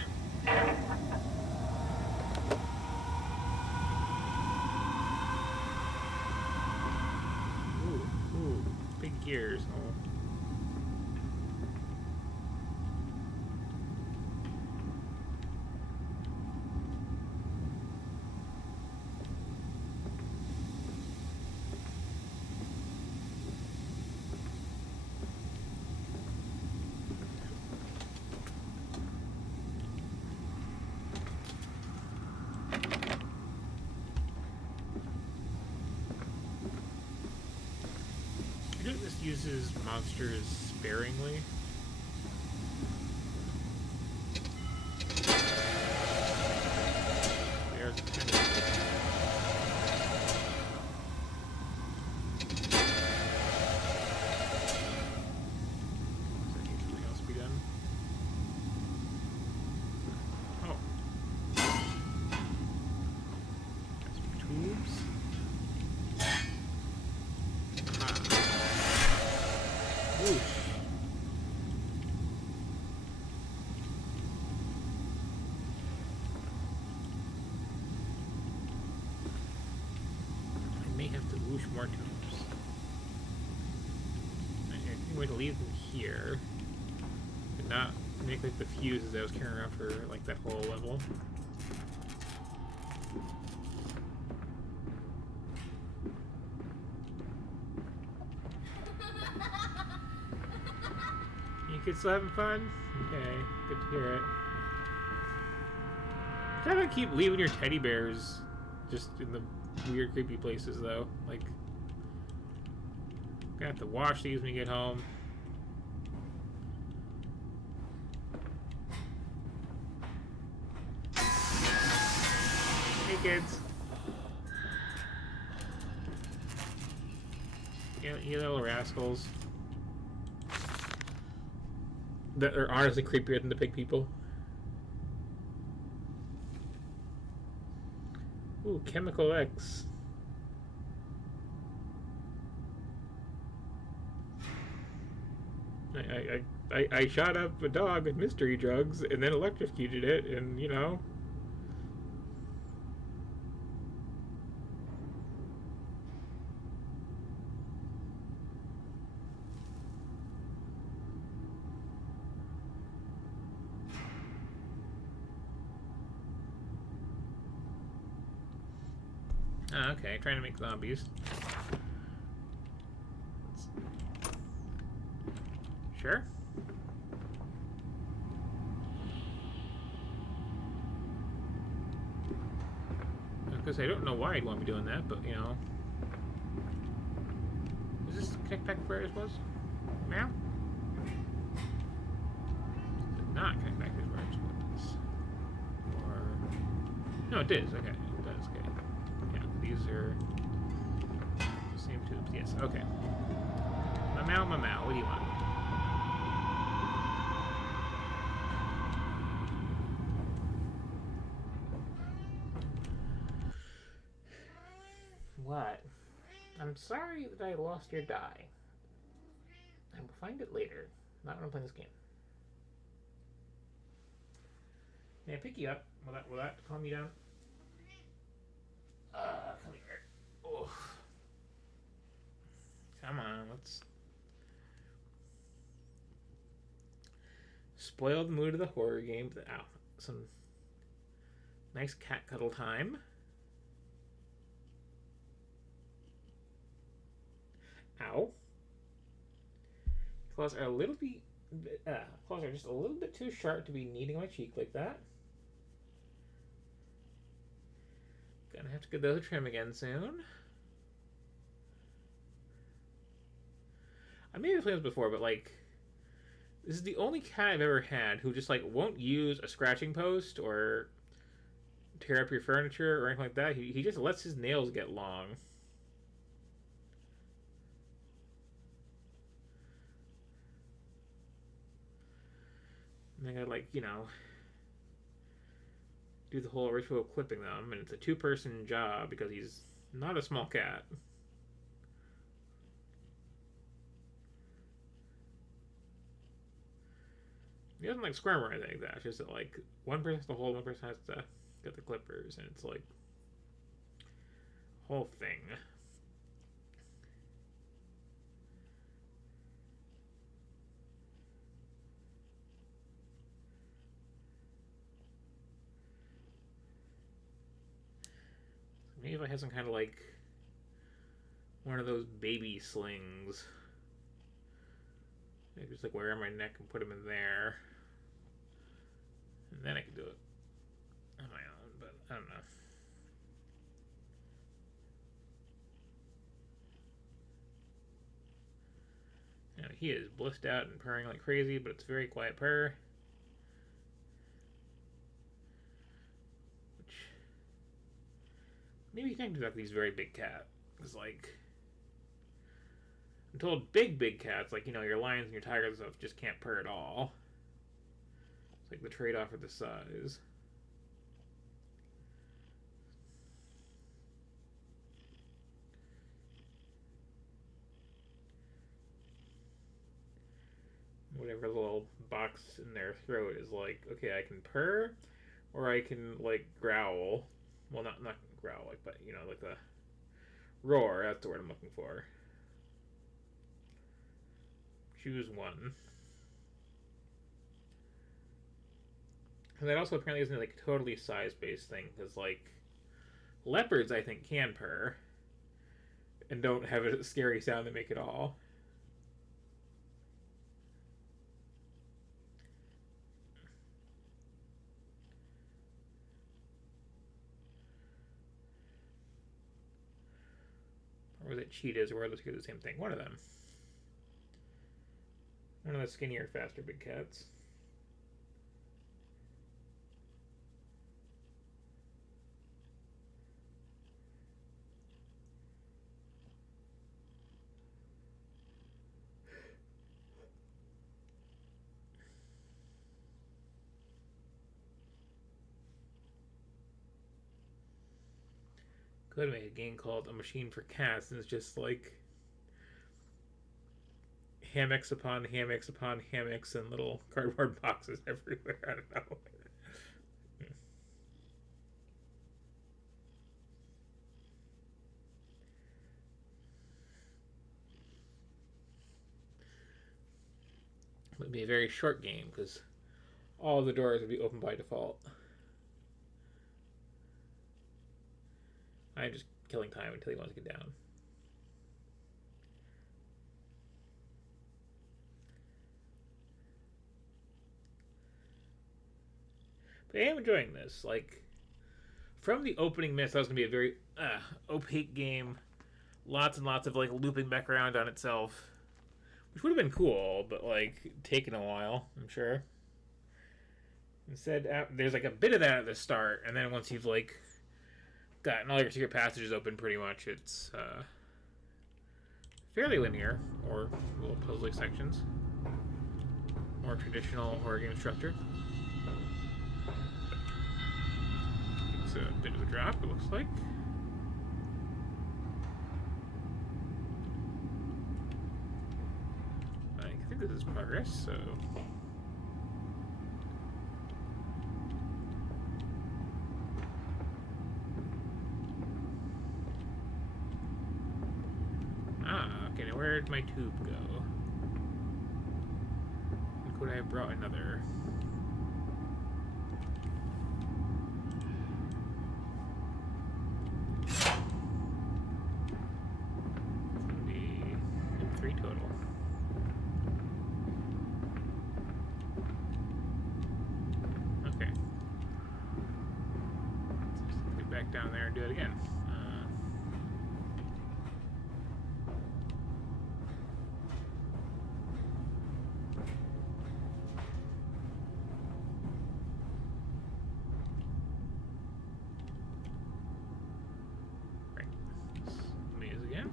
Ooh, big gears. Oh. I think this uses monsters sparingly. There's kind of... Does that need something else to be done? Oh. Got some tubes. Whoosh. I may have to whoosh more tubes. I think I'm going to leave them here, but not make like the fuses I was carrying around for like that whole level. You kids still having fun? Okay, good to hear it. You gotta keep leaving your teddy bears just in the weird, creepy places, though. Like, I'm gonna have to wash these when you get home. Hey, kids. You little rascals. That are honestly creepier than the pig people. Ooh, Chemical X. I shot up a dog with mystery drugs and then electrocuted it, and you know. Oh, okay, trying to make zombies. Sure. Because I don't know why I'd want to be doing that, but you know. Is this connect back where it was? Meow? Did not connect back to where it was. Or. No, it did. Okay, it does. Okay. Yeah, these are the same tubes. Yes, okay. Meow, what do you want? What? I'm sorry that I lost your die. I will find it later. Not when I'm playing this game. May I pick you up? Will that calm you down? Come here. Oh. Come on, let's spoil the mood of the horror game. Ow. Some nice cat cuddle time. Ow. Claws are a little bit. Claws are just a little bit too sharp to be kneading my cheek like that. Gonna have to get those a trim again soon. I may have played this before, but like, this is the only cat I've ever had who just like won't use a scratching post or tear up your furniture or anything like that. He just lets his nails get long. And I gotta, like, you know, do the whole ritual of clipping them, and it's a two-person job because he's not a small cat. He doesn't like squirm or anything like that. It's just that, like, one person has to hold, one person has to get the clippers, and it's like a whole thing. Maybe if I had some kind of like one of those baby slings, I could just like wear on my neck and put him in there, and then I could do it on my own. But I don't know. You know, he is blissed out and purring like crazy, but it's a very quiet purr. Maybe you can do that with these very big cats. Because, like, I'm told big cats, like, you know, your lions and your tigers and stuff, just can't purr at all. It's like the trade-off of the size. Whatever little box in their throat is like, okay, I can purr, or I can, like, growl. Well, not growl, like, but, you know, like the roar, that's the word I'm looking for. Choose one. And that also apparently isn't, like, a totally size-based thing, because, like, leopards, I think, can purr, and don't have a scary sound to make at all. Or was it cheetahs, or were those two the same thing? One of them. One of the skinnier, faster big cats. Could make a game called A Machine for Cats, and it's just like hammocks upon hammocks upon hammocks and little cardboard boxes everywhere. I don't know. It would be a very short game because all the doors would be open by default. I'm just killing time until he wants to get down. But I am enjoying this. Like, from the opening minutes, that was going to be a very opaque game. Lots and lots of, like, looping back around on itself. Which would have been cool, but, like, taken a while, I'm sure. Instead, there's, like, a bit of that at the start, and then once you've, like, gotten all your secret passages open, pretty much, it's fairly linear, or little puzzly sections. More traditional horror game structure. It's a bit of a drop, it looks like. I think this is progress, so... where'd my tube go? Could I have brought another? Three total. Okay. Let's get back down there and do it again. Right. Maze again.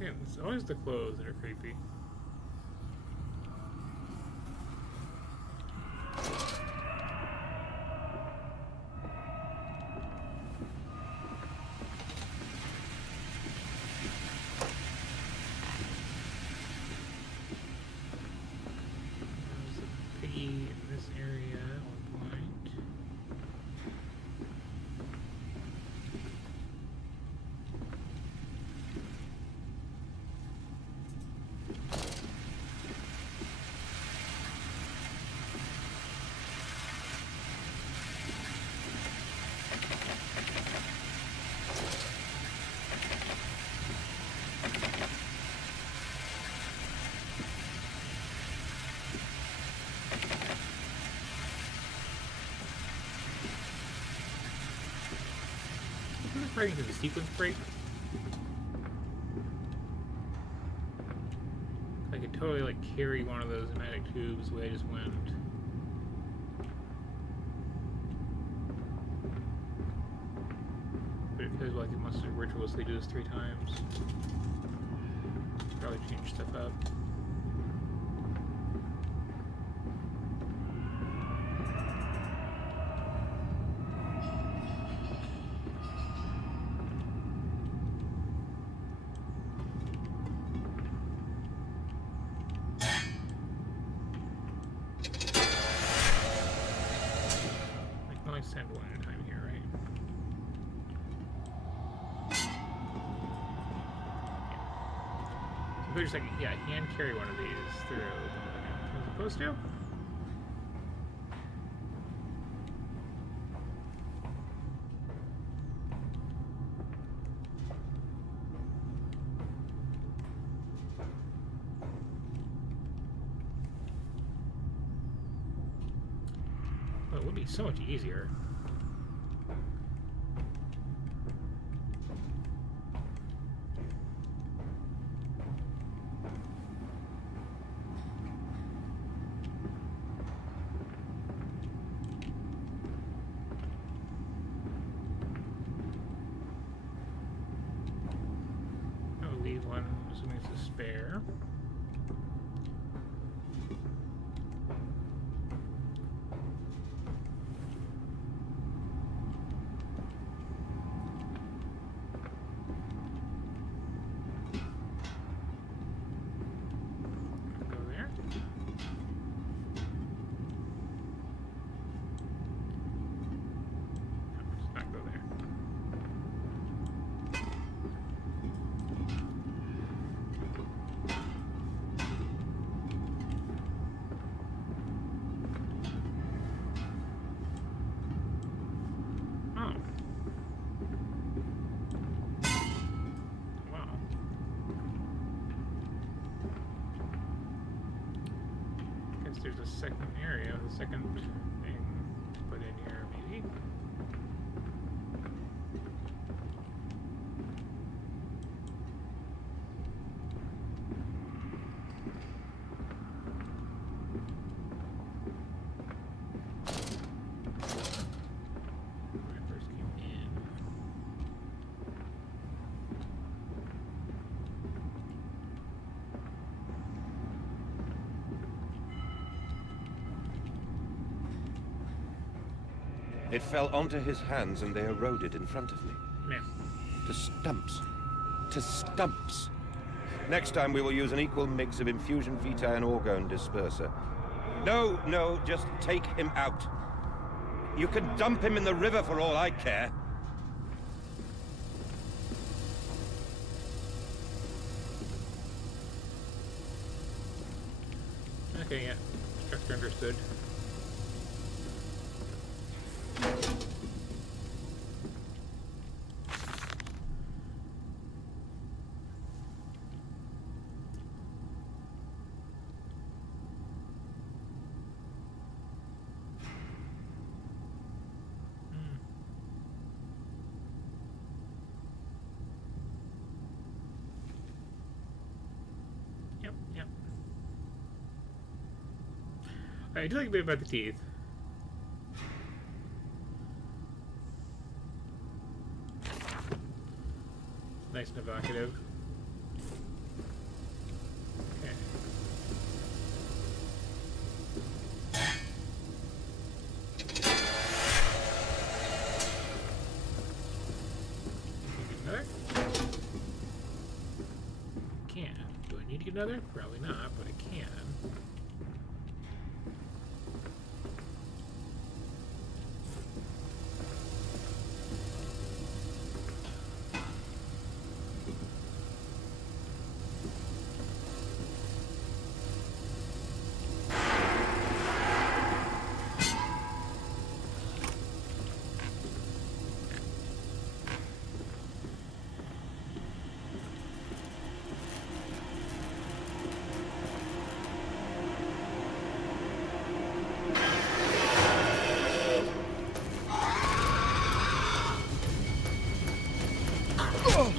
Yeah, it's always the clothes that are creepy. There's a piggy in this area at one point. Right into the sequence break. I could totally like carry one of those pneumatic tubes the way I just went. But it feels like it must ritualously do this 3 times. Probably change stuff up. Send one at a time here, right? Yeah. So just like, yeah, hand carry one of these through. Am I supposed to? Well, it would be so much easier. One, assuming it's a spare. Go there. No, let's not go there. There's a second area, the second thing to put in here, maybe. It fell onto his hands and they eroded in front of me. Yeah. To stumps. To stumps. Next time we will use an equal mix of infusion vitae and orgone disperser. No, no, just take him out. You can dump him in the river for all I care. Okay, yeah. Structure understood. Yep, yep. I do like a bit about the teeth. Nice and evocative. Okay. Another? Can. Do I need to get another? Probably not, but I can. Okay.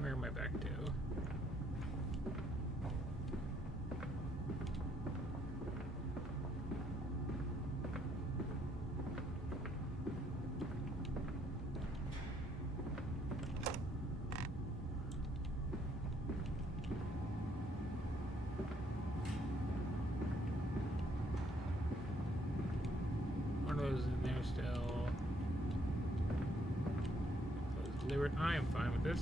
Where am I back to? One of those in there still. Those delivered. I am fine with this.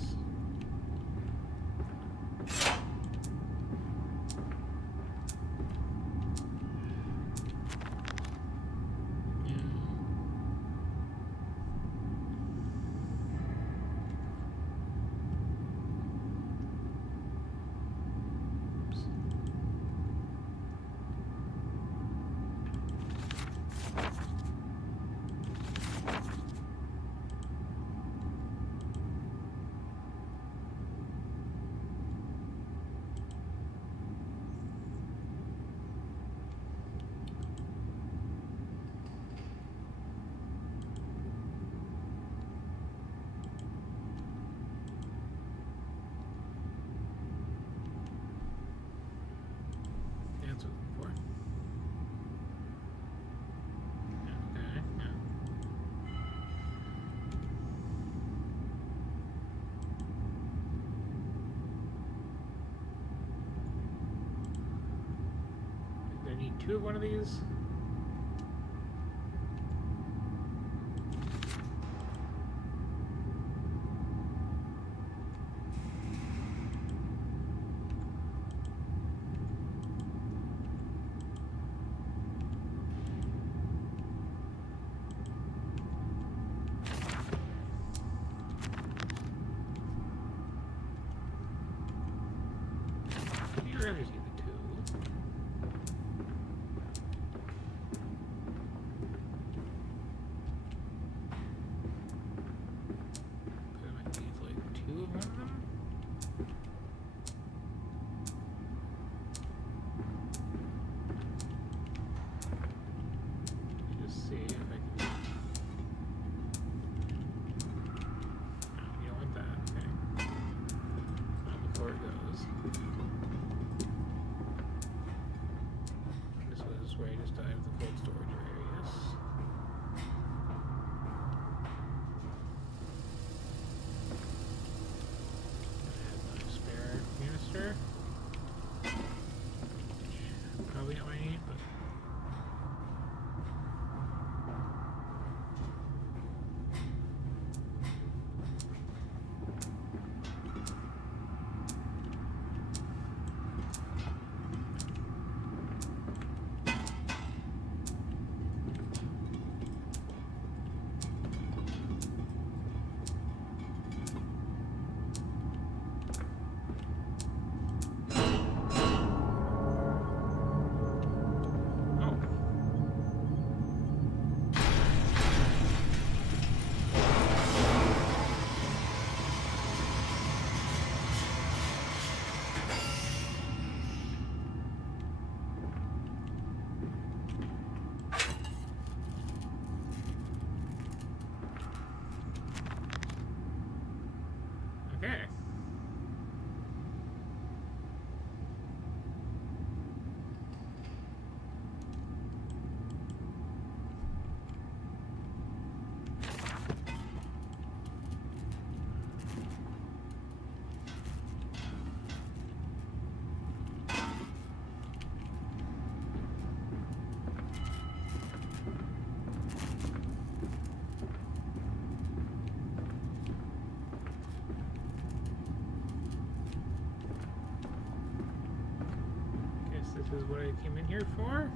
That's what I'm looking for. Okay, yeah. Do I need two of one of these? I'd rather see the two. But I might need like two of one of them. Let me just see if I can. No, you was. This was where I just died with the cold storage area, yes. I have my spare canister. Probably not what I need, but okay. Guess this is what I came in here for.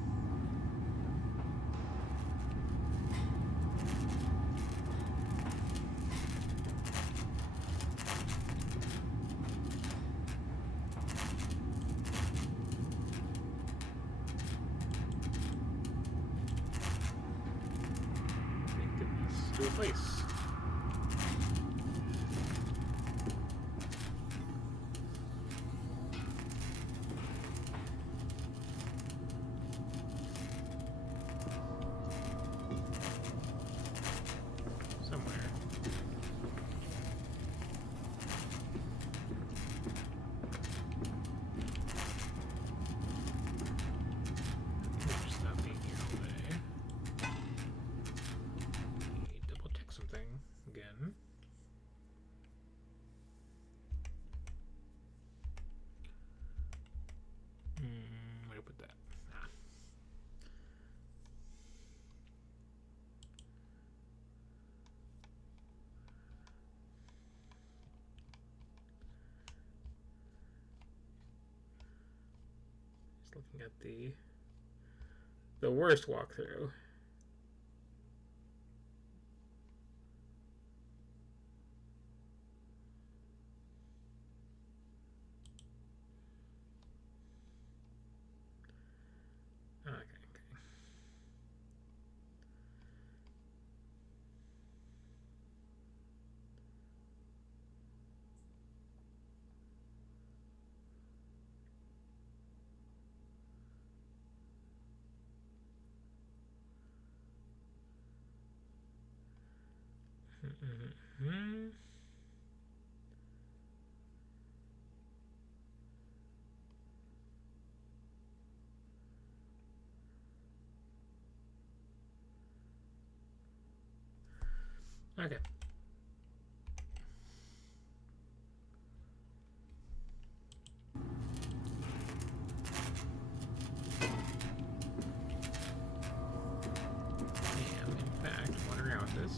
Thank goodness. To a place. Somewhere. Just not being here all day. Double check something again. Where to put that? Ah. Just looking at the worst walkthrough. Okay, okay. Mm-hmm. Okay. I am, in fact, wandering around with this.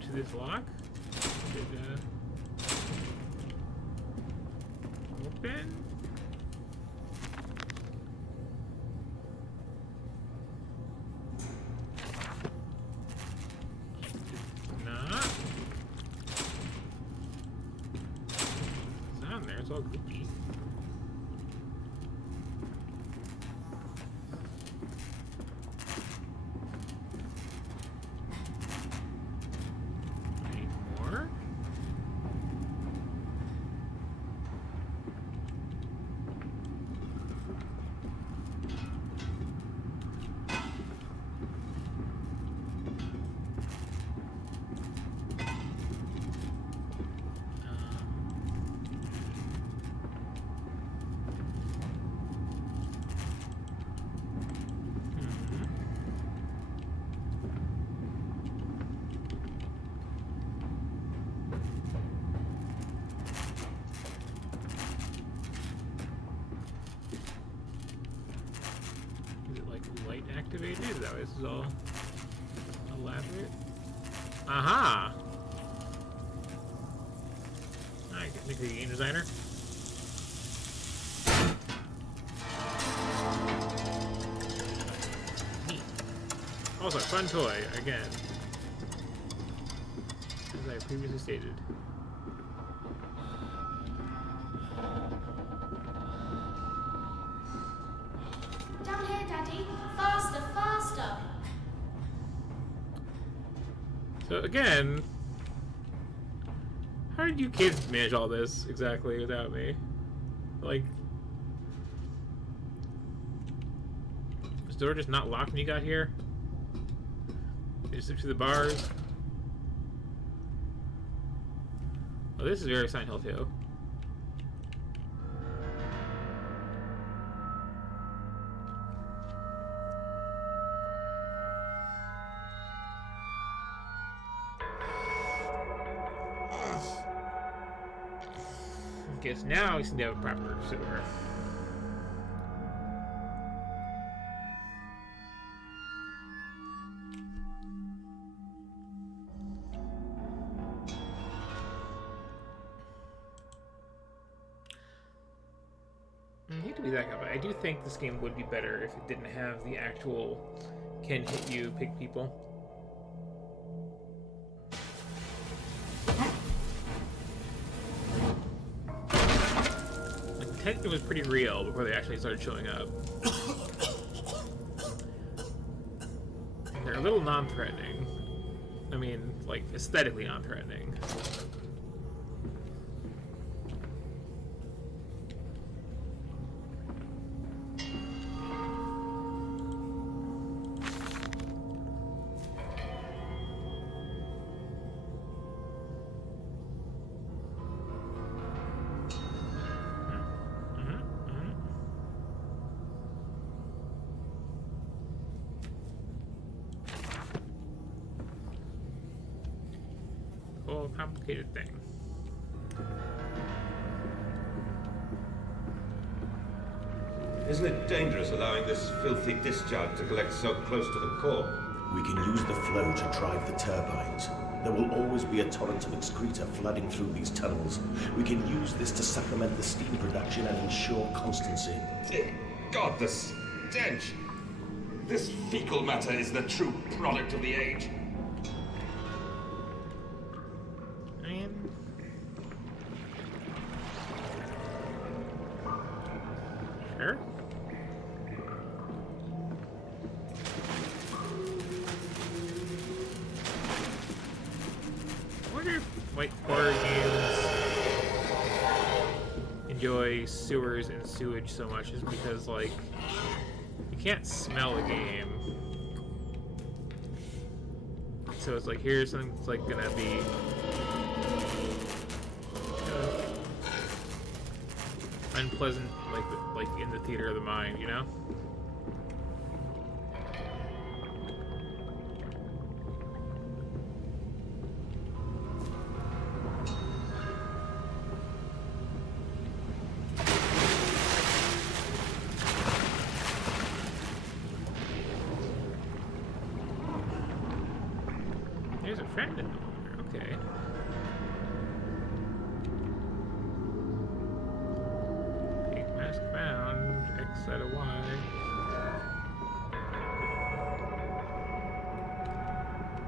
To this lock? Did, open? Not. It's on there, it's all goopy. activate it. That way this is all elaborate. Aha! Alright, get the game designer. Neat. Also, fun toy, again. As I previously stated. Down here, Daddy. Faster, faster. So again, how did you kids manage all this exactly without me? Like, was the door just not locked when you got here? You just slipped through the bars? Oh, this is very Silent Hill too. Guess now we seem to have a proper sewer. I hate to be that guy, but I do think this game would be better if it didn't have the actual can hit you, pick people. It was pretty real before they actually started showing up. They're a little non-threatening. I mean, like, aesthetically non-threatening. Complicated thing. Isn't it dangerous allowing this filthy discharge to collect so close to the core? We can use the flow to drive the turbines. There will always be a torrent of excreta flooding through these tunnels. We can use this to supplement the steam production and ensure constancy. Dear God, the stench! This fecal matter is the true product of the age. Sure. I wonder if, like, horror games enjoy sewers and sewage so much is because, like, you can't smell a game. So it's like, here's something that's, like, gonna be unpleasant, like in the theater of the mind, you know? There's a friend in the water, okay. Found X out of Y.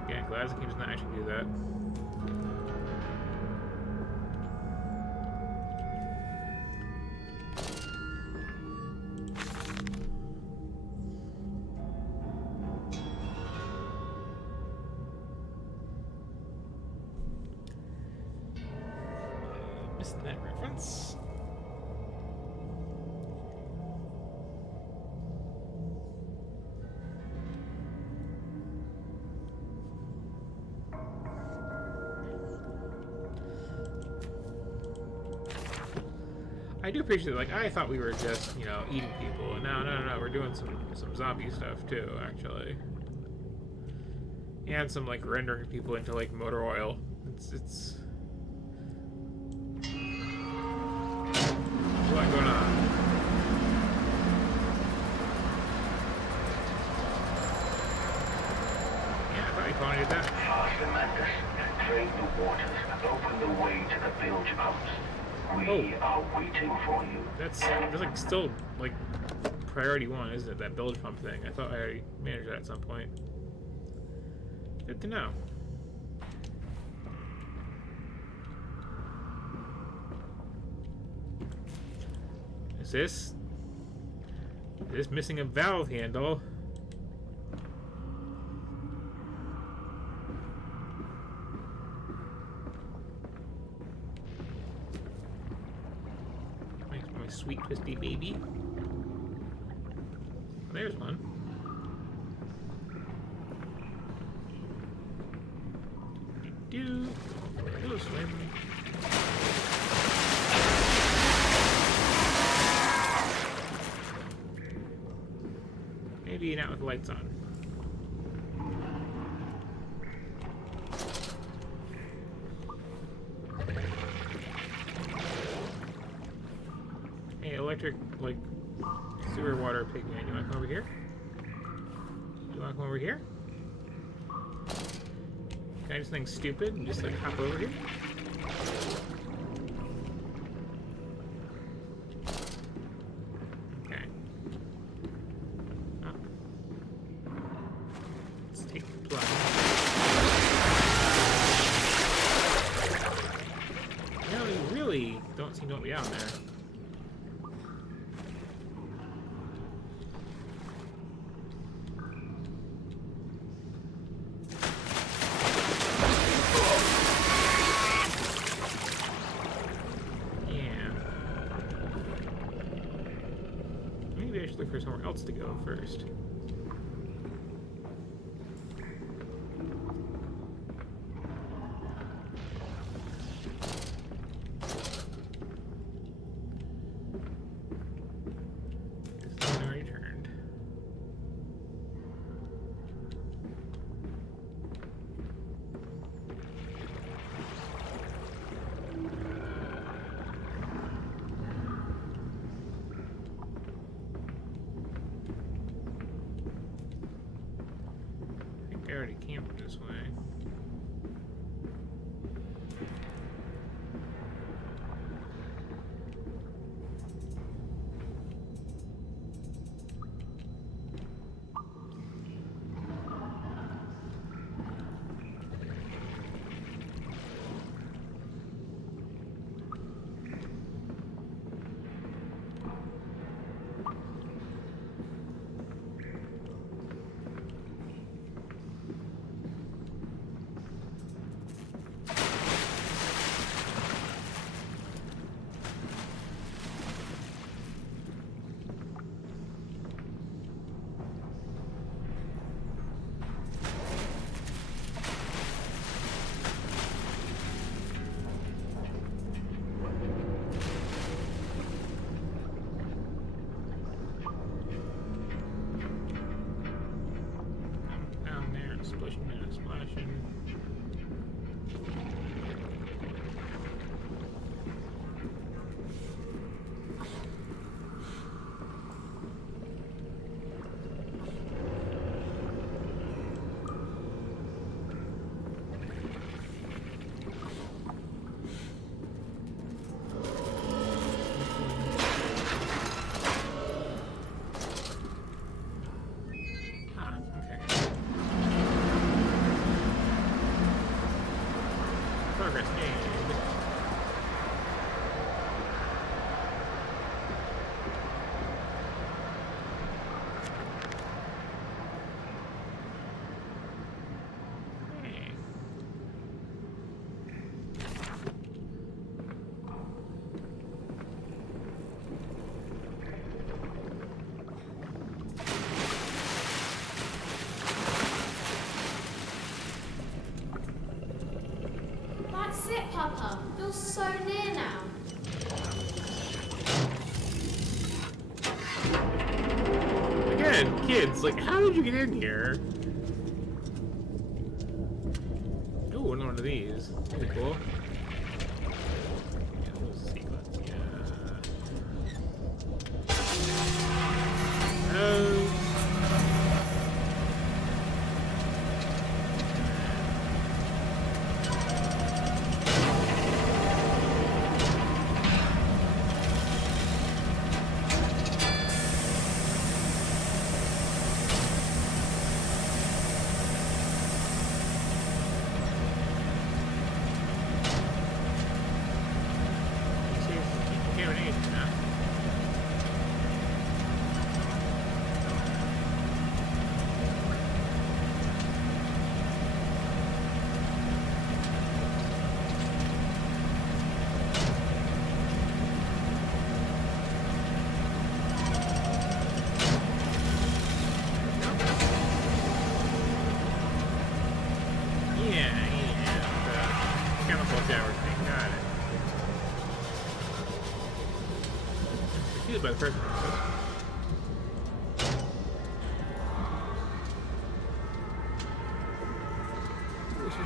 Yeah, glad the game does not actually do that. Missing that reference. I do appreciate, like, I thought we were just, you know, eating people, and no, we're doing some zombie stuff too, actually. And some, like, rendering people into, like, motor oil. It's a lot going on. I need that. Faster, Mantis. Drain the waters. Open the way to the bilge pumps. We are waiting for you. That's like still like priority 1, isn't it? That bilge pump thing. I thought I already managed that at some point. Good to know. Is this missing a valve handle? My sweet twisty baby. There's one. Do little swim. Maybe not with the lights on. Hey, electric, like, sewer water pigman. You wanna come over here? You wanna come over here? Can I do something stupid and just, like, hop over here? Okay. Oh. Let's take the plug. No, you really don't seem to want me down there. Look for somewhere else to go first. This one already turned. I already camped this way. Splashing and splashing. Progress made. Hey. That's it, Papa. You're so near now. Again, kids, like, how did you get in here? Ooh, another one of these. Pretty cool. Yeah, we'll see. Yeah.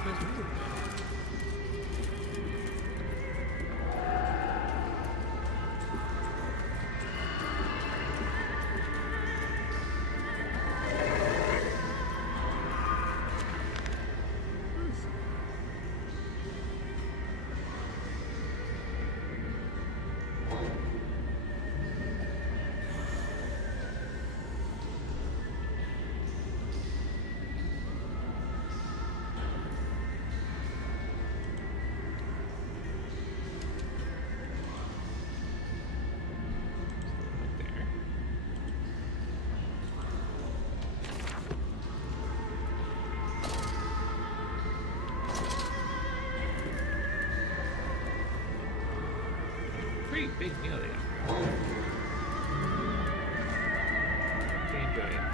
nice music though. Pretty big meal they got. They enjoy it.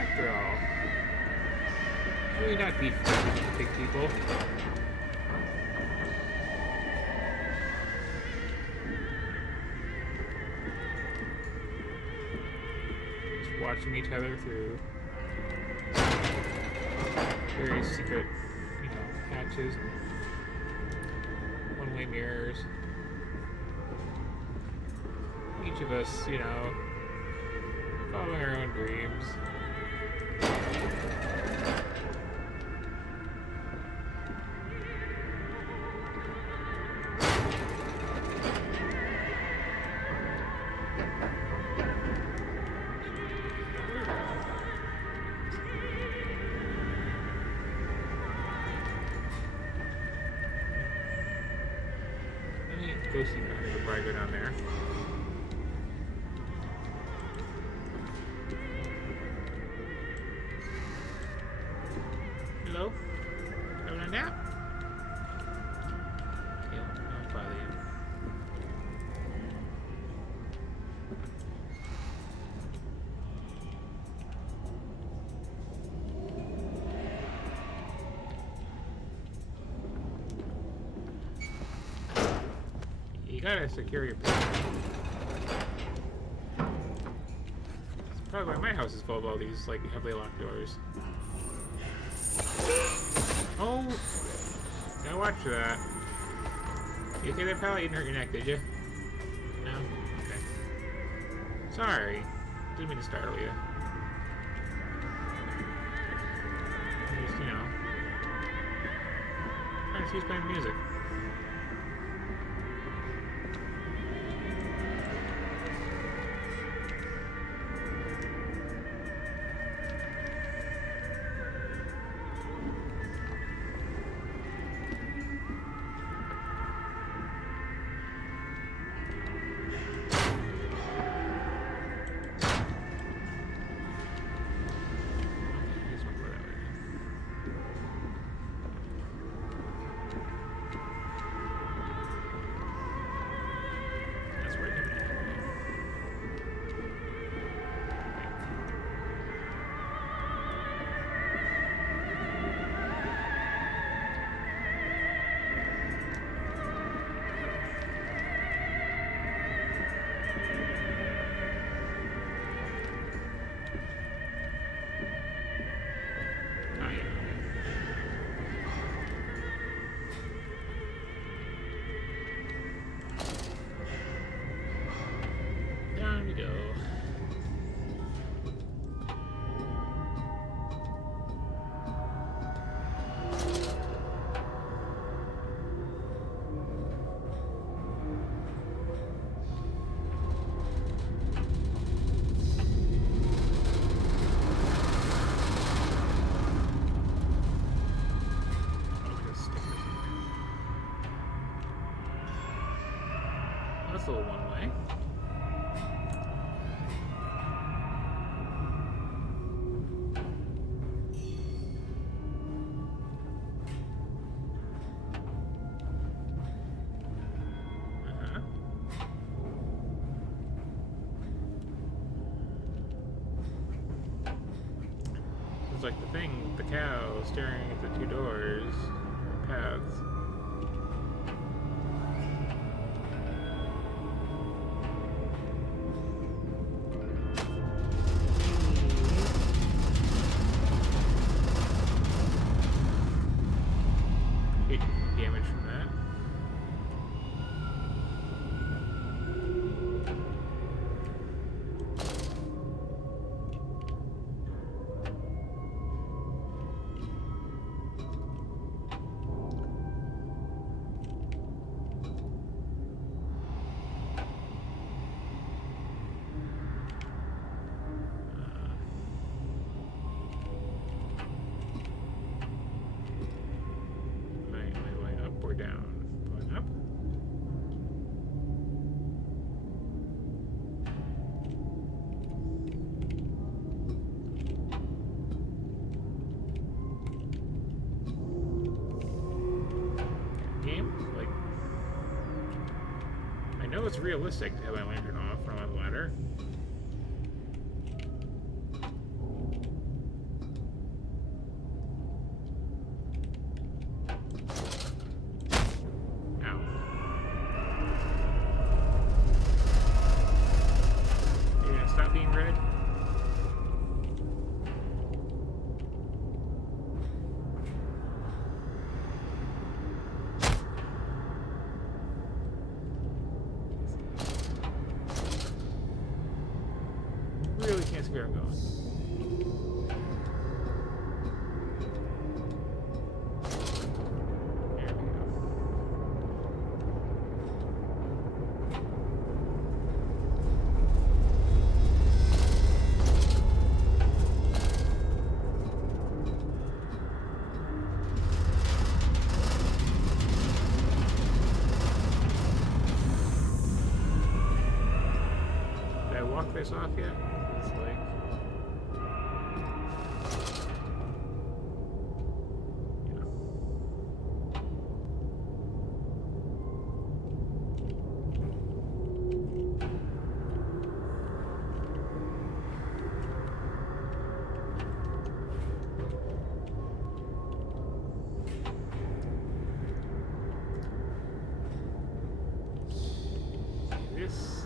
After all, can we not be friends with big people? Just watching each other through very secret, you know, hatches, one-way mirrors. Each of us, you know, following our own dreams. Let me go see Carter before I go down there. Hello? Having a nap? Yeah, I'll bother you. You gotta secure your place. That's probably why my house is full of all these, like, heavily locked doors. Oh! Gotta watch that. You okay there, pal? You didn't hurt your neck, did you? No? Okay. Sorry. Didn't mean to startle you. Just, you know, trying to see who's playing music. Down we go. That's a little one way. It's like the thing, the cow staring at the two doors, paths. know it's realistic to have my lantern off from a ladder. Ow. Are you gonna stop being red? Really can't see where I'm going. There we go. Did I walk this off yet? It's like... Yeah.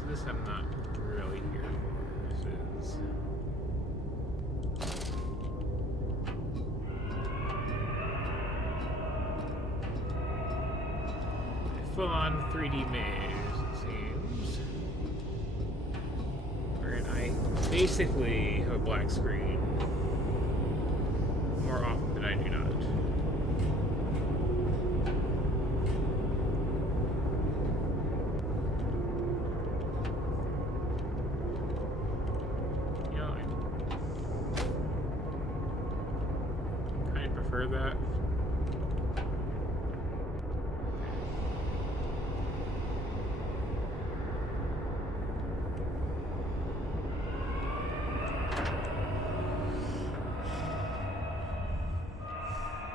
This I'm not really here for. This is... full-on 3D maze, it seems. Wherein I basically have a black screen more often than I do not. You know, I kind of prefer that.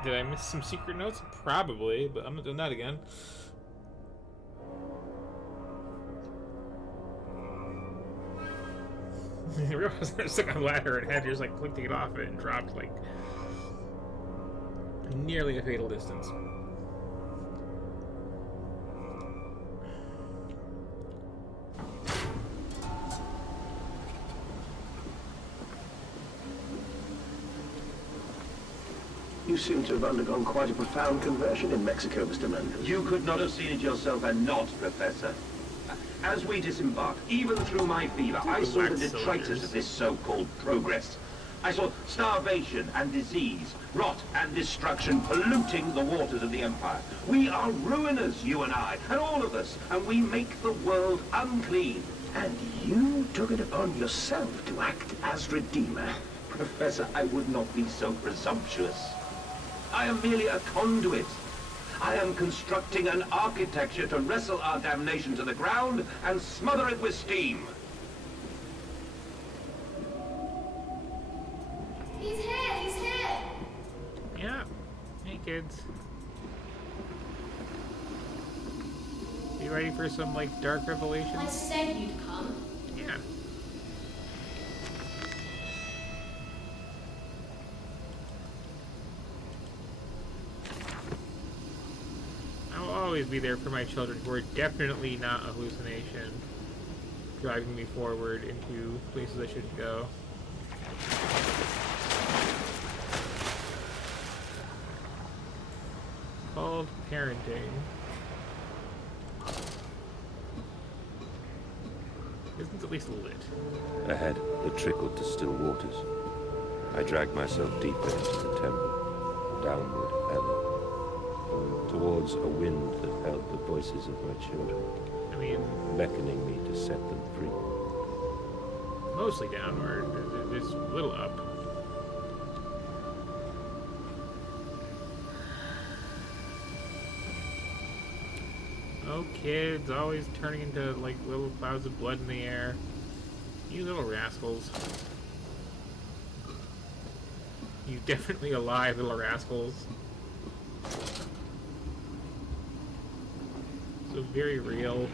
Did I miss some secret notes? Probably, but I'm not doing that again. I realized I stuck on a ladder and had to just like click to get off it and dropped like nearly a fatal distance. You seem to have undergone quite a profound conversion in Mexico, Mr. Mendes. You could not have seen it yourself and not, Professor. As we disembarked, even through my fever, I saw the detritus of this so-called progress. I saw starvation and disease, rot and destruction polluting the waters of the Empire. We are ruiners, you and I, and all of us, and we make the world unclean. And you took it upon yourself to act as Redeemer. Professor, I would not be so presumptuous. I am merely a conduit. I am constructing an architecture to wrestle our damnation to the ground and smother it with steam. He's here! He's here! Yeah. Hey, kids. You ready for some, like, dark revelations? I said you'd come. Yeah. I'll always be there for my children who are definitely not a hallucination, driving me forward into places I shouldn't go. Called parenting. Isn't at least lit. Ahead, it trickled to still waters. I dragged myself deeper into the temple, downward ever, towards a wind that held the voices of my children, I mean, beckoning me to set them free. mostly downward. There's a little up. Oh, kids, always turning into, like, little clouds of blood in the air. You little rascals. You definitely alive, little rascals. So very real.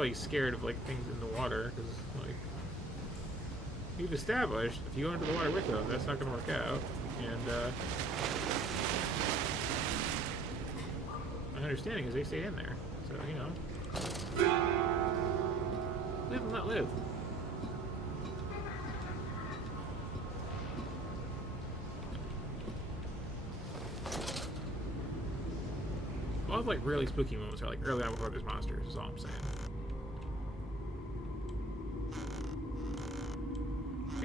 necessarily scared of like things in the water, because like we've established if you go into the water with them, that's not going to work out. And my understanding is they stay in there, so you know, live and let live. All of like really spooky moments are like early on before there's monsters, is all I'm saying.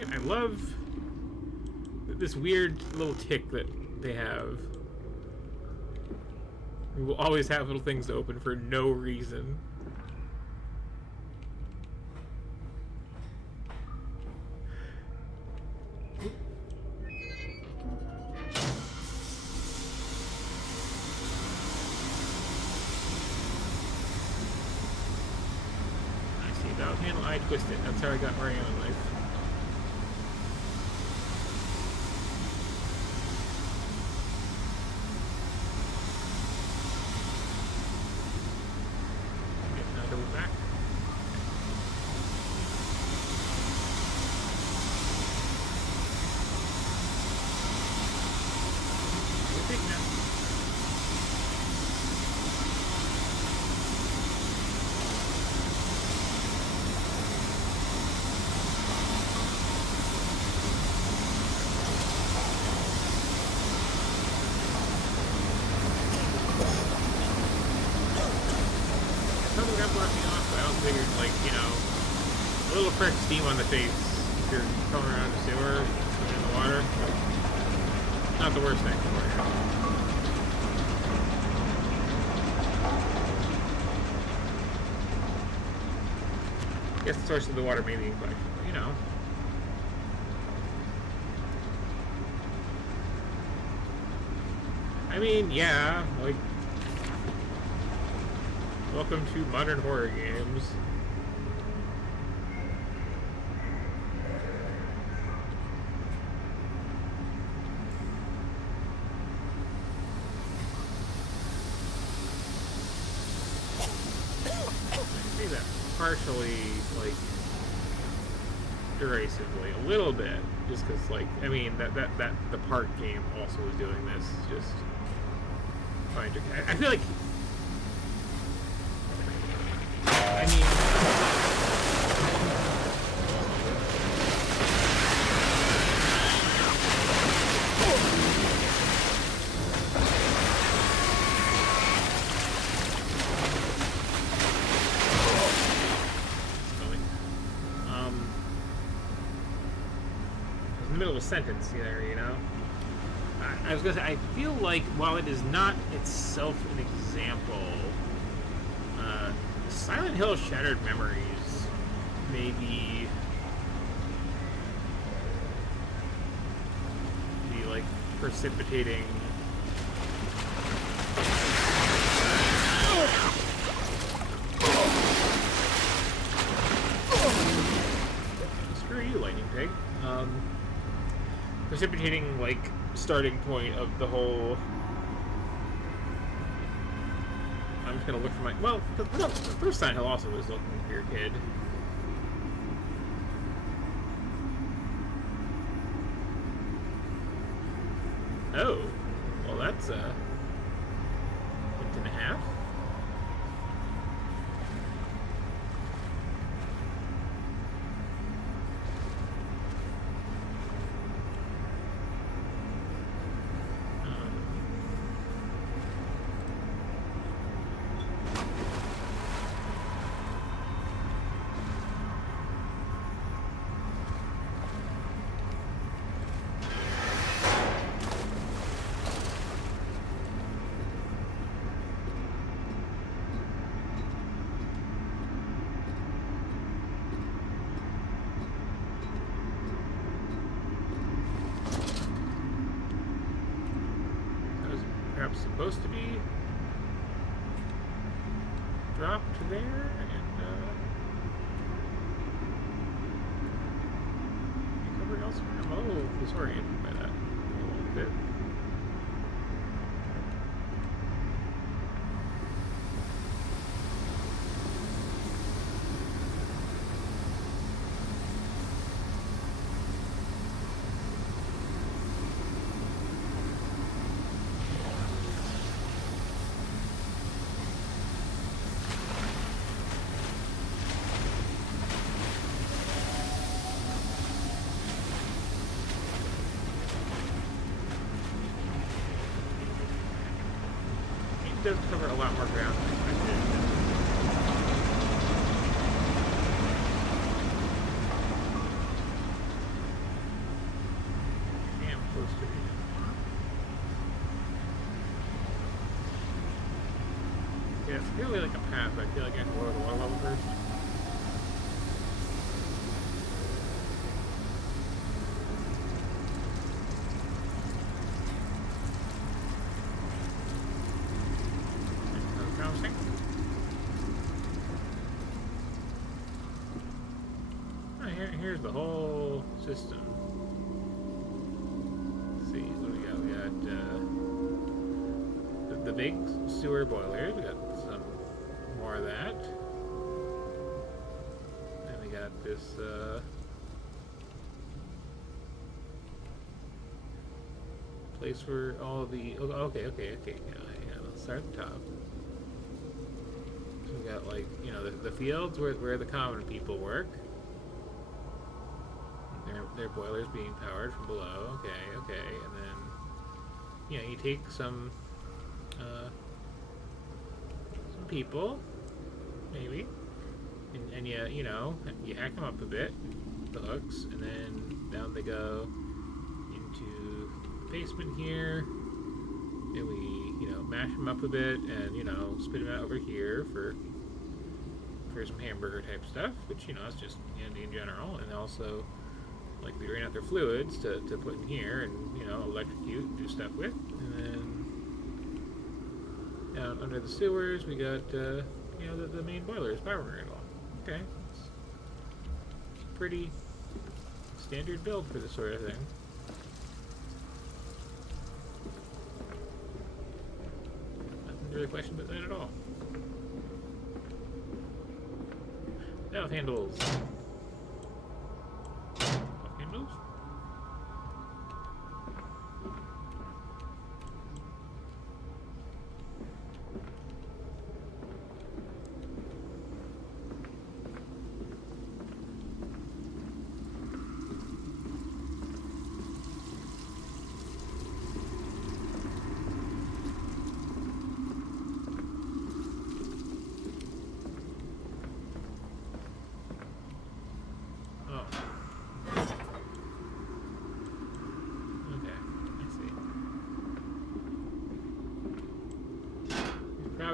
And I love this weird little tick that they have. We will always have little things to open for no reason. I twist it. That's how I got where I am in life. Okay, now double back. We're big now. Steam on the face if you're coming around the sewer in the water. Not the worst thing for you. I guess the source of the water may be in question, but you know. I mean, yeah, like, welcome to modern horror games. Partially, like, derisively, a little bit, just because, like, I mean, that the park game also was doing this, just fine. I feel like, I mean, sentence there, you know. I was gonna say, I feel like while it is not itself an example, Silent Hill Shattered Memories may be like precipitating screw you, lightning pig. Precipitating, like, starting point of the whole. I'm just gonna look for my. Well, the first Silent Hill also was looking for your kid. Oh, well, that's a hint and a half. Supposed to be dropped there, and covered elsewhere. I'm a little disoriented by that a little bit. does cover a lot more ground than I expected. Damn close to it. Yeah, it's really like a path, but I feel like I have to lower the water level first. Here's the whole system. Let's see, what do we got? We got the big sewer boilers. We got some more of that. And we got this place for all the. Okay. Yeah, let's start at the top. So we got, like, you know, the fields where the common people work. Their boilers being powered from below. Okay, and then, you know, you take some people, maybe, and you know, you hack them up a bit, the hooks, and then down they go into the basement here, and we, you know, mash them up a bit, and, you know, spit them out over here for some hamburger type stuff, which, you know, is just handy in general, and also, like, we drain out their fluids to put in here and, you know, electrocute, do stuff with. And then down under the sewers, we got, you know, the main boilers powering it all. Okay. It's pretty standard build for this sort of thing. Nothing to really question about that at all. Valve handles.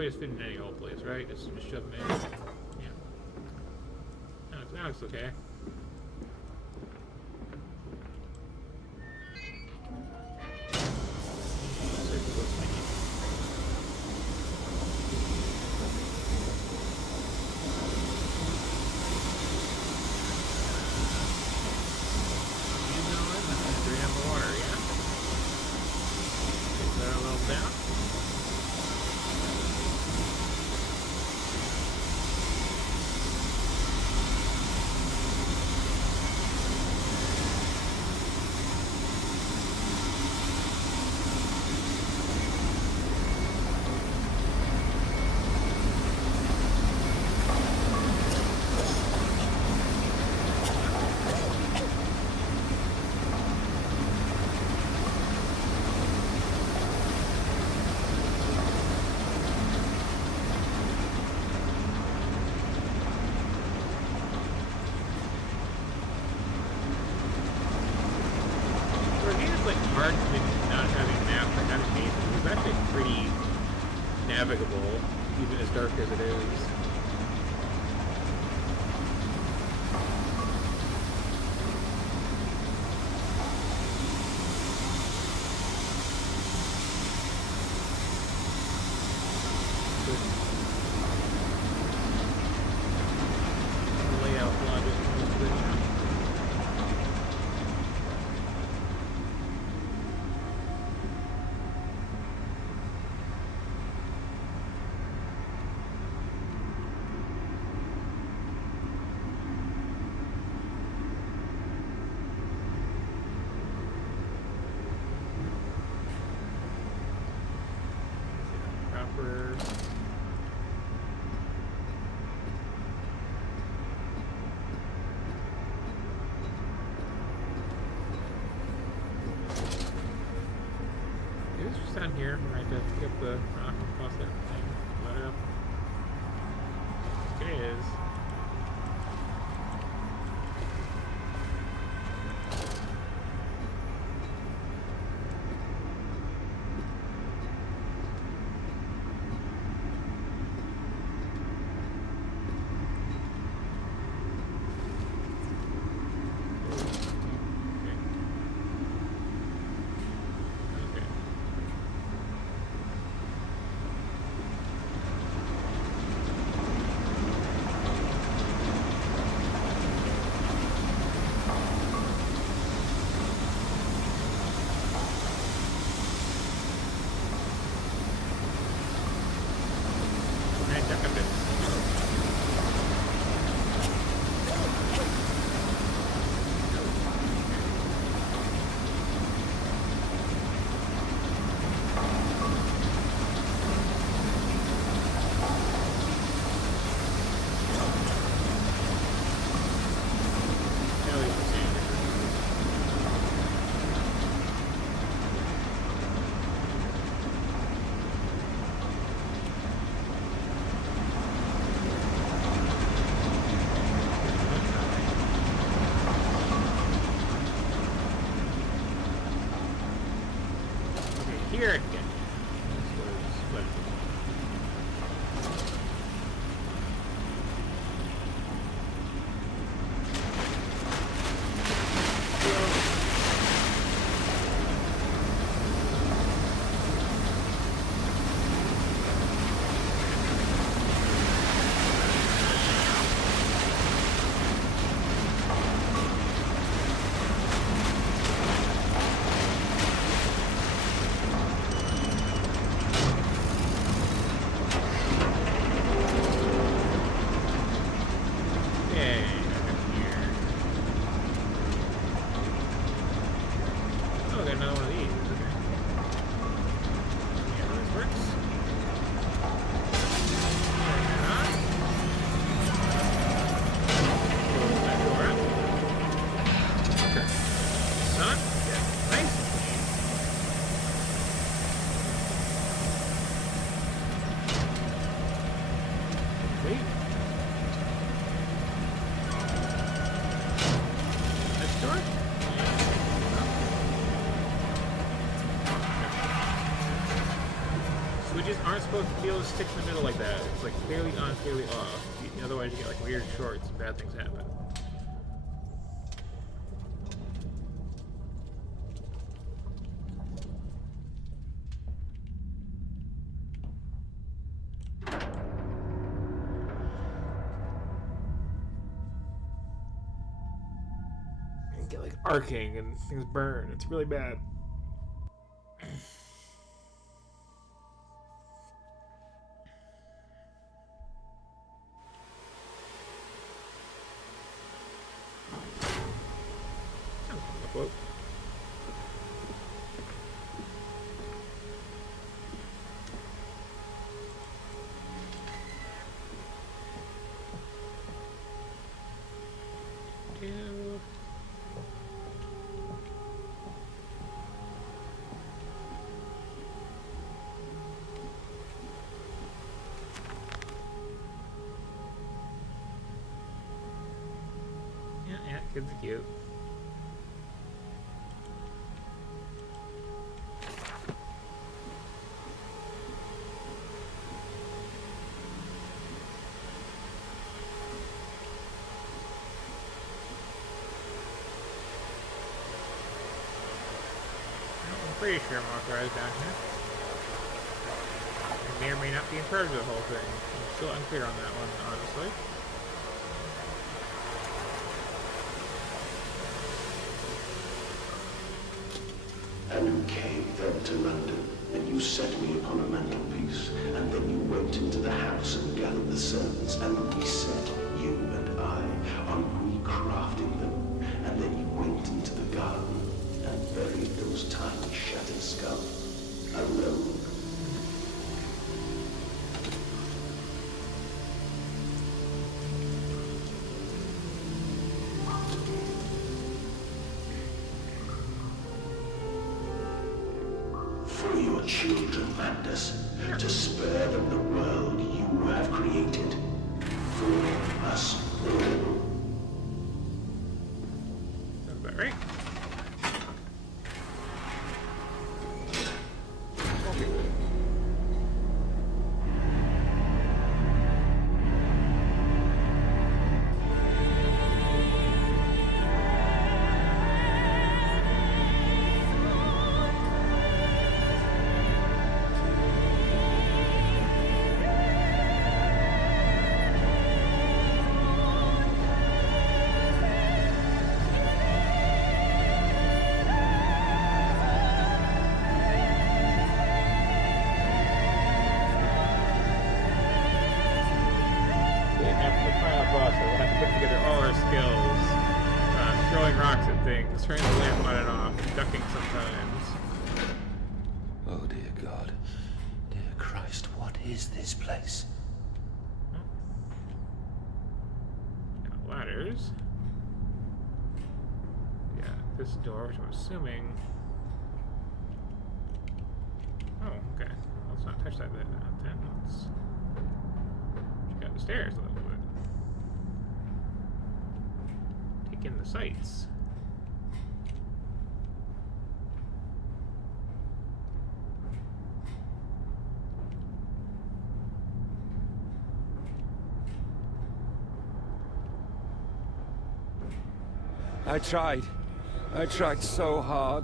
Just fit in any old place, right? Just shove them in. Yeah. That looks okay. Navigable, even as dark as it is. Layout logic. it's just down here. We're right to pick up the rock and toss that thing. Let it up. It is. Here again. This was splendid. Switches aren't supposed to be able to stick in the middle like that. It's like clearly on, clearly off. Otherwise you get like weird shorts and bad things happen. You get like arcing and things burn. It's really bad. Quote. Yeah, kids are cute. Pretty sure I'm authorized down here. I may or may not be in charge of the whole thing. I'm still unclear on that one, honestly. And you came then to London, and you set me upon a mantelpiece, and then you went into the house and gathered the servants, and we set, you and I, on recrafting them, and then you went into the garden and buried those tiny shattered skulls, alone. For your children, Mandus. To spare them the world you have created. For us all. Sounds about right. Throwing rocks at things, turning the lamp on and off, ducking sometimes. Oh, dear God. Dear Christ, what is this place? Got ladders. Yeah, this door, which I'm assuming... Oh, okay. Let's not touch that then. Let's check out the stairs a little bit. Take in the sights. I tried so hard.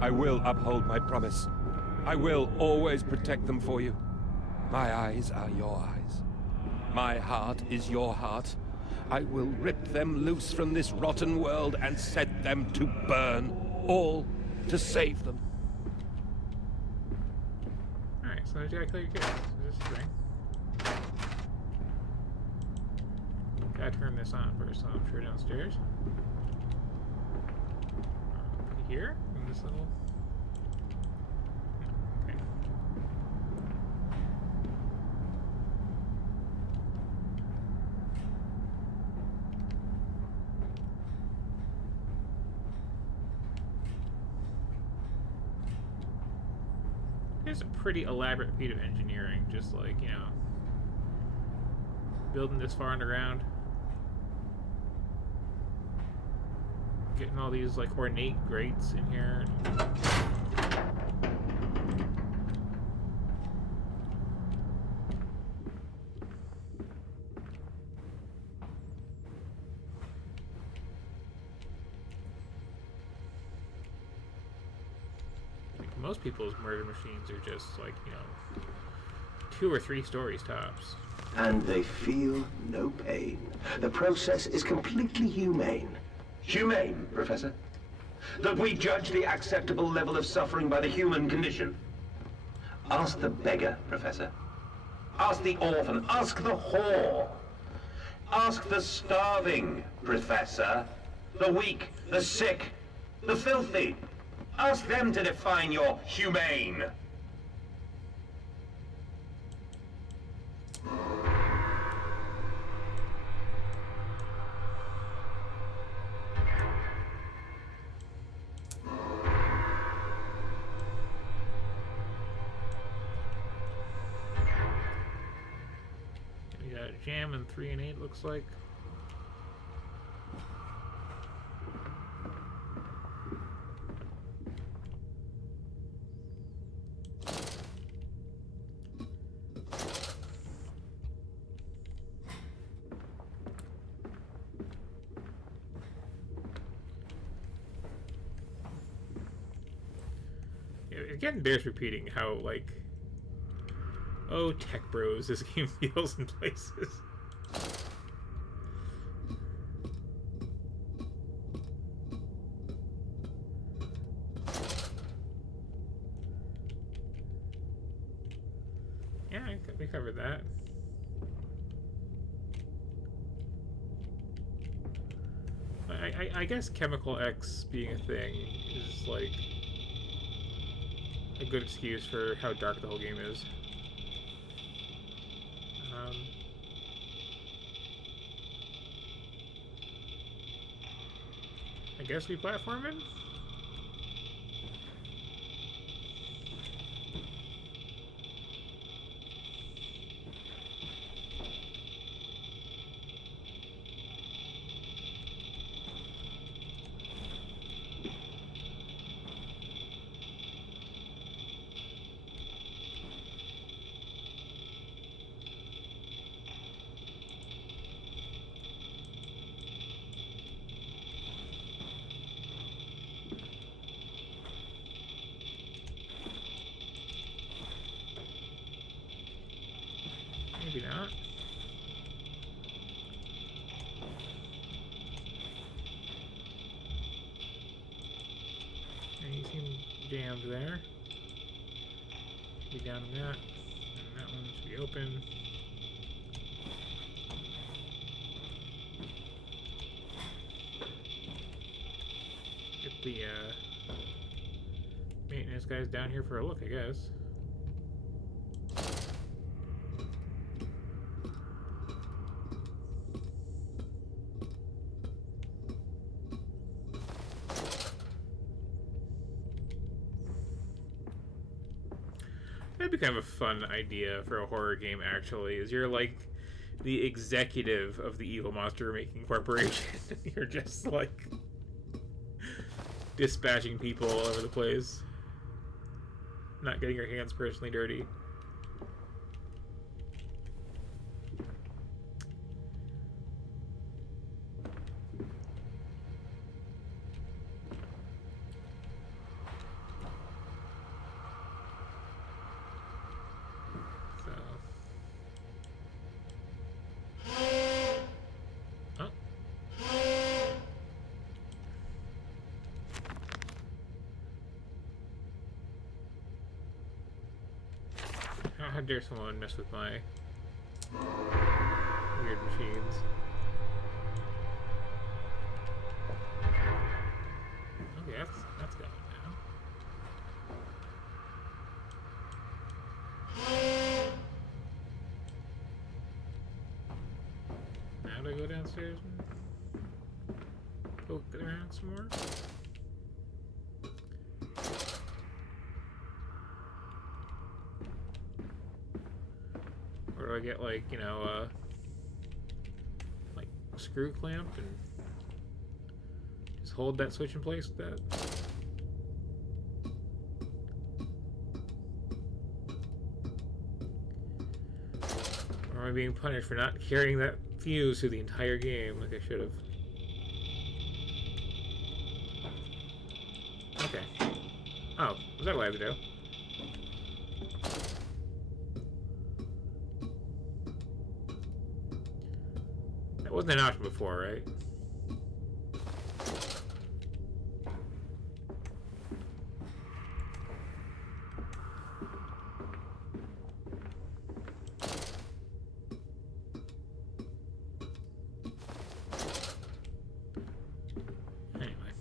I will uphold my promise. I will always protect them for you. My eyes are your eyes. My heart is your heart. I will rip them loose from this rotten world and set them to burn. All to save them. Alright, so you gotta kill your kids. This thing. Gotta turn this on first, so I'm sure downstairs. Here? In this little... Okay. It's a pretty elaborate feat of engineering, just like, you know, building this far underground. Getting all these, like, ornate grates in here. Like, most people's murder machines are just, like, you know, 2 or 3 stories tops. And they feel no pain. The process is completely humane. Humane, Professor? That we judge the acceptable level of suffering by the human condition? Ask the beggar, Professor. Ask the orphan. Ask the whore. Ask the starving, Professor. The weak, the sick, the filthy. Ask them to define your humane. Jam and 3 and 8 looks like. Again, bears repeating how, like, oh, tech bros, this game feels in places. Yeah, we covered that. I guess Chemical X being a thing is, like, a good excuse for how dark the whole game is. I guess we platform in? down to there. Be down to that. And that one should be open. Get the maintenance guys down here for a look, I guess. That'd be kind of a fun idea for a horror game, actually, is you're like the executive of the evil monster making corporation. You're just like dispatching people all over the place. Not getting your hands personally dirty. How dare someone mess with my weird machines? Okay, that's going now. Now do I go downstairs and poke around some more? Or do I get, like, you know, like, screw clamp and just hold that switch in place with that? Or am I being punished for not carrying that fuse through the entire game like I should have? Okay. Oh, was that what I had to do? Wasn't an option before, right? Anyway.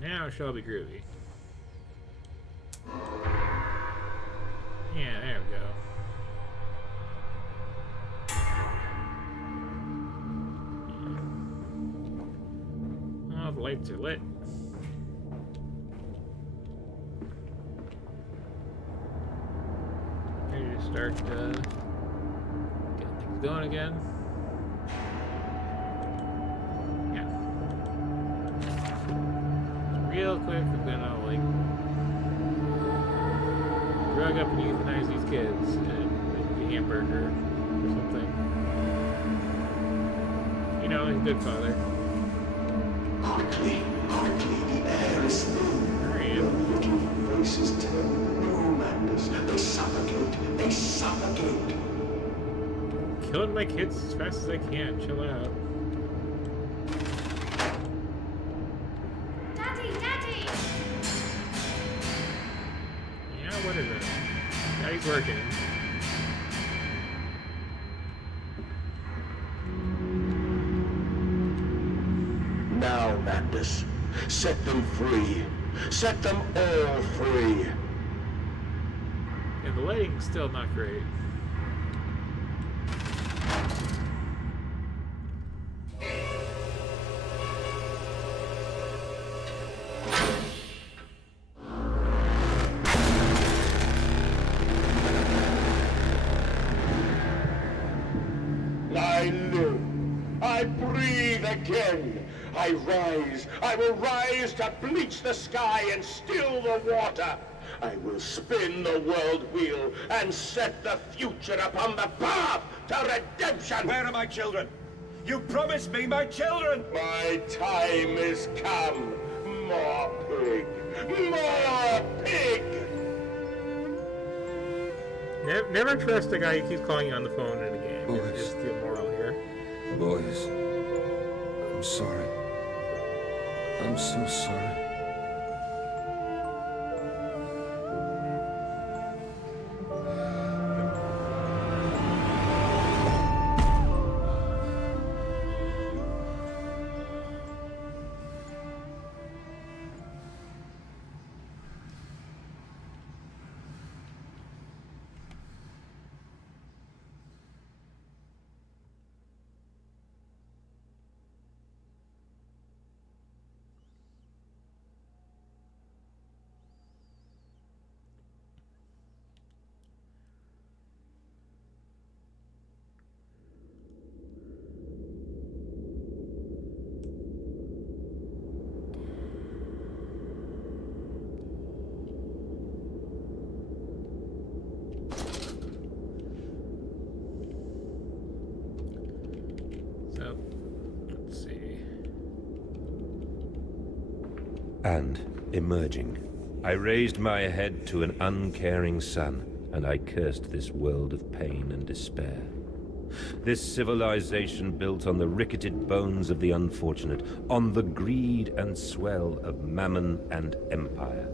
Now shall be groovy. Yeah, there we go. The lights are lit. Ready to start getting things going again. Yeah. Real quick, I'm gonna like drug up and euthanize these kids and make a hamburger or something. You know, he's a good father. Quickly, the air is thin. Their little faces turn blue, madness. They suffocate. Killing my kids as fast as I can. Chill out. Daddy! Yeah, whatever. Daddy's working. Now, madness, set them free. Set them all free. And the lighting's still not great. I live. I breathe again. I will rise to bleach the sky and still the water. I will spin the world wheel and set the future upon the path to redemption. Where are my children? You promised me my children! My time is come. More pig. More pig! Never trust a guy who keeps calling you on the phone in a game. Boys. It's the moral here. Boys, I'm sorry. I'm so sorry. And, emerging, I raised my head to an uncaring sun, and I cursed this world of pain and despair. This civilization built on the ricketed bones of the unfortunate, on the greed and swell of mammon and empire.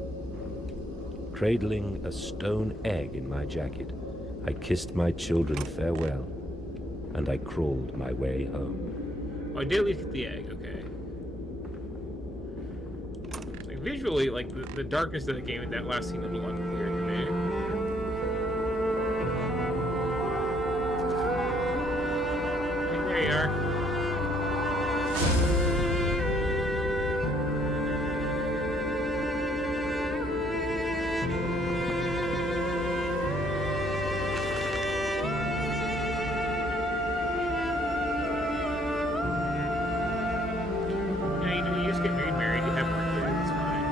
Cradling a stone egg in my jacket, I kissed my children farewell, and I crawled my way home. Oh, I did at least get the egg, okay. Like, visually, like, the darkness of the game in that last scene was a little unclear to me. Hey, there you are. You just get married, you have more kids, it's fine.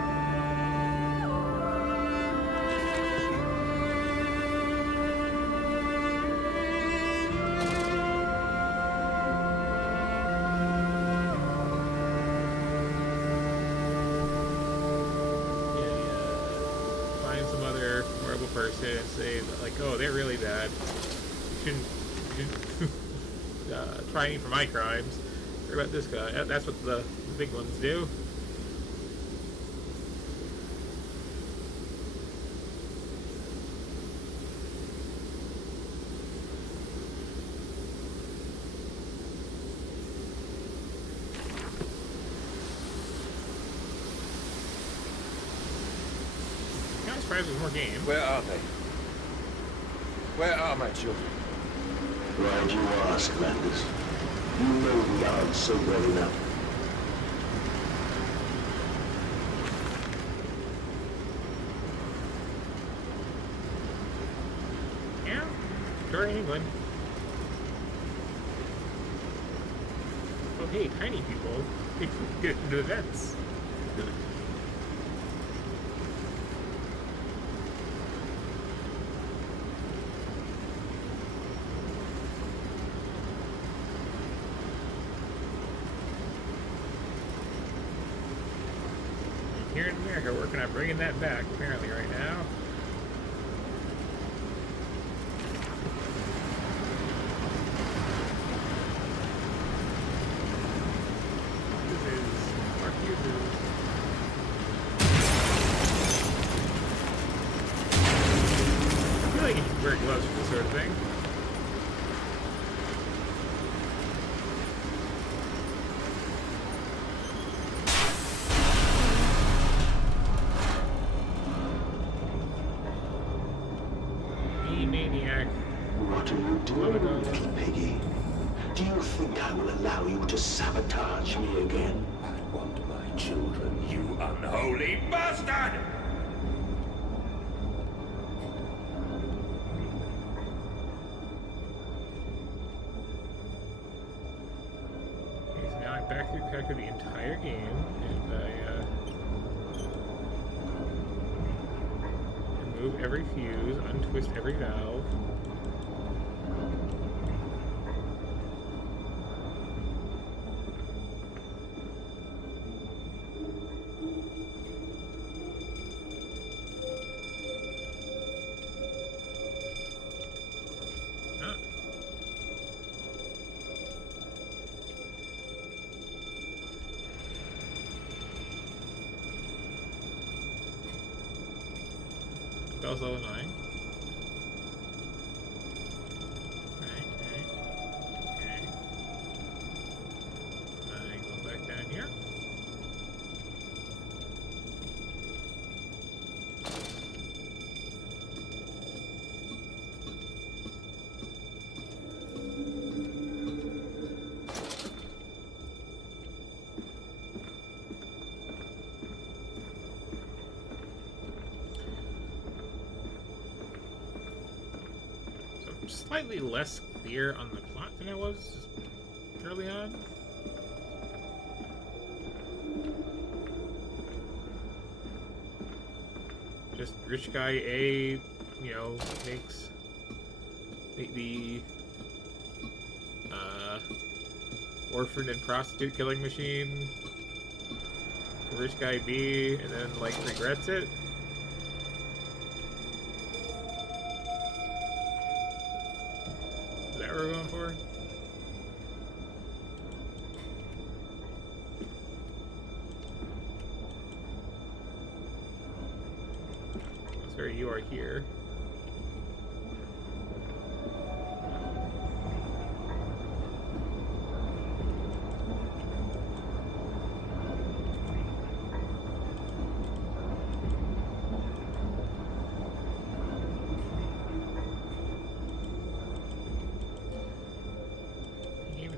Find some other horrible person and say that, like, oh, they're really bad. You shouldn't try me for my crimes. What about this guy? That's what the big ones do. I'm surprised there's more games. Where are they? Where are my children? Why do you ask, Landis? You know the answer well enough. Yeah, sure in England. Oh hey, tiny people, they can get into the vents. Here in America, working on bringing that back, apparently, right now. This is Mark Hughes. I feel like you should wear gloves for this sort of thing. Maniac. What are you doing, little piggy? Do you think I will allow you to sabotage me again? I want my children, you Unholy bastard! Okay, so now I'm back through the entire game, and I remove every fuse, untwist every valve. Ah. Bell's level 9. Right. Okay. Going back down here. Slightly less clear on the plot than I was early on. Just rich guy A, makes the orphan and prostitute killing machine risk guy B and then like regrets it? Is that what we're going for? That's where you are here.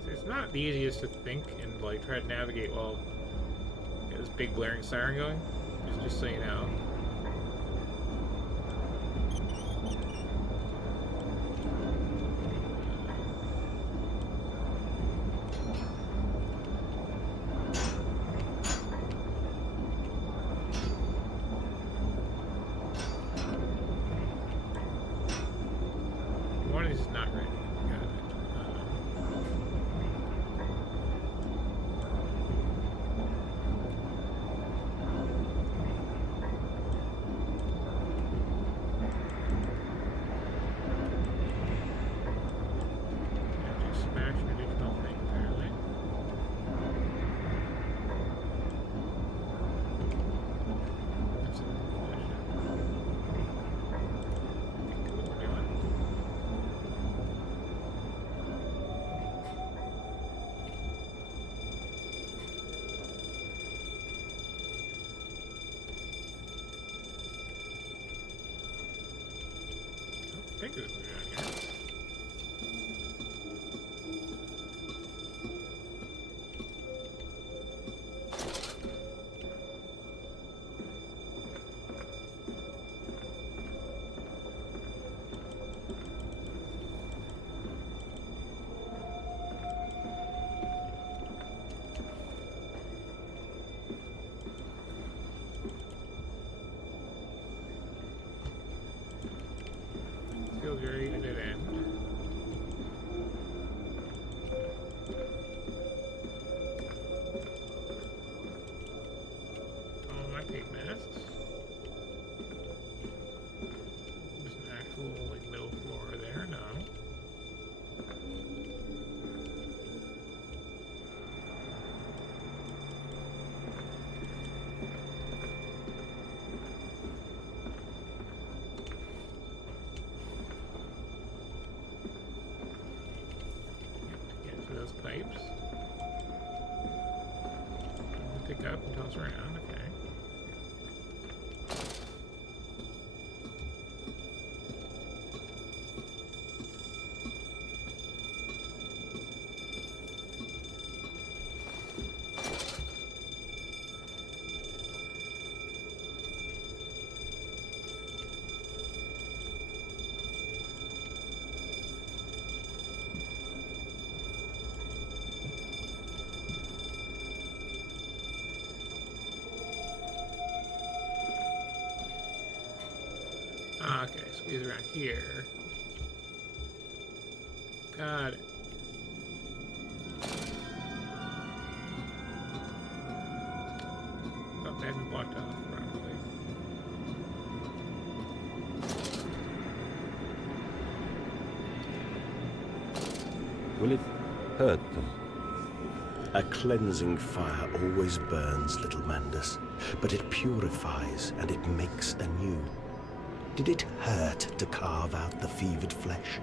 It's not the easiest to think and like try to navigate while this big blaring siren going. Just so you know. One of these is not ready. Got it. Smash an additional thing, apparently. That's it. I think what we're doing. I think it's moving on here. Feels very dead end. Oh, my pig masks. There's an actual like middle floor there. No. Get through those pipes. Pick up and toss around. Okay. Ah, okay, squeeze around here. Got it. Thought they had been blocked off properly. Will it hurt them? A cleansing fire always burns, little Mandus, but it purifies and it makes anew. Did it hurt to carve out the fevered flesh?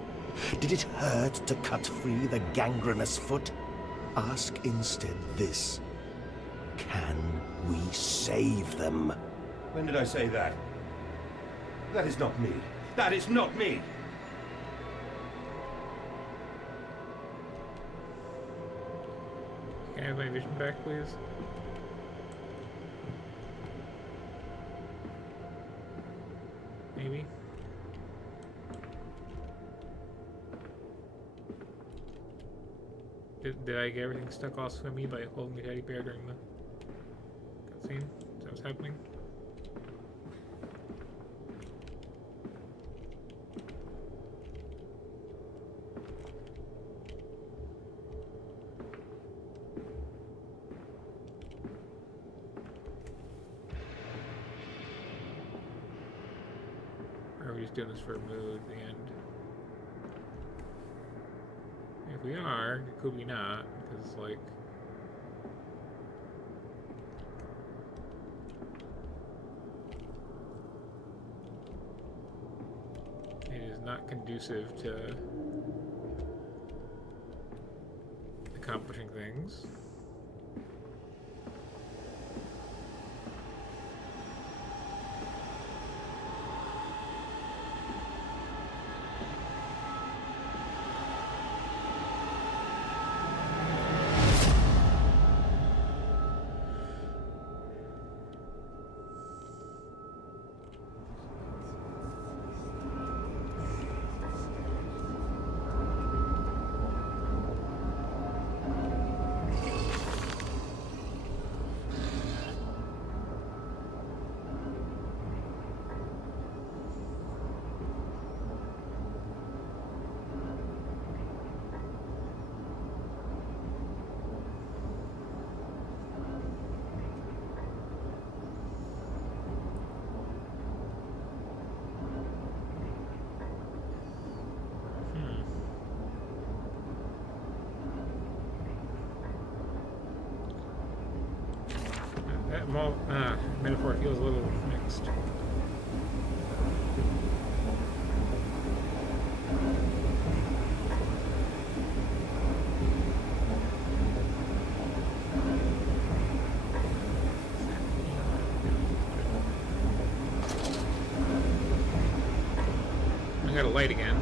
Did it hurt to cut free the gangrenous foot? Ask instead this. Can we save them? When did I say that? That is not me. That is not me! Can I have my vision back, please? Maybe. Did I get everything stuck all swimmy by holding the teddy bear during the cutscene? Is that what's happening? Or are we just doing this for a mood at the end? If we are, it could be not, because, like... it is not conducive to accomplishing things. That metaphor feels a little mixed. I got a light again.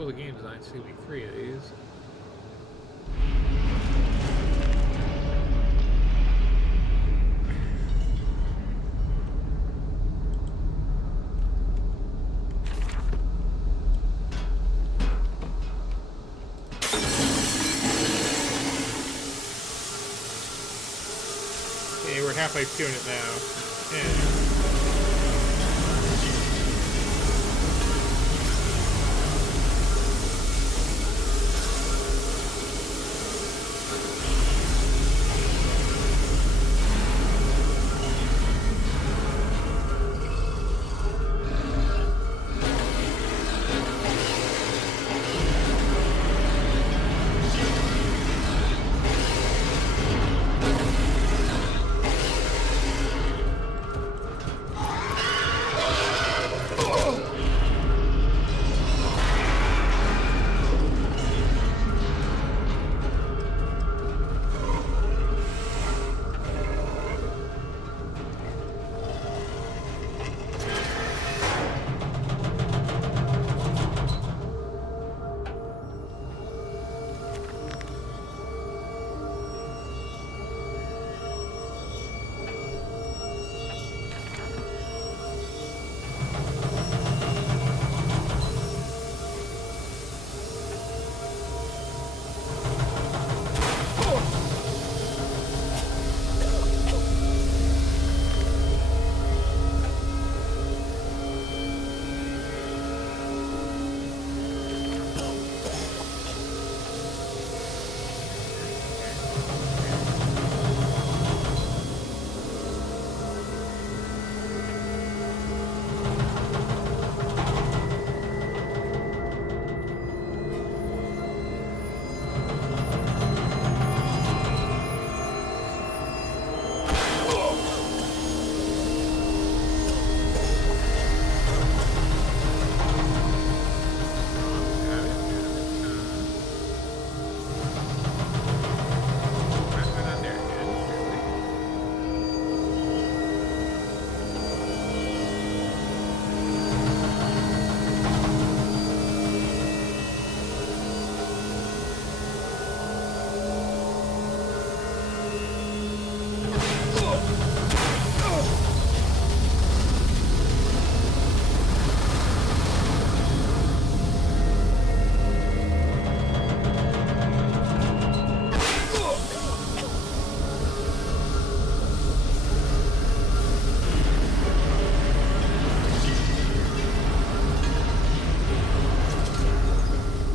The game design, so there'll be 3 of these. Okay, we're halfway doing it now. Yeah.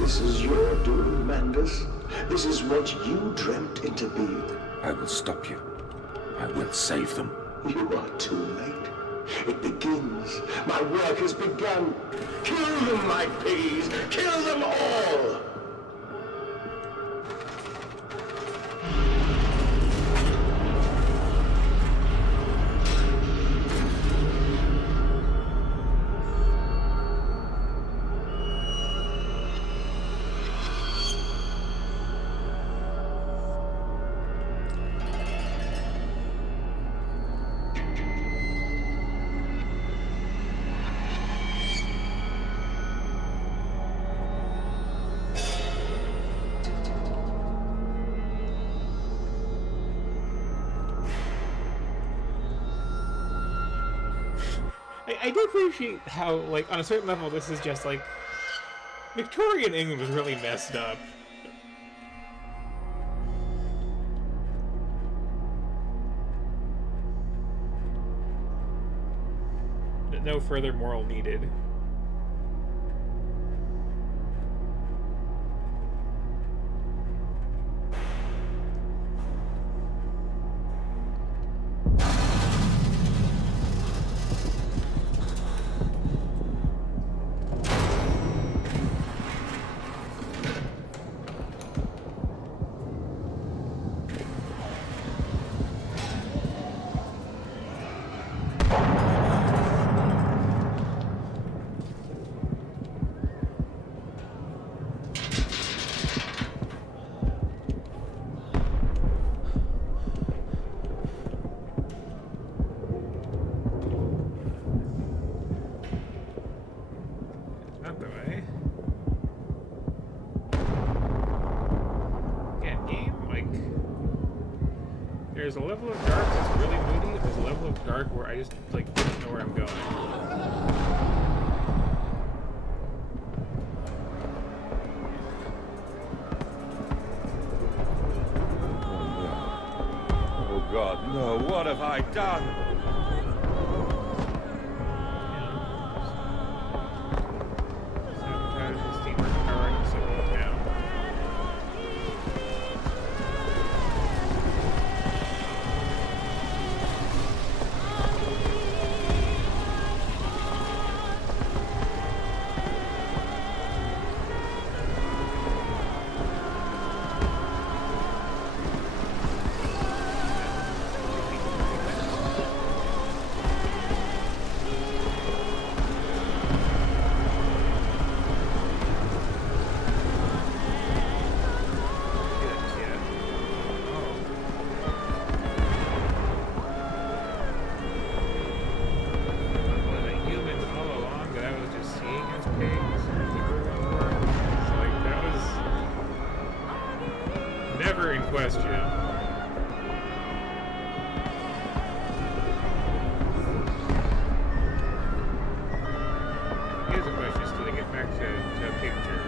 This is your doing, Mandus. This is what you dreamt into being. I will stop you. I will save them. You are too late. It begins. My work has begun. Kill them, my piggies. Kill them all. I do appreciate how, like, on a certain level, this is just, like, Victorian England was really messed up. No further moral needed. Not the way. Again, game, like, there's a level of dark that's really moody, and there's a level of dark where I just, like, don't know where I'm going. Oh God, no, what have I done? Sabotage the steamer powering the simple town. In question. Here's a question, still to get back to pictures.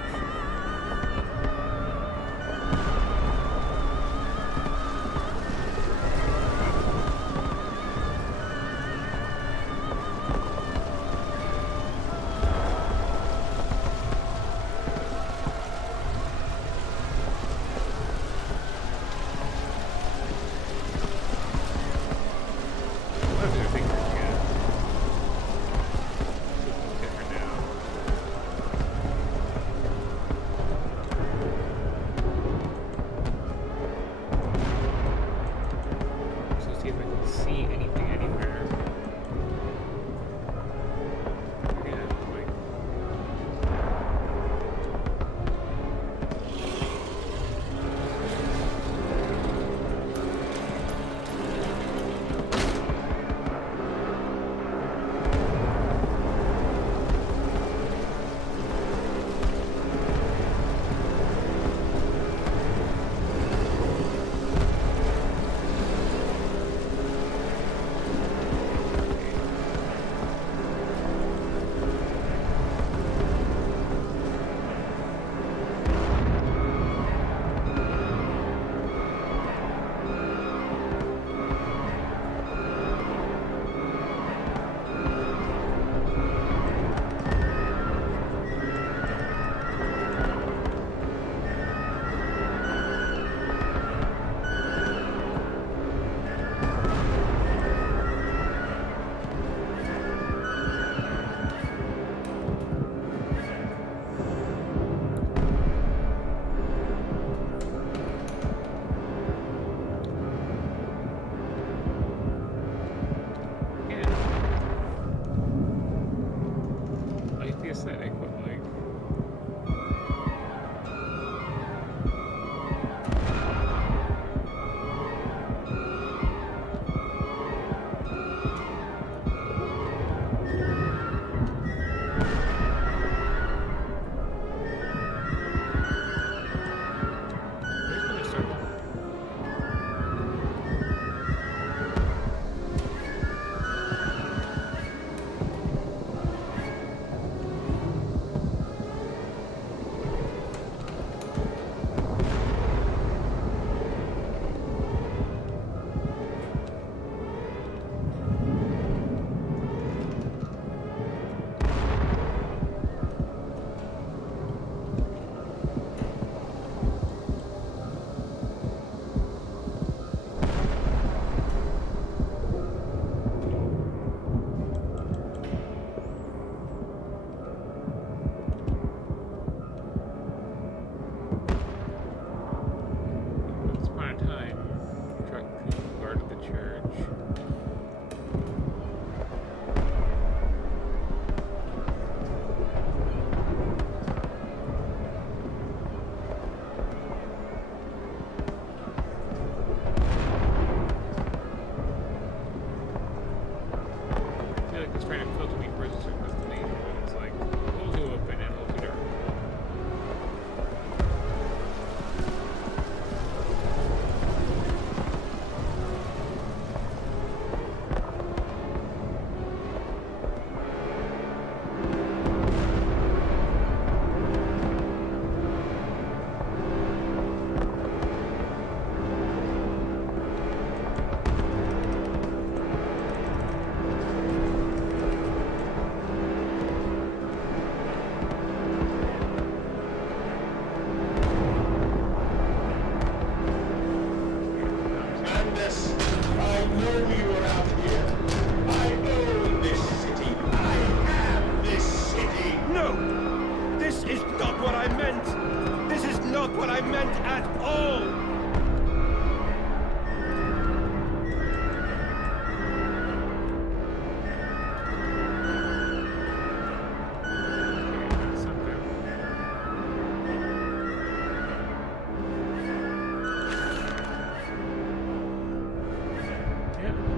what I meant at all!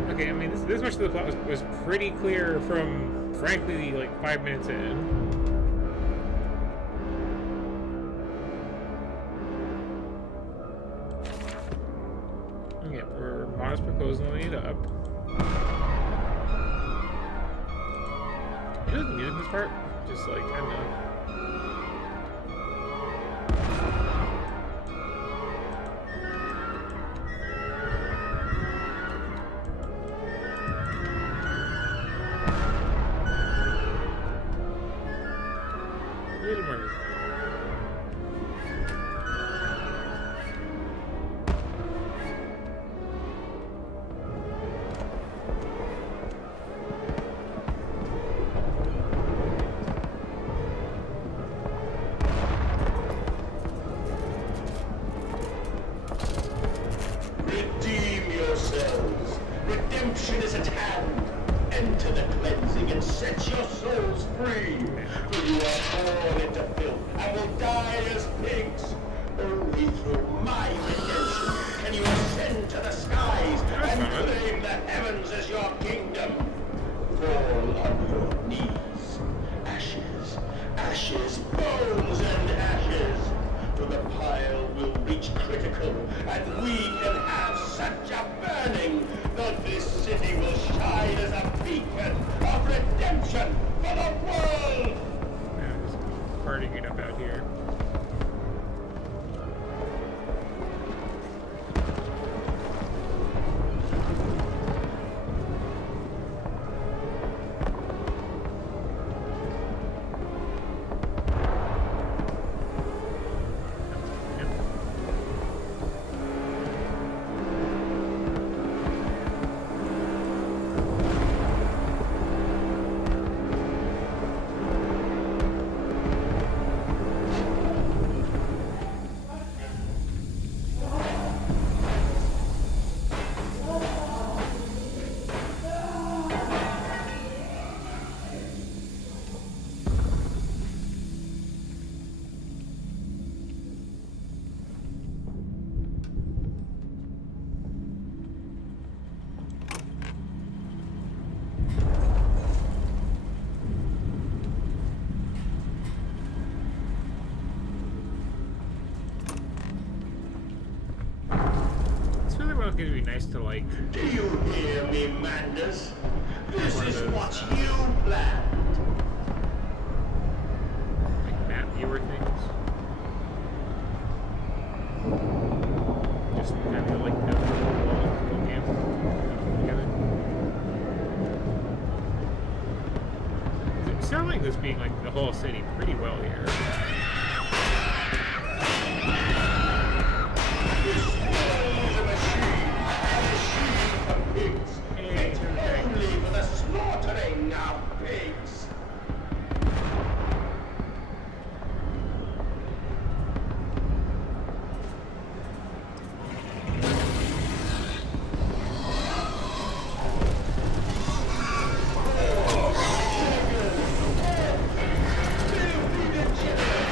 Okay, I mean, this much of the plot was pretty clear from, frankly, like 5 minutes in. Yeah, we're modest proposing it up. You know the music in this part? Just like, I don't know. Little more music. Redeem yourselves. Redemption is at hand. Enter the cleansing and set your souls free. For you are born into filth and will die as pigs. Only through my redemption can you ascend to the skies and claim the heavens as your kingdom. Fall on your knees. Ashes, ashes, bones and ashes. For the pile will reach critical, and we can have such a burning that this city will shine as a beacon of redemption for the world! Yeah, just partying it up out here. It's gonna be nice to like. Do you hear me, Mandus? This is what you planned. Like map viewer things. Just kind of like no game together. It sounds like this being like the whole city pretty well here. Only for the slaughtering of pigs. Filthy degenerates!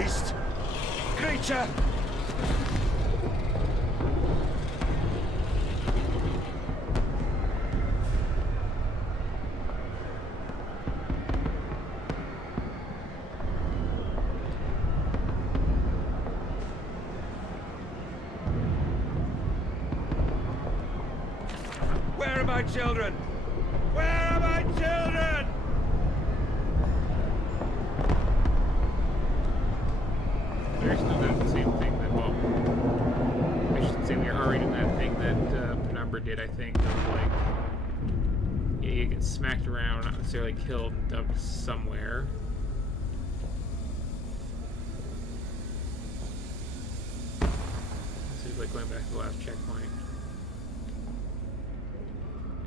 beast! Creature! Where are my children? Where are my children? We're still doing the same thing that, well, I should say we are already doing that thing that Penumbra did, I think, of like, you get smacked around, not necessarily killed, and dumped somewhere. This is like going back to the last checkpoint.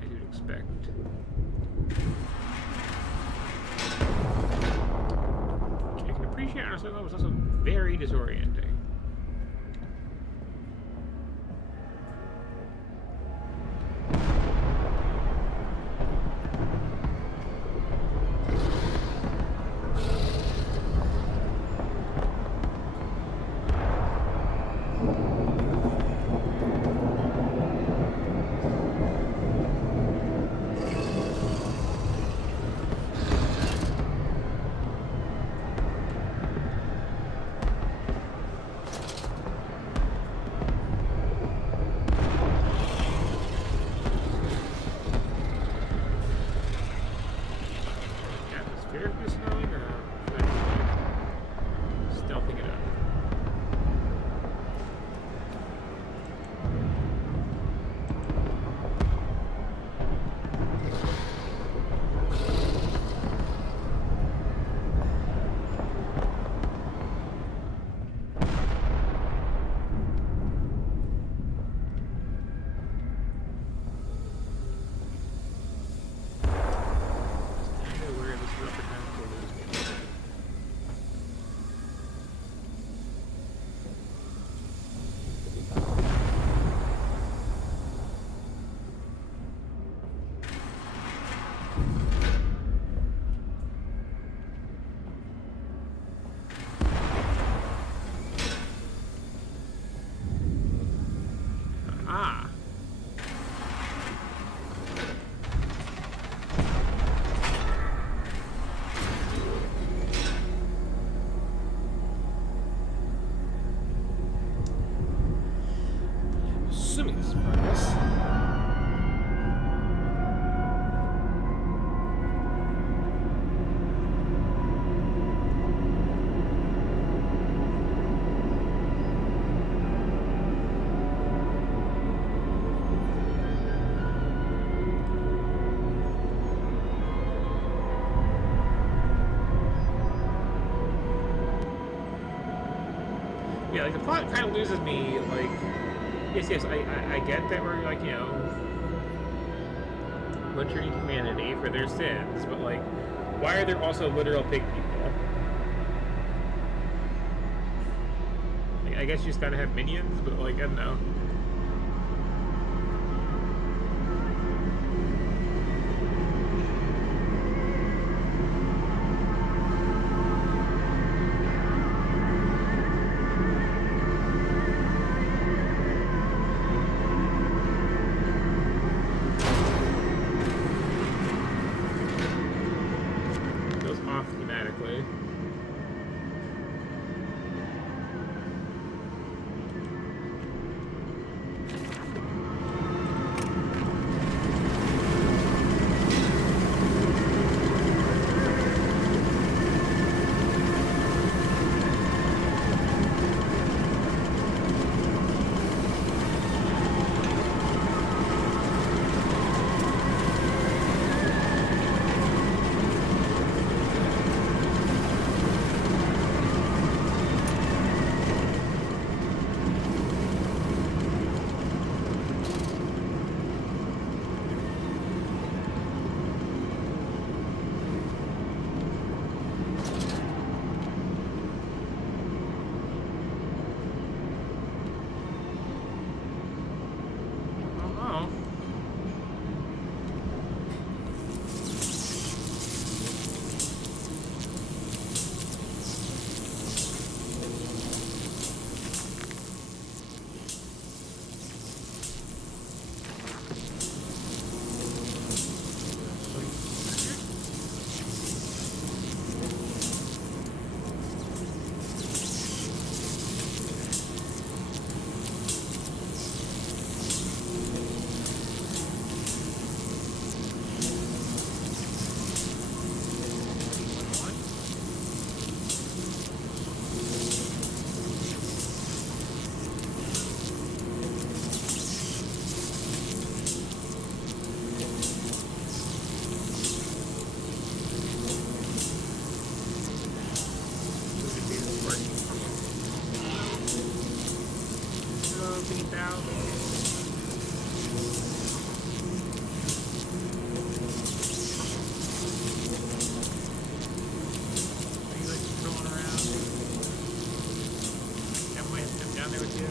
As you'd expect. I can appreciate, honestly, that was also very disorienting. Assuming this is progress. Yeah, like the plot kind of loses me, like, yes, I get that we're, like, you know, butchering humanity for their sins, but, like, why are there also literal pig people? Like, I guess you just gotta have minions, but, like, I don't know. out. Are you like strolling around? I might have to come down there with you.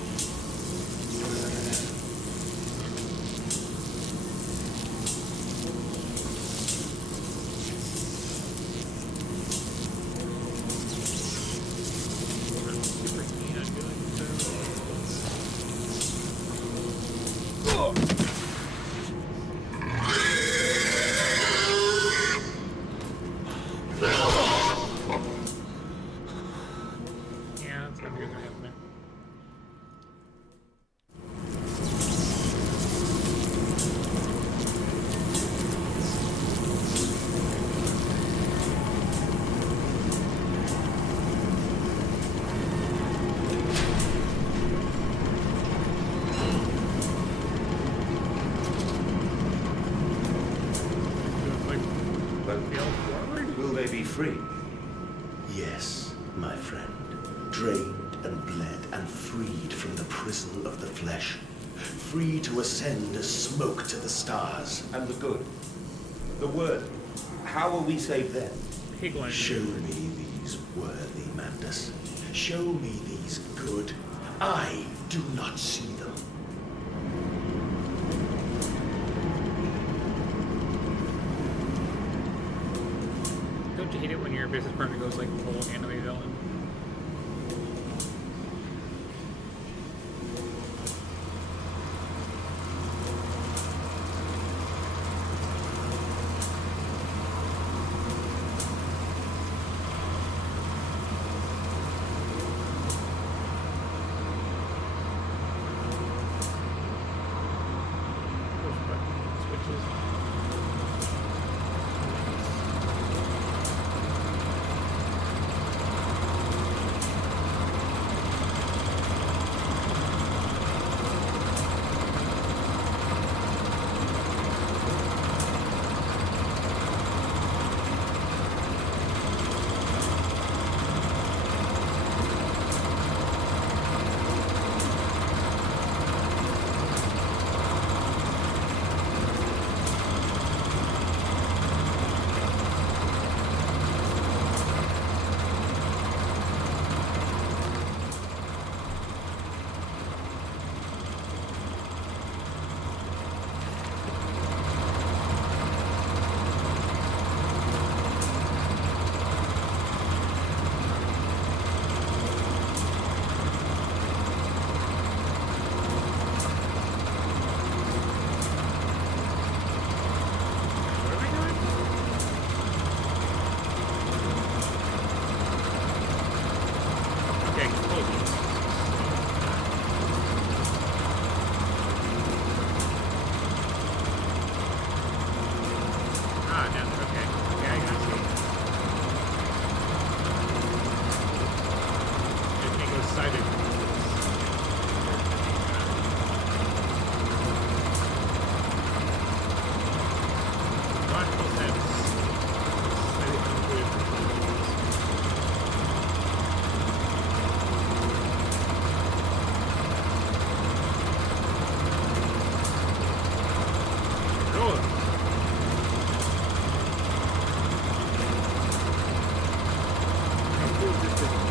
I'm super keen on doing so. Yeah, that's what I'm gonna happen there. But Fail forward? will they be free? Yes, my friend. Drained and bled and freed from the prison of the flesh. Free to ascend as smoke to the stars. And the good? The word? How will we save them? Pigline. Show me these worthy, Mandus. Show me these good. I do not see them. Don't you hate it when your business partner goes like full anime villain? Push button switches. What am I doing? Okay, hold on. Ah, down there. Okay. Okay, I see. Just make it sighted. Logical sense. Slightly unclear. Roll. How cool is this business?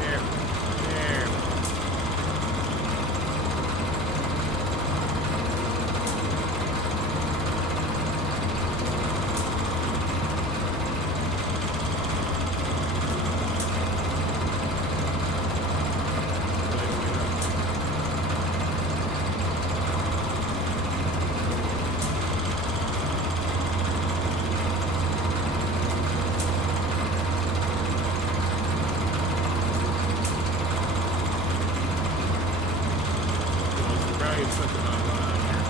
There. There. Probably something online here.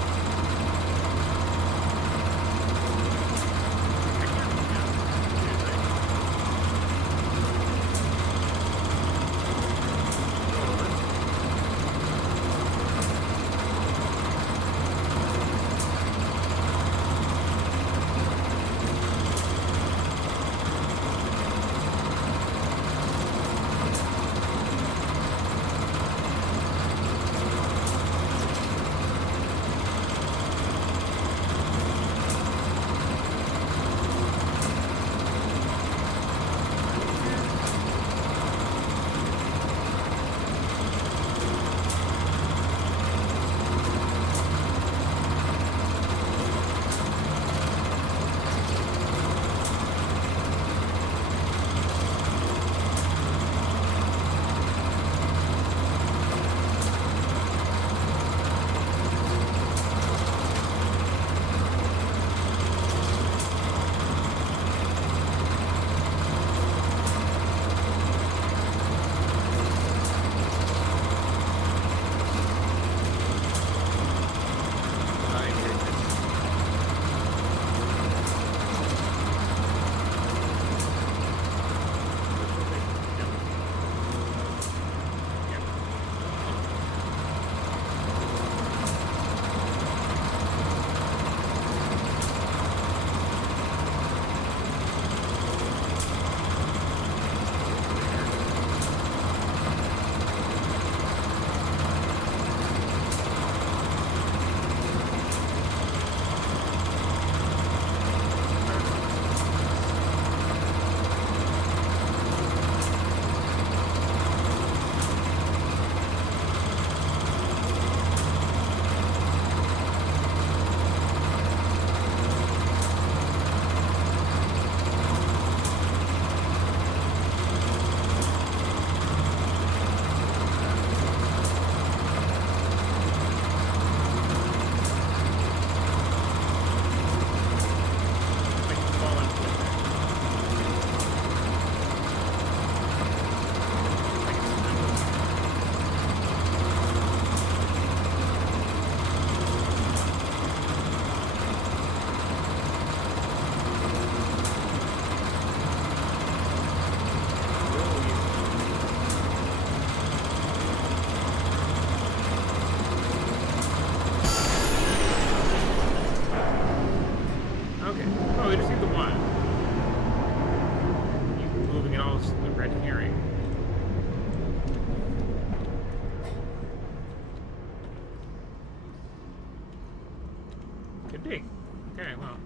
Could be. Okay, well.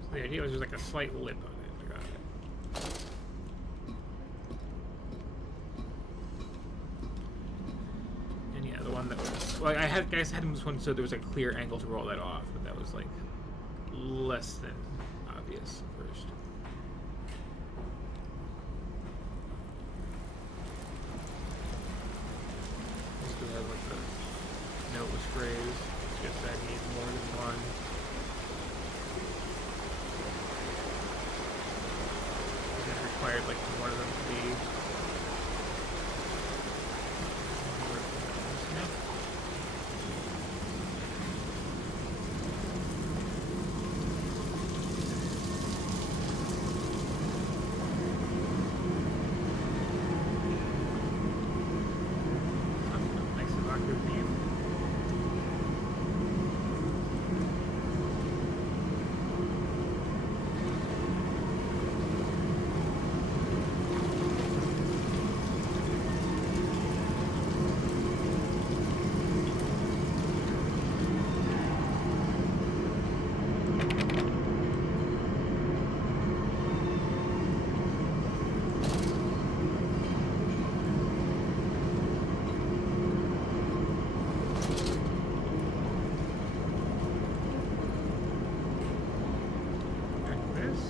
So the idea was there's like a slight lip on it. I got it. And yeah, the one that was... Well, I guys had this one so there was a clear angle to roll that off, but that was like less than obvious at first. Just have like the note was phrased. I guess that needs more than one. It required like one of them to be. Nice evocative theme. Like this.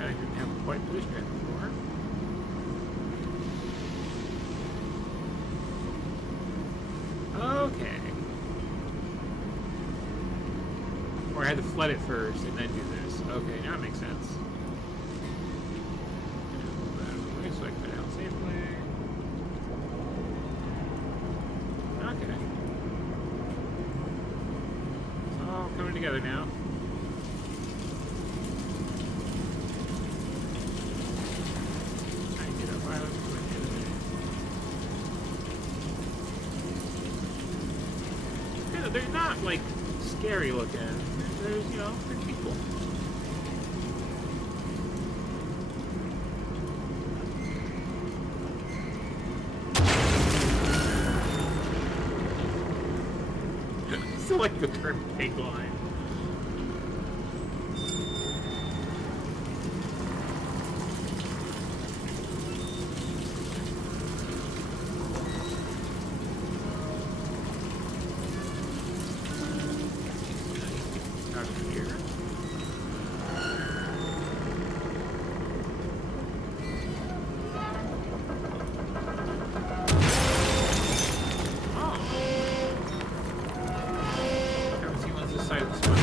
I didn't have quite this yet before. Okay. Or I had to flood it first and then do this. Okay, now it makes sense. Move that out of the way so I can put it out safely. Okay. It's all coming together now. I can get a violence to it. Yeah, they're not like scary looking. There's, you know, they're people. Still like the term pig line. Out of here. Oh. I haven't seen one's this side of the spot.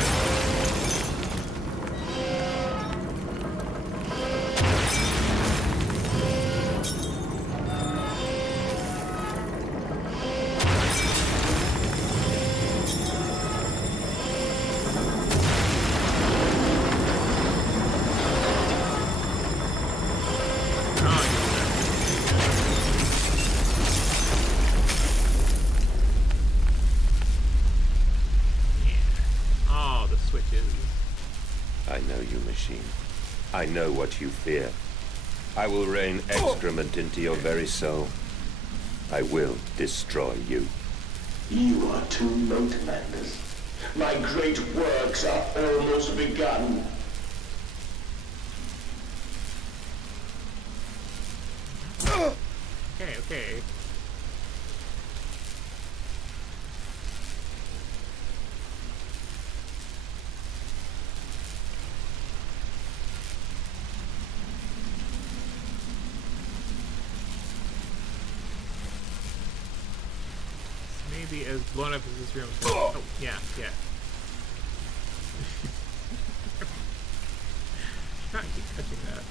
All the switches. I know you, machine. I know what you fear. I will rain excrement into your very soul. I will destroy you. You are too late, Mandus. My great works are almost begun. Okay, okay. Maybe as blown up as this room is. Oh, yeah, yeah. Not keep touching that.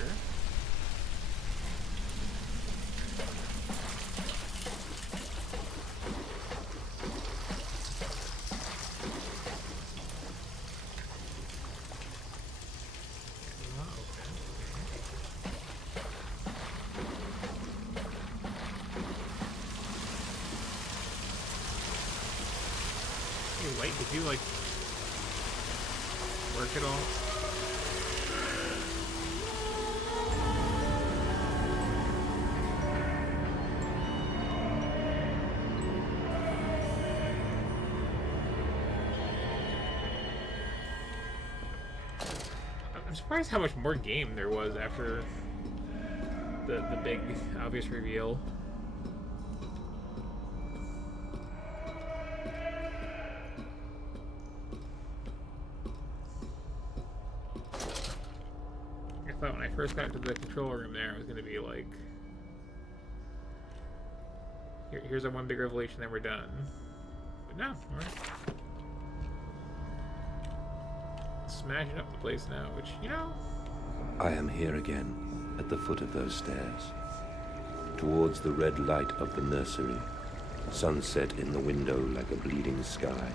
picture. Wait, did you, like, work it all? I'm surprised how much more game there was after the big obvious reveal. I thought when I first got to the control room there, it was going to be like, here's our one big revelation, then we're done. But no, alright. Smashing up the place now, which, you know... I am here again, at the foot of those stairs. Towards the red light of the nursery, sunset in the window like a bleeding sky,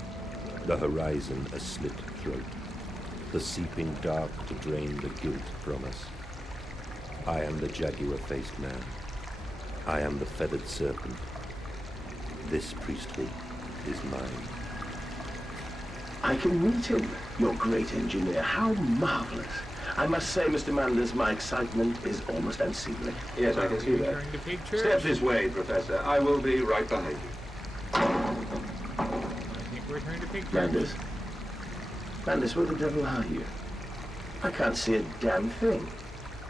the horizon a slit throat, the seeping dark to drain the guilt from us. I am the jaguar-faced man. I am the feathered serpent. This priesthood is mine. I can meet him, your great engineer. How marvelous. I must say, Mr. Manders, my excitement is almost unseemly. Yes, I can see that. Step this way, Professor. I will be right behind you. I think we're turning to pictures. Manders. Manders, where the devil are you? I can't see a damn thing.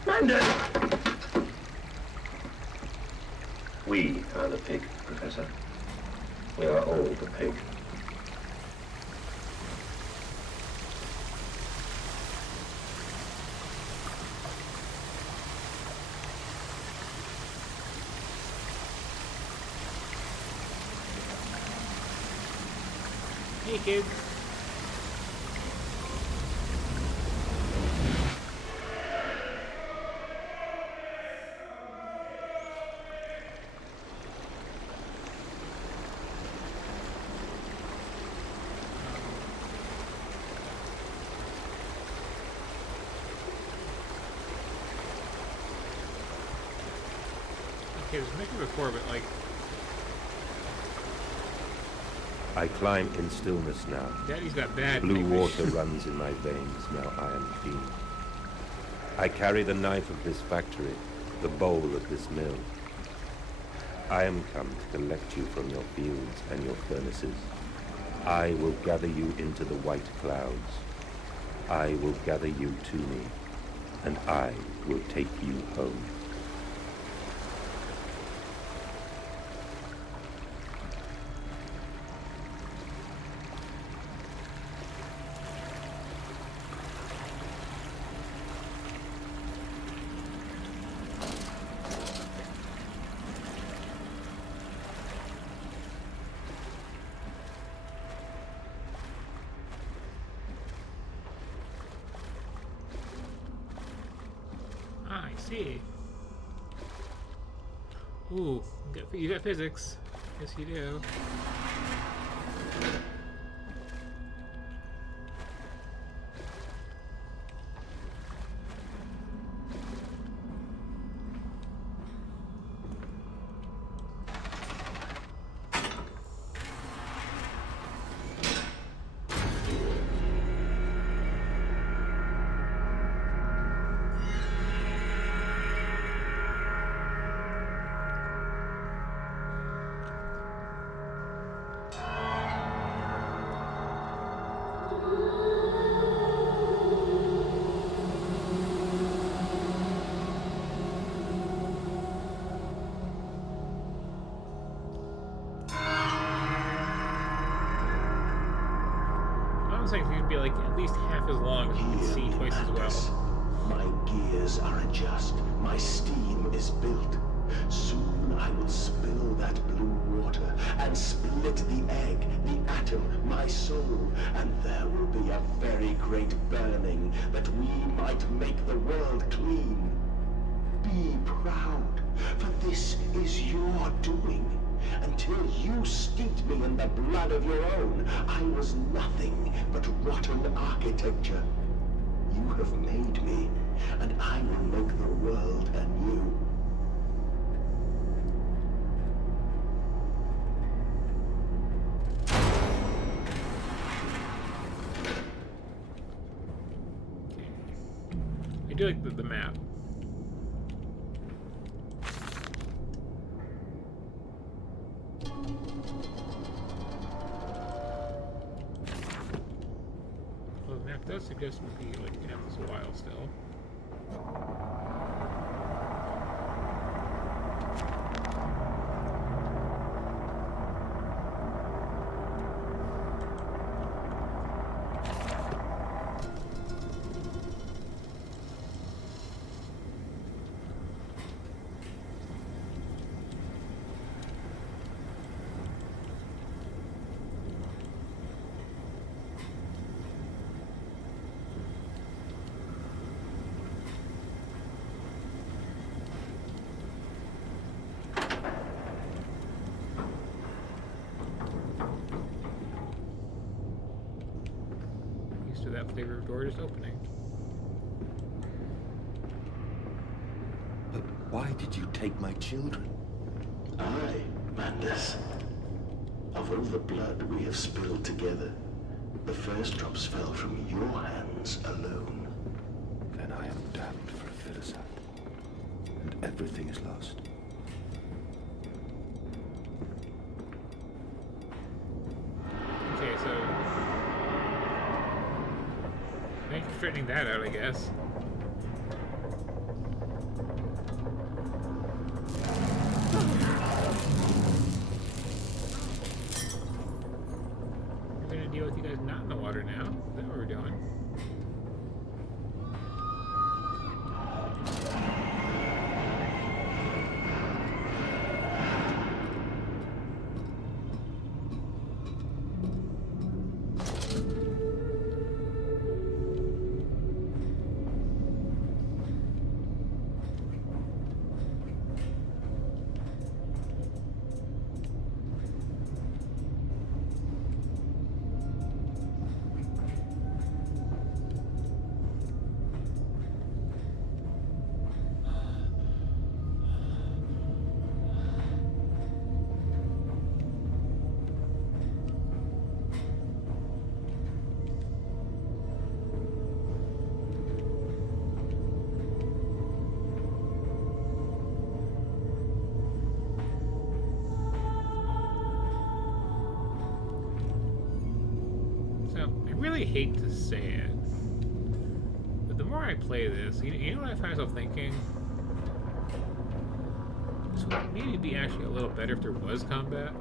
Manders! We are the pig, Professor. We are all the pig. Hey, kids. Okay, it was mentioned before, but like... I climb in stillness now. Daddy's got bad Blue fingers. water runs in my veins, now I am clean. I carry the knife of this factory, the bowl of this mill. I am come to collect you from your fields and your furnaces. I will gather you into the white clouds. I will gather you to me, and I will take you home. Ah, I see. Ooh, you got physics. Yes, you do. I'm saying it could be like at least half as long as you can see twice as well. My gears are adjust. My steam is built. Soon I will spill that blue water and split the egg, the atom, my soul, and there will be a very great burning that we might make the world clean. Be proud, for this is your doing. Until you steeped me in the blood of your own, I was nothing but rotten architecture. You have made me, and I will make the world anew. I do like the map. Well, the map does suggest we'll be like in this a while still. That flavor of door just opening. But why did you take my children? Aye, Mandus. Of all the blood we have spilled together, the first drops fell from your hands alone. Then I am damned for a philosopher, and everything is lost. Okay, so thank you for straightening that out, I guess. We're gonna deal with you guys not in the water now. Is that what we're doing? I really hate to say it, but the more I play this, you know what I find myself thinking? This would maybe be actually a little better if there was combat.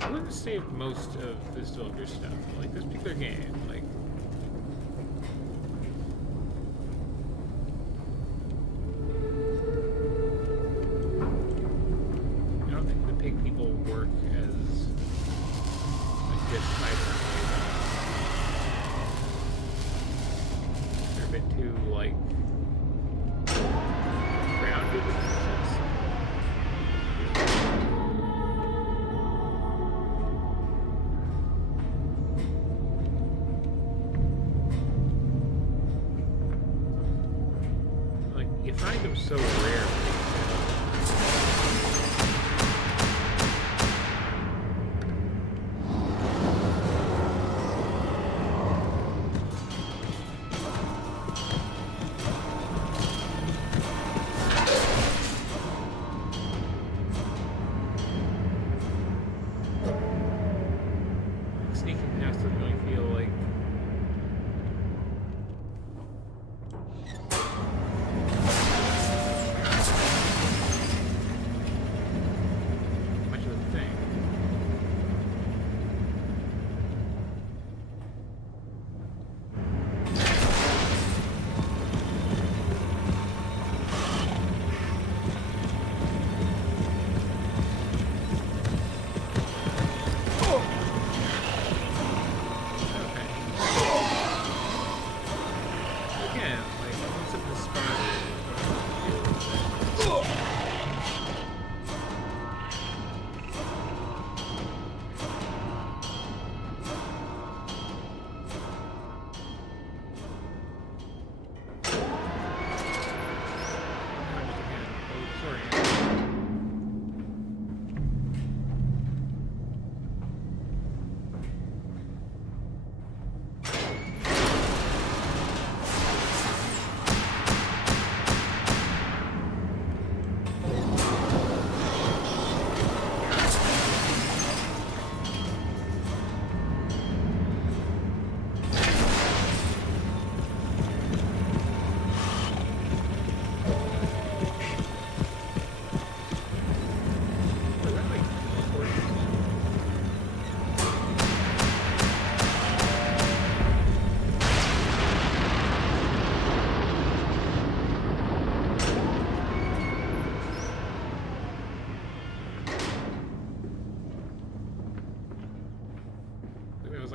I wouldn't save most of the soldier stuff, like this particular game, like. People work as like this type of they're a bit too like grounded in a sense. Like you find them so rare. Sneaking past doesn't really feel like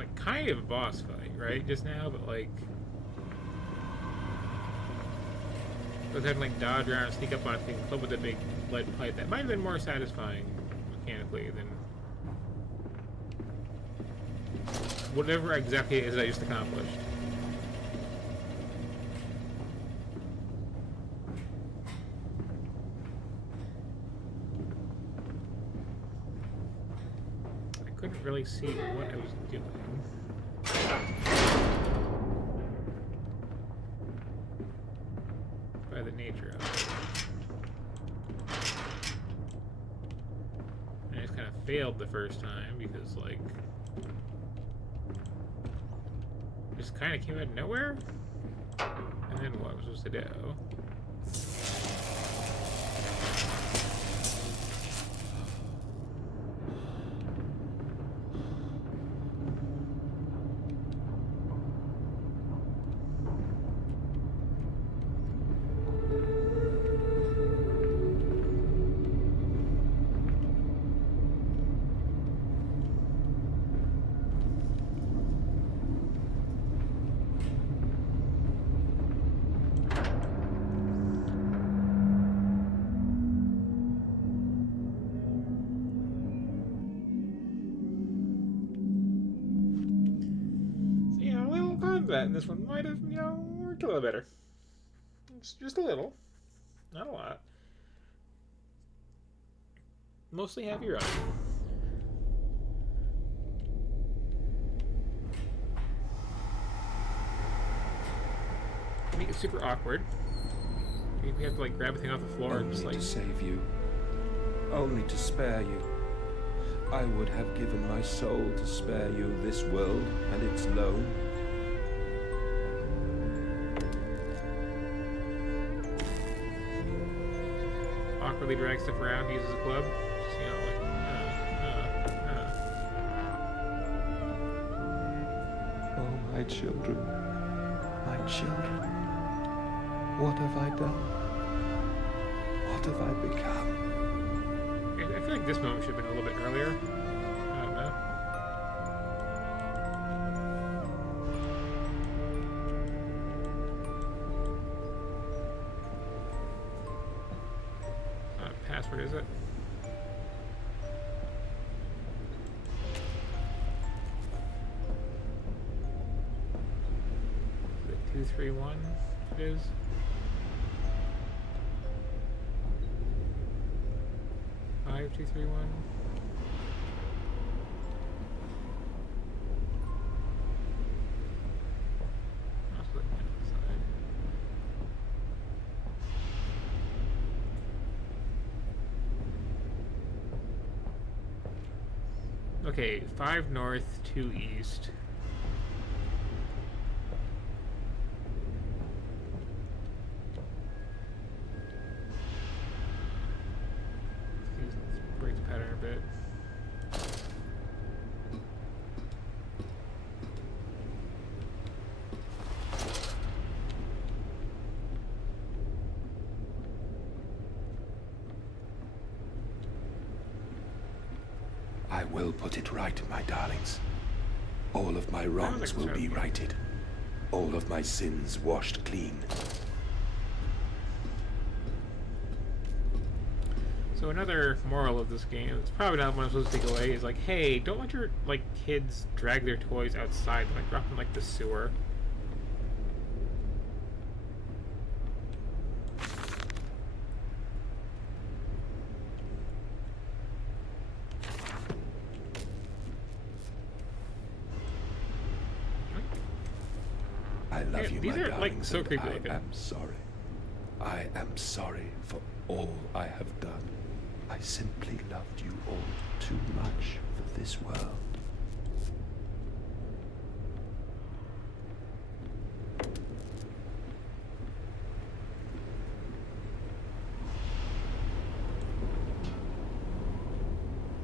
like kind of a boss fight, right? Just now, but like I was having to like dodge around and sneak up on things, club with a big lead pipe. That might have been more satisfying mechanically than whatever exactly it is I just accomplished. I couldn't really see what I was doing. By the nature of it. I just kind of failed the first time because, like, it just kind of came out of nowhere? And then what was I supposed to do? And this one might have, you know, worked a little better. It's just a little. Not a lot. Mostly happy running. Make it super awkward. We have to like grab a thing off the floor and just like to save you. Only to spare you. I would have given my soul to spare you this world and its loan. awkwardly drag stuff around, uses a club. Just, you know, like, Oh, my children. My children. What have I done? What have I become? I feel like this moment should have been a little bit earlier. I don't know. Password, is it? Is it 231? It is. Five 231. Okay, 5 north, 2 east. Let's break the pattern a bit. I will put it right, my darlings. All of my wrongs will be righted. All of my sins washed clean. So another moral of this game, it's probably not what I'm supposed to take away, is like, hey, don't let your kids drag their toys outside and drop them the sewer. I love you, these my are darlings, so and creepy I looking. am sorry. I am sorry for all I have done. I simply loved you all too much for this world.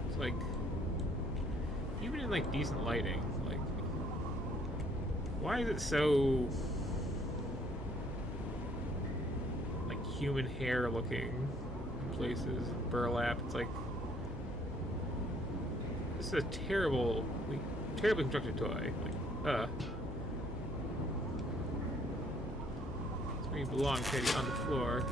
It's like, even in decent lighting, why is it so human hair looking in places, burlap? It's like, this is a terribly terribly constructed toy. Like, it's where you belong, Teddy, on the floor.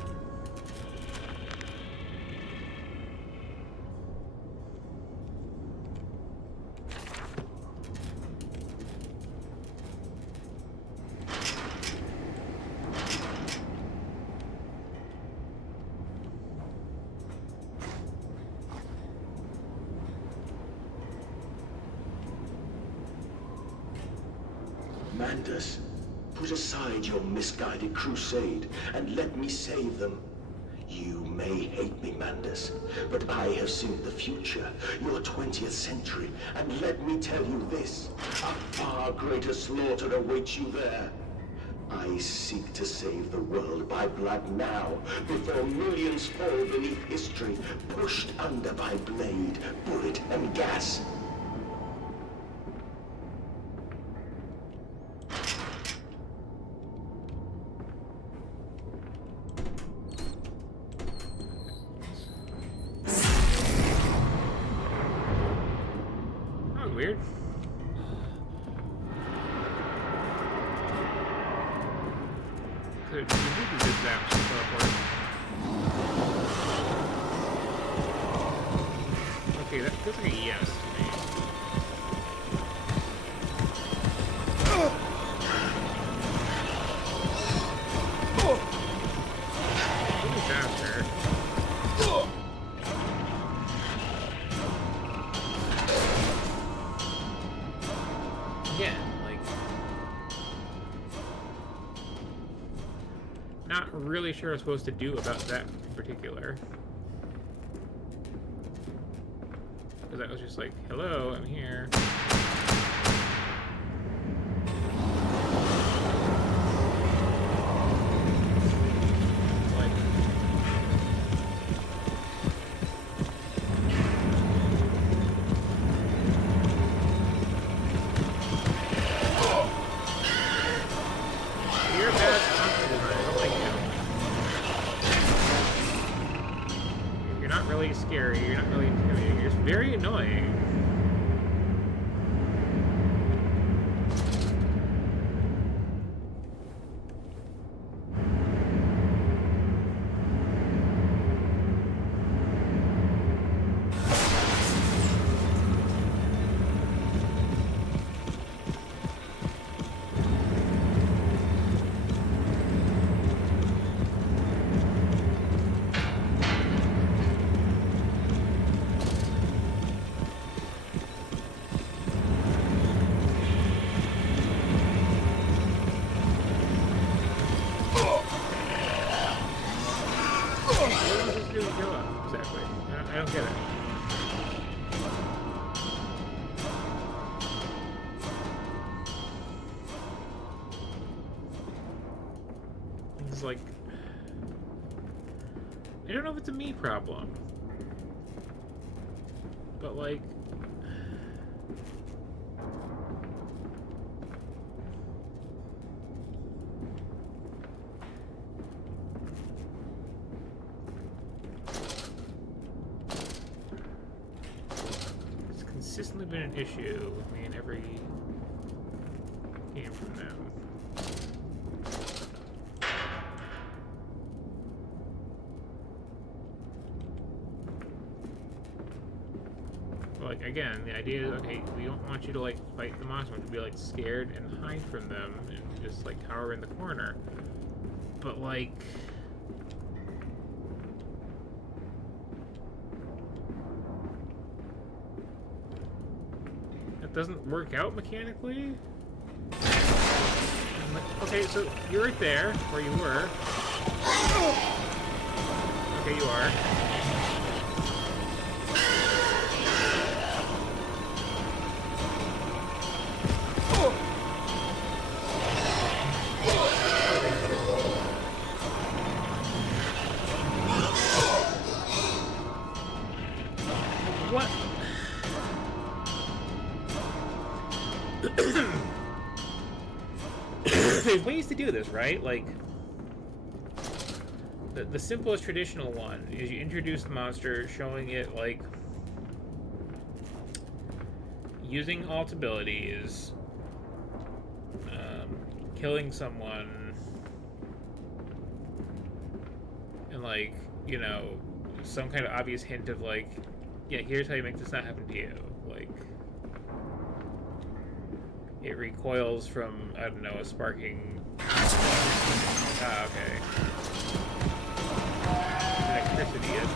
Mandus, put aside your misguided crusade and let me save them. You may hate me, Mandus, but I have seen the future, your 20th century, and let me tell you this, a far greater slaughter awaits you there. I seek to save the world by blood now, before millions fall beneath history, pushed under by blade, bullet, and gas. Weird. Could you do this zap teleport? Okay, that feels like a yes to me. Really faster. Again, like, not really sure what I'm supposed to do about that in particular. Because I was just like, hello, I'm here. Scary, you're not really intimidating, you're just very annoying. Exactly. I don't get it. It's like, I don't know if it's a me problem, but like, consistently been an issue with me in every game from them. Like, again, the idea is, okay, we don't want you to, like, fight the monster. We want you to be, like, scared and hide from them and just, like, cower in the corner. But, like, doesn't work out mechanically. I'm like, okay, so you're right there where you were. Okay, you are. What? There's ways to do this, right? Like, the simplest traditional one is you introduce the monster, showing it, like, using alt abilities, killing someone, and like, you know, some kind of obvious hint of like, yeah, here's how you make this not happen to you. Like, it recoils from, I don't know, a sparking. Ah, okay. Electricity is.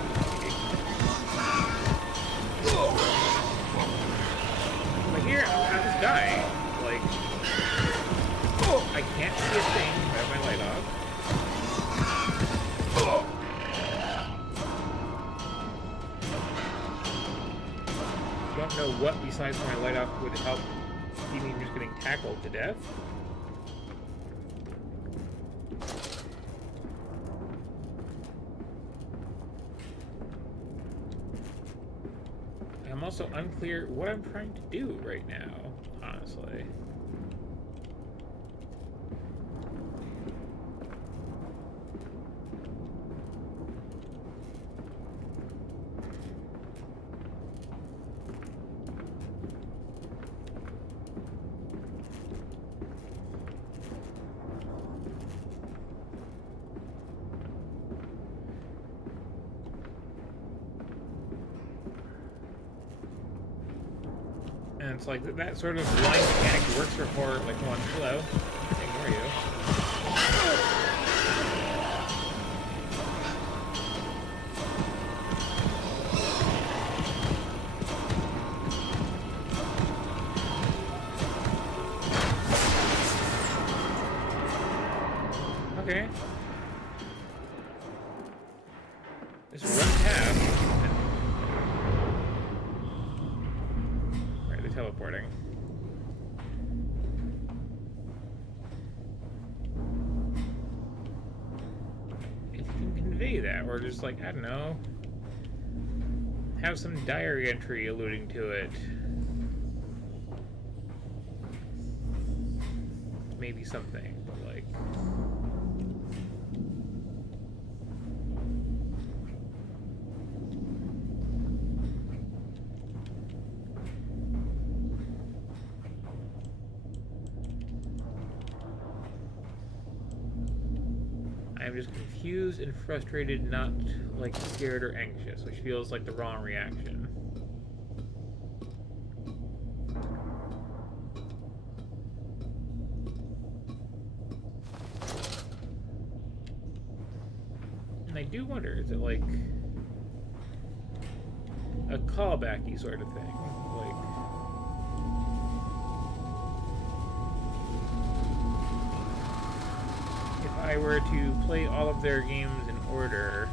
But here, I'm just dying. Like, I can't see a thing. I have my light off. Don't know what besides my light off would help keep me from just getting tackled to death. I'm also unclear what I'm trying to do right now, honestly. And it's like that sort of blind mechanic works for horror. Like, come on, hello, ignore you. Okay. Just run past. Right, they're teleporting. If you can convey that, or just like, I don't know, have some diary entry alluding to it. Maybe something, but like... I'm just confused and frustrated, not like scared or anxious, which feels like the wrong reaction. And I do wonder, is it like a callbacky sort of thing? Like, if I were to play all of their games in order,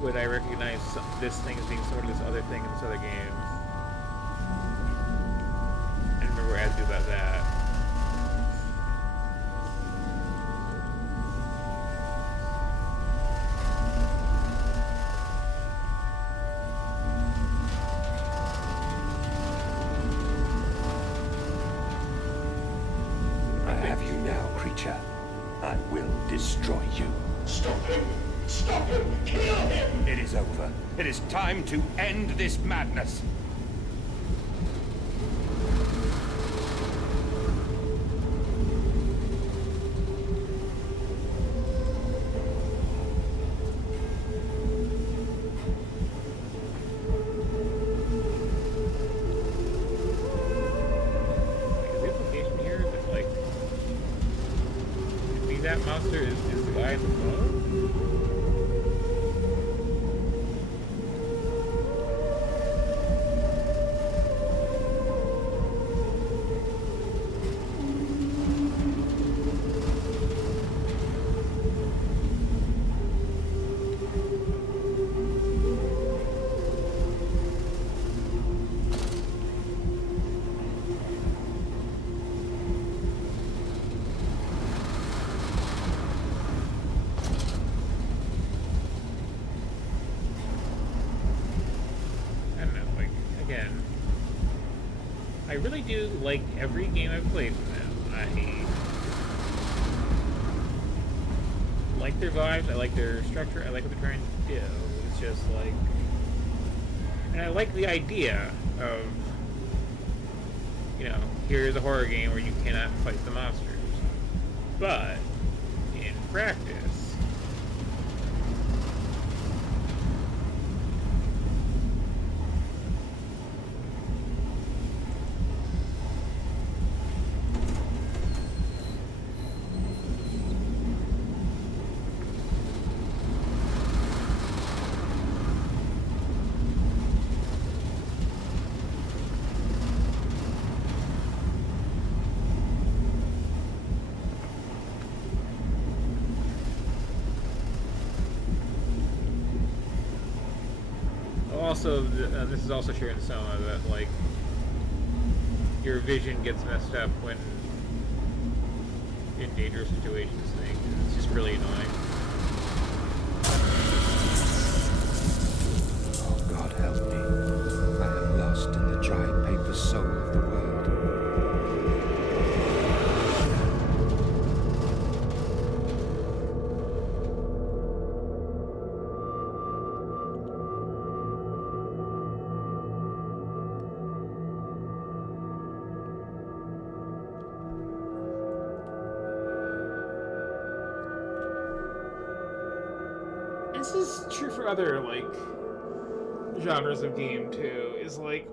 would I recognize this thing as being sort of this other thing in this other game? And remember what I had to do about that. I have you now, creature. I will destroy you. Stop him! Stop him! Kill him! It is over. It is time to end this madness. Is the implication here that like maybe that monster is the guy in the phone? I don't know, like, again, I really do like every game I've played from them. I like their vibes, I like their structure, I like what they're trying to do. It's just like, and I like the idea of you know, here's a horror game where you cannot fight the monsters. But in practice, also, this is also sharing the Soma that, like, your vision gets messed up when in dangerous situations. It's just really annoying. Oh, God help me. I am lost in the dried paper soul of the world. This is true for other, like, genres of game, too, is, like,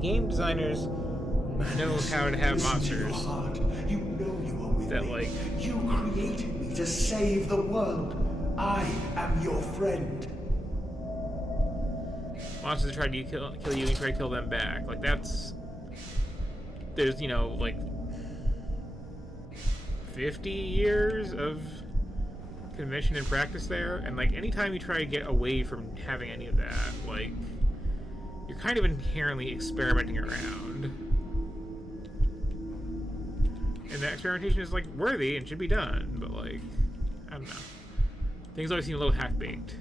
game designers know how to have monsters You know you are with that, me. like, You created me to save the world. I am your friend. monsters that try to kill you and you try to kill them back. Like, that's... There's, you know, like, 50 years of convention and practice there, and, like, anytime you try to get away from having any of that, like, you're kind of inherently experimenting around. And that experimentation is, like, worthy and should be done, but, like, I don't know. Things always seem a little half-baked.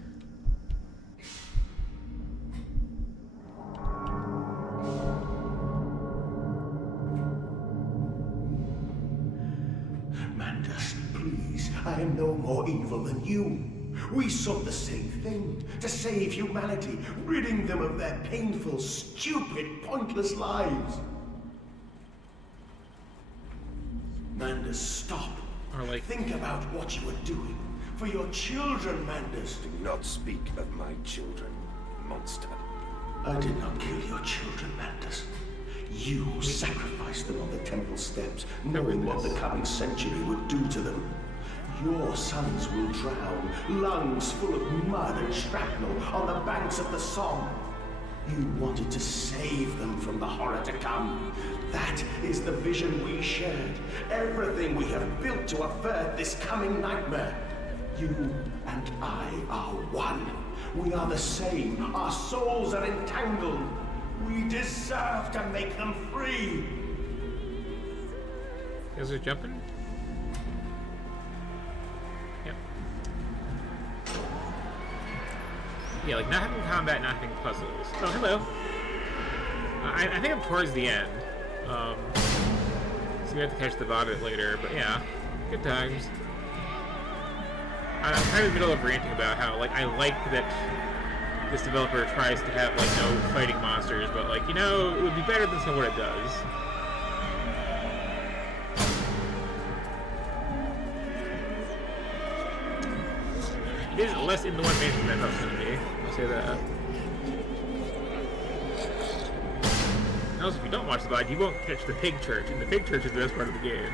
Mandas, please, I am no more evil than you. We sought the same thing, to save humanity, ridding them of their painful, stupid, pointless lives. Mandas, stop. Or, like, Think about what you are doing. For your children, Mandas. Do not speak of my children, monster. I did not kill your children, Mandas. You sacrificed them on the temple steps, knowing what the coming century would do to them. Your sons will drown, lungs full of mud and shrapnel, on the banks of the Somme. You wanted to save them from the horror to come. That is the vision we shared. Everything we have built to avert this coming nightmare. You and I are one. We are the same. Our souls are entangled. We deserve to make them free. You guys are jumping? Yep. Yeah, like, not having combat, not having puzzles. Oh, hello. I think I'm towards the end. So we have to catch the bot later, but yeah, good times. I'm kind of in the middle of ranting about how, like, I like that this developer tries to have, like, no fighting monsters, but, like, you know, it would be better than some of what it does. It is less in the one mansion than I thought it was going to be. I'll say that. And also, if you don't watch the VOD, you won't catch the pig church, and the pig church is the best part of the game.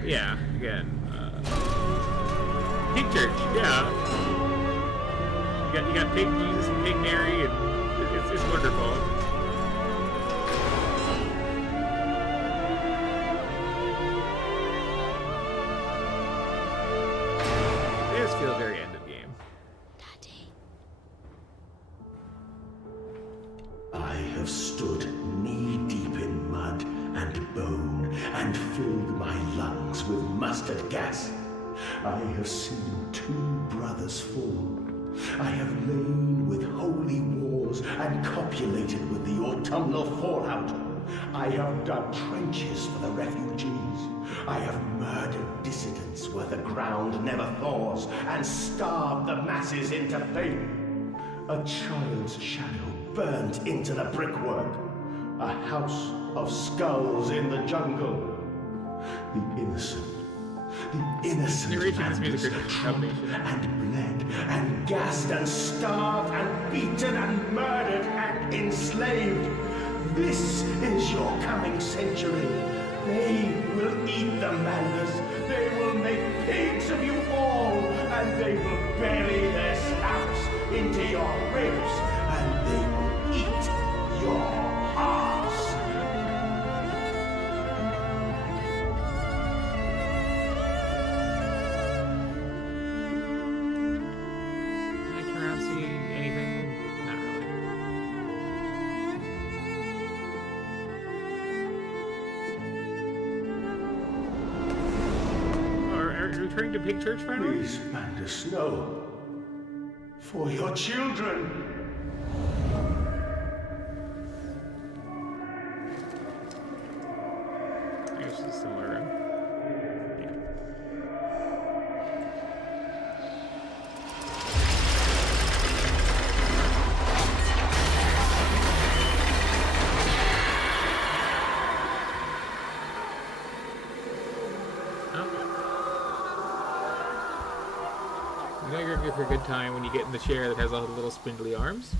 But yeah, again, pig church, yeah. You got Pig Jesus and Pig Mary, and it's wonderful. It does feel very end of game. Daddy. I have stood knee-deep in mud and bone and filled my lungs with mustard gas. I have seen 2 brothers fall. I have lain with holy wars and copulated with the autumnal fallout. I have dug trenches for the refugees. I have murdered dissidents where the ground never thaws and starved the masses into pain. A child's shadow burnt into the brickwork. A house of skulls in the jungle. The innocent Narration this music Mandus is trodden combination. and bled and gassed and starved and beaten and murdered and enslaved. This is your coming century. They will eat the Mandus. They will make pigs of you all, and they will bury their snouts into your ribs, and they will eat your hearts. Can I turn around and see anything? Not really. Are you returning to Pig Church finally? Please, Mandus, no. For your children. I guess it's similar. Yeah. You know you're gonna go for a good time when you get in the chair that has all the little spindly arms.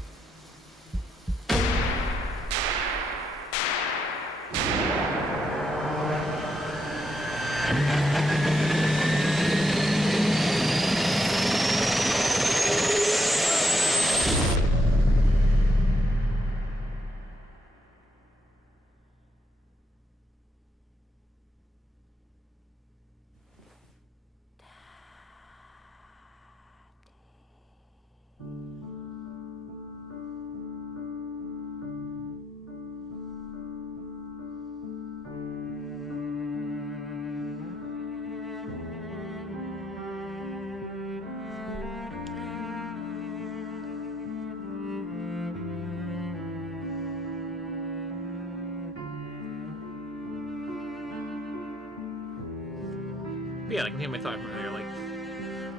But yeah, like my thought from earlier, like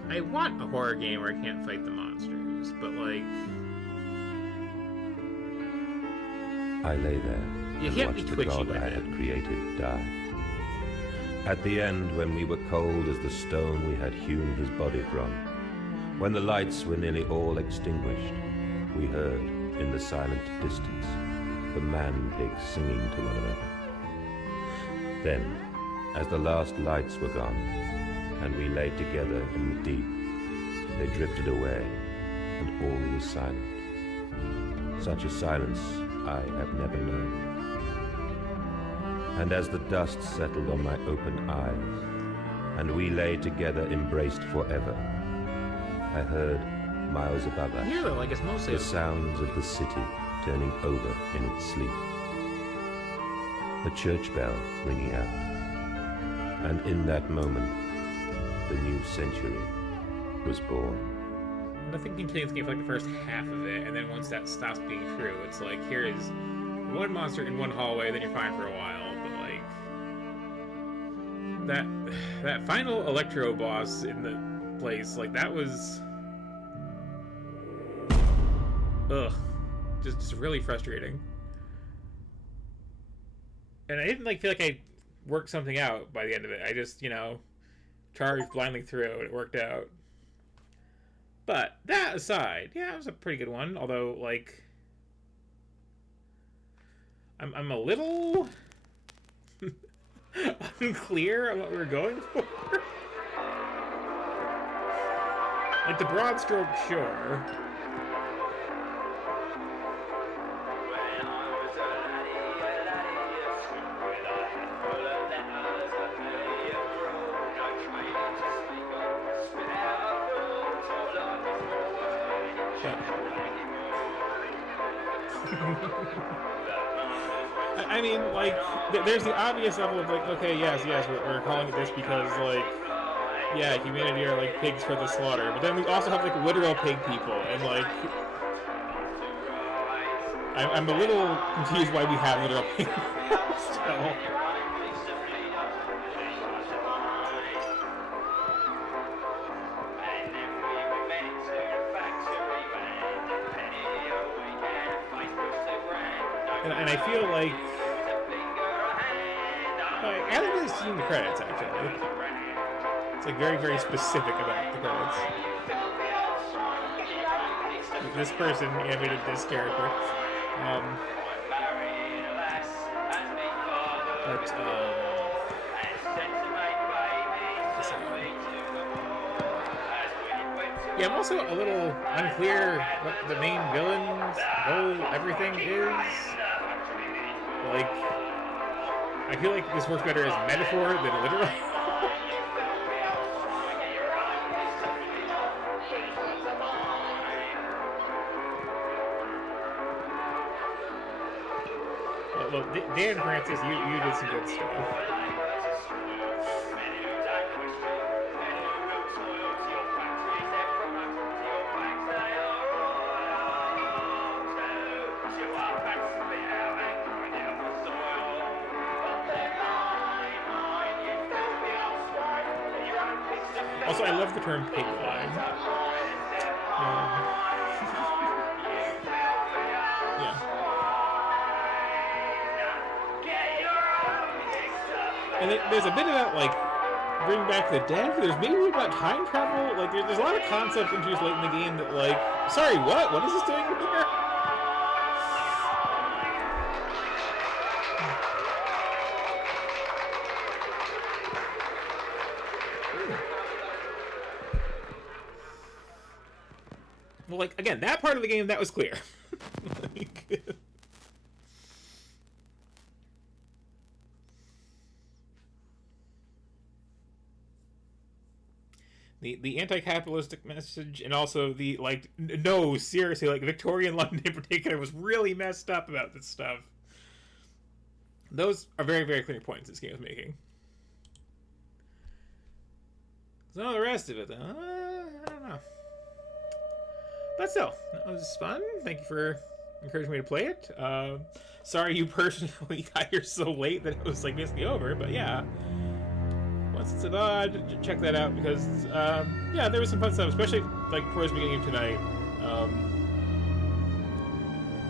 I want a horror game where I can't fight the monsters, but like I lay there You and can't be watched the twitchy god with I it. had created die. At the end, when we were cold as the stone we had hewn his body from, when the lights were nearly all extinguished, we heard, in the silent distance, the man-pigs singing to one another. Then, as the last lights were gone, and we lay together in the deep, they drifted away, and all was silent. Such a silence I have never known. And as the dust settled on my open eyes, and we lay together embraced forever, I heard, miles above us, yeah, like it's mostly the sounds of the city turning over in its sleep. A church bell ringing out. And in that moment, the new century was born. I think continuing this game for like the first half of it, and then once that stops being true, it's like here is one monster in one hallway, then you're fine for a while. But like that final Electro boss in the place, like that was just really frustrating. And I didn't like feel like I worked something out by the end of it. I just, charged blindly through and it worked out. But that aside, yeah, it was a pretty good one. Although, like, I'm a little unclear on what we were going for. Like the broad stroke, sure. I mean, like, there's the obvious level of, like, okay, yes, we're calling it this because, like, yeah, humanity are, like, pigs for the slaughter. But then we also have, like, literal pig people, and, like, I'm a little confused why we have literal pig people still. And I feel like I haven't really seen the credits, actually. It's like very, very specific about the credits. This person animated this character. Yeah, I'm also a little unclear what the main villain's whole everything is. Like, I feel like this works better as metaphor than literal. Well, Dan Francis, you did some good stuff. Also, I love the term pig line. Yeah. And there's a bit about, like, bring back the dead. There's maybe about time travel. Like, there's a lot of concepts introduced late in the game that, like, sorry, what? What is this doing here? Well, like, again, that part of the game, that was clear. Like, the anti-capitalistic message, and also the, like, no, seriously, like, Victorian London in particular was really messed up about this stuff. Those are very, very clear points this game is making. Some of the rest of it, though, I don't know. But still, that was fun. Thank you for encouraging me to play it. Sorry you personally got here so late that it was, like, basically over, but yeah. Once it's odd, check that out, because, yeah, there was some fun stuff, especially, like, towards the beginning of tonight.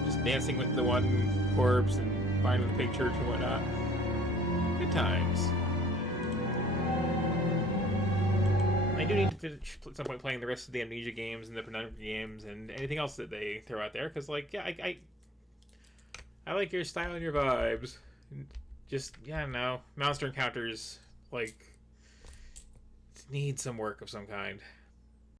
Just dancing with the one corpse and finding the pig church and whatnot. Good times. I do need to finish at some point playing the rest of the Amnesia games and the Penumbra games and anything else that they throw out there, because, like, yeah, I like your style and your vibes. Just, yeah, I don't know. Monster encounters, like, need some work of some kind.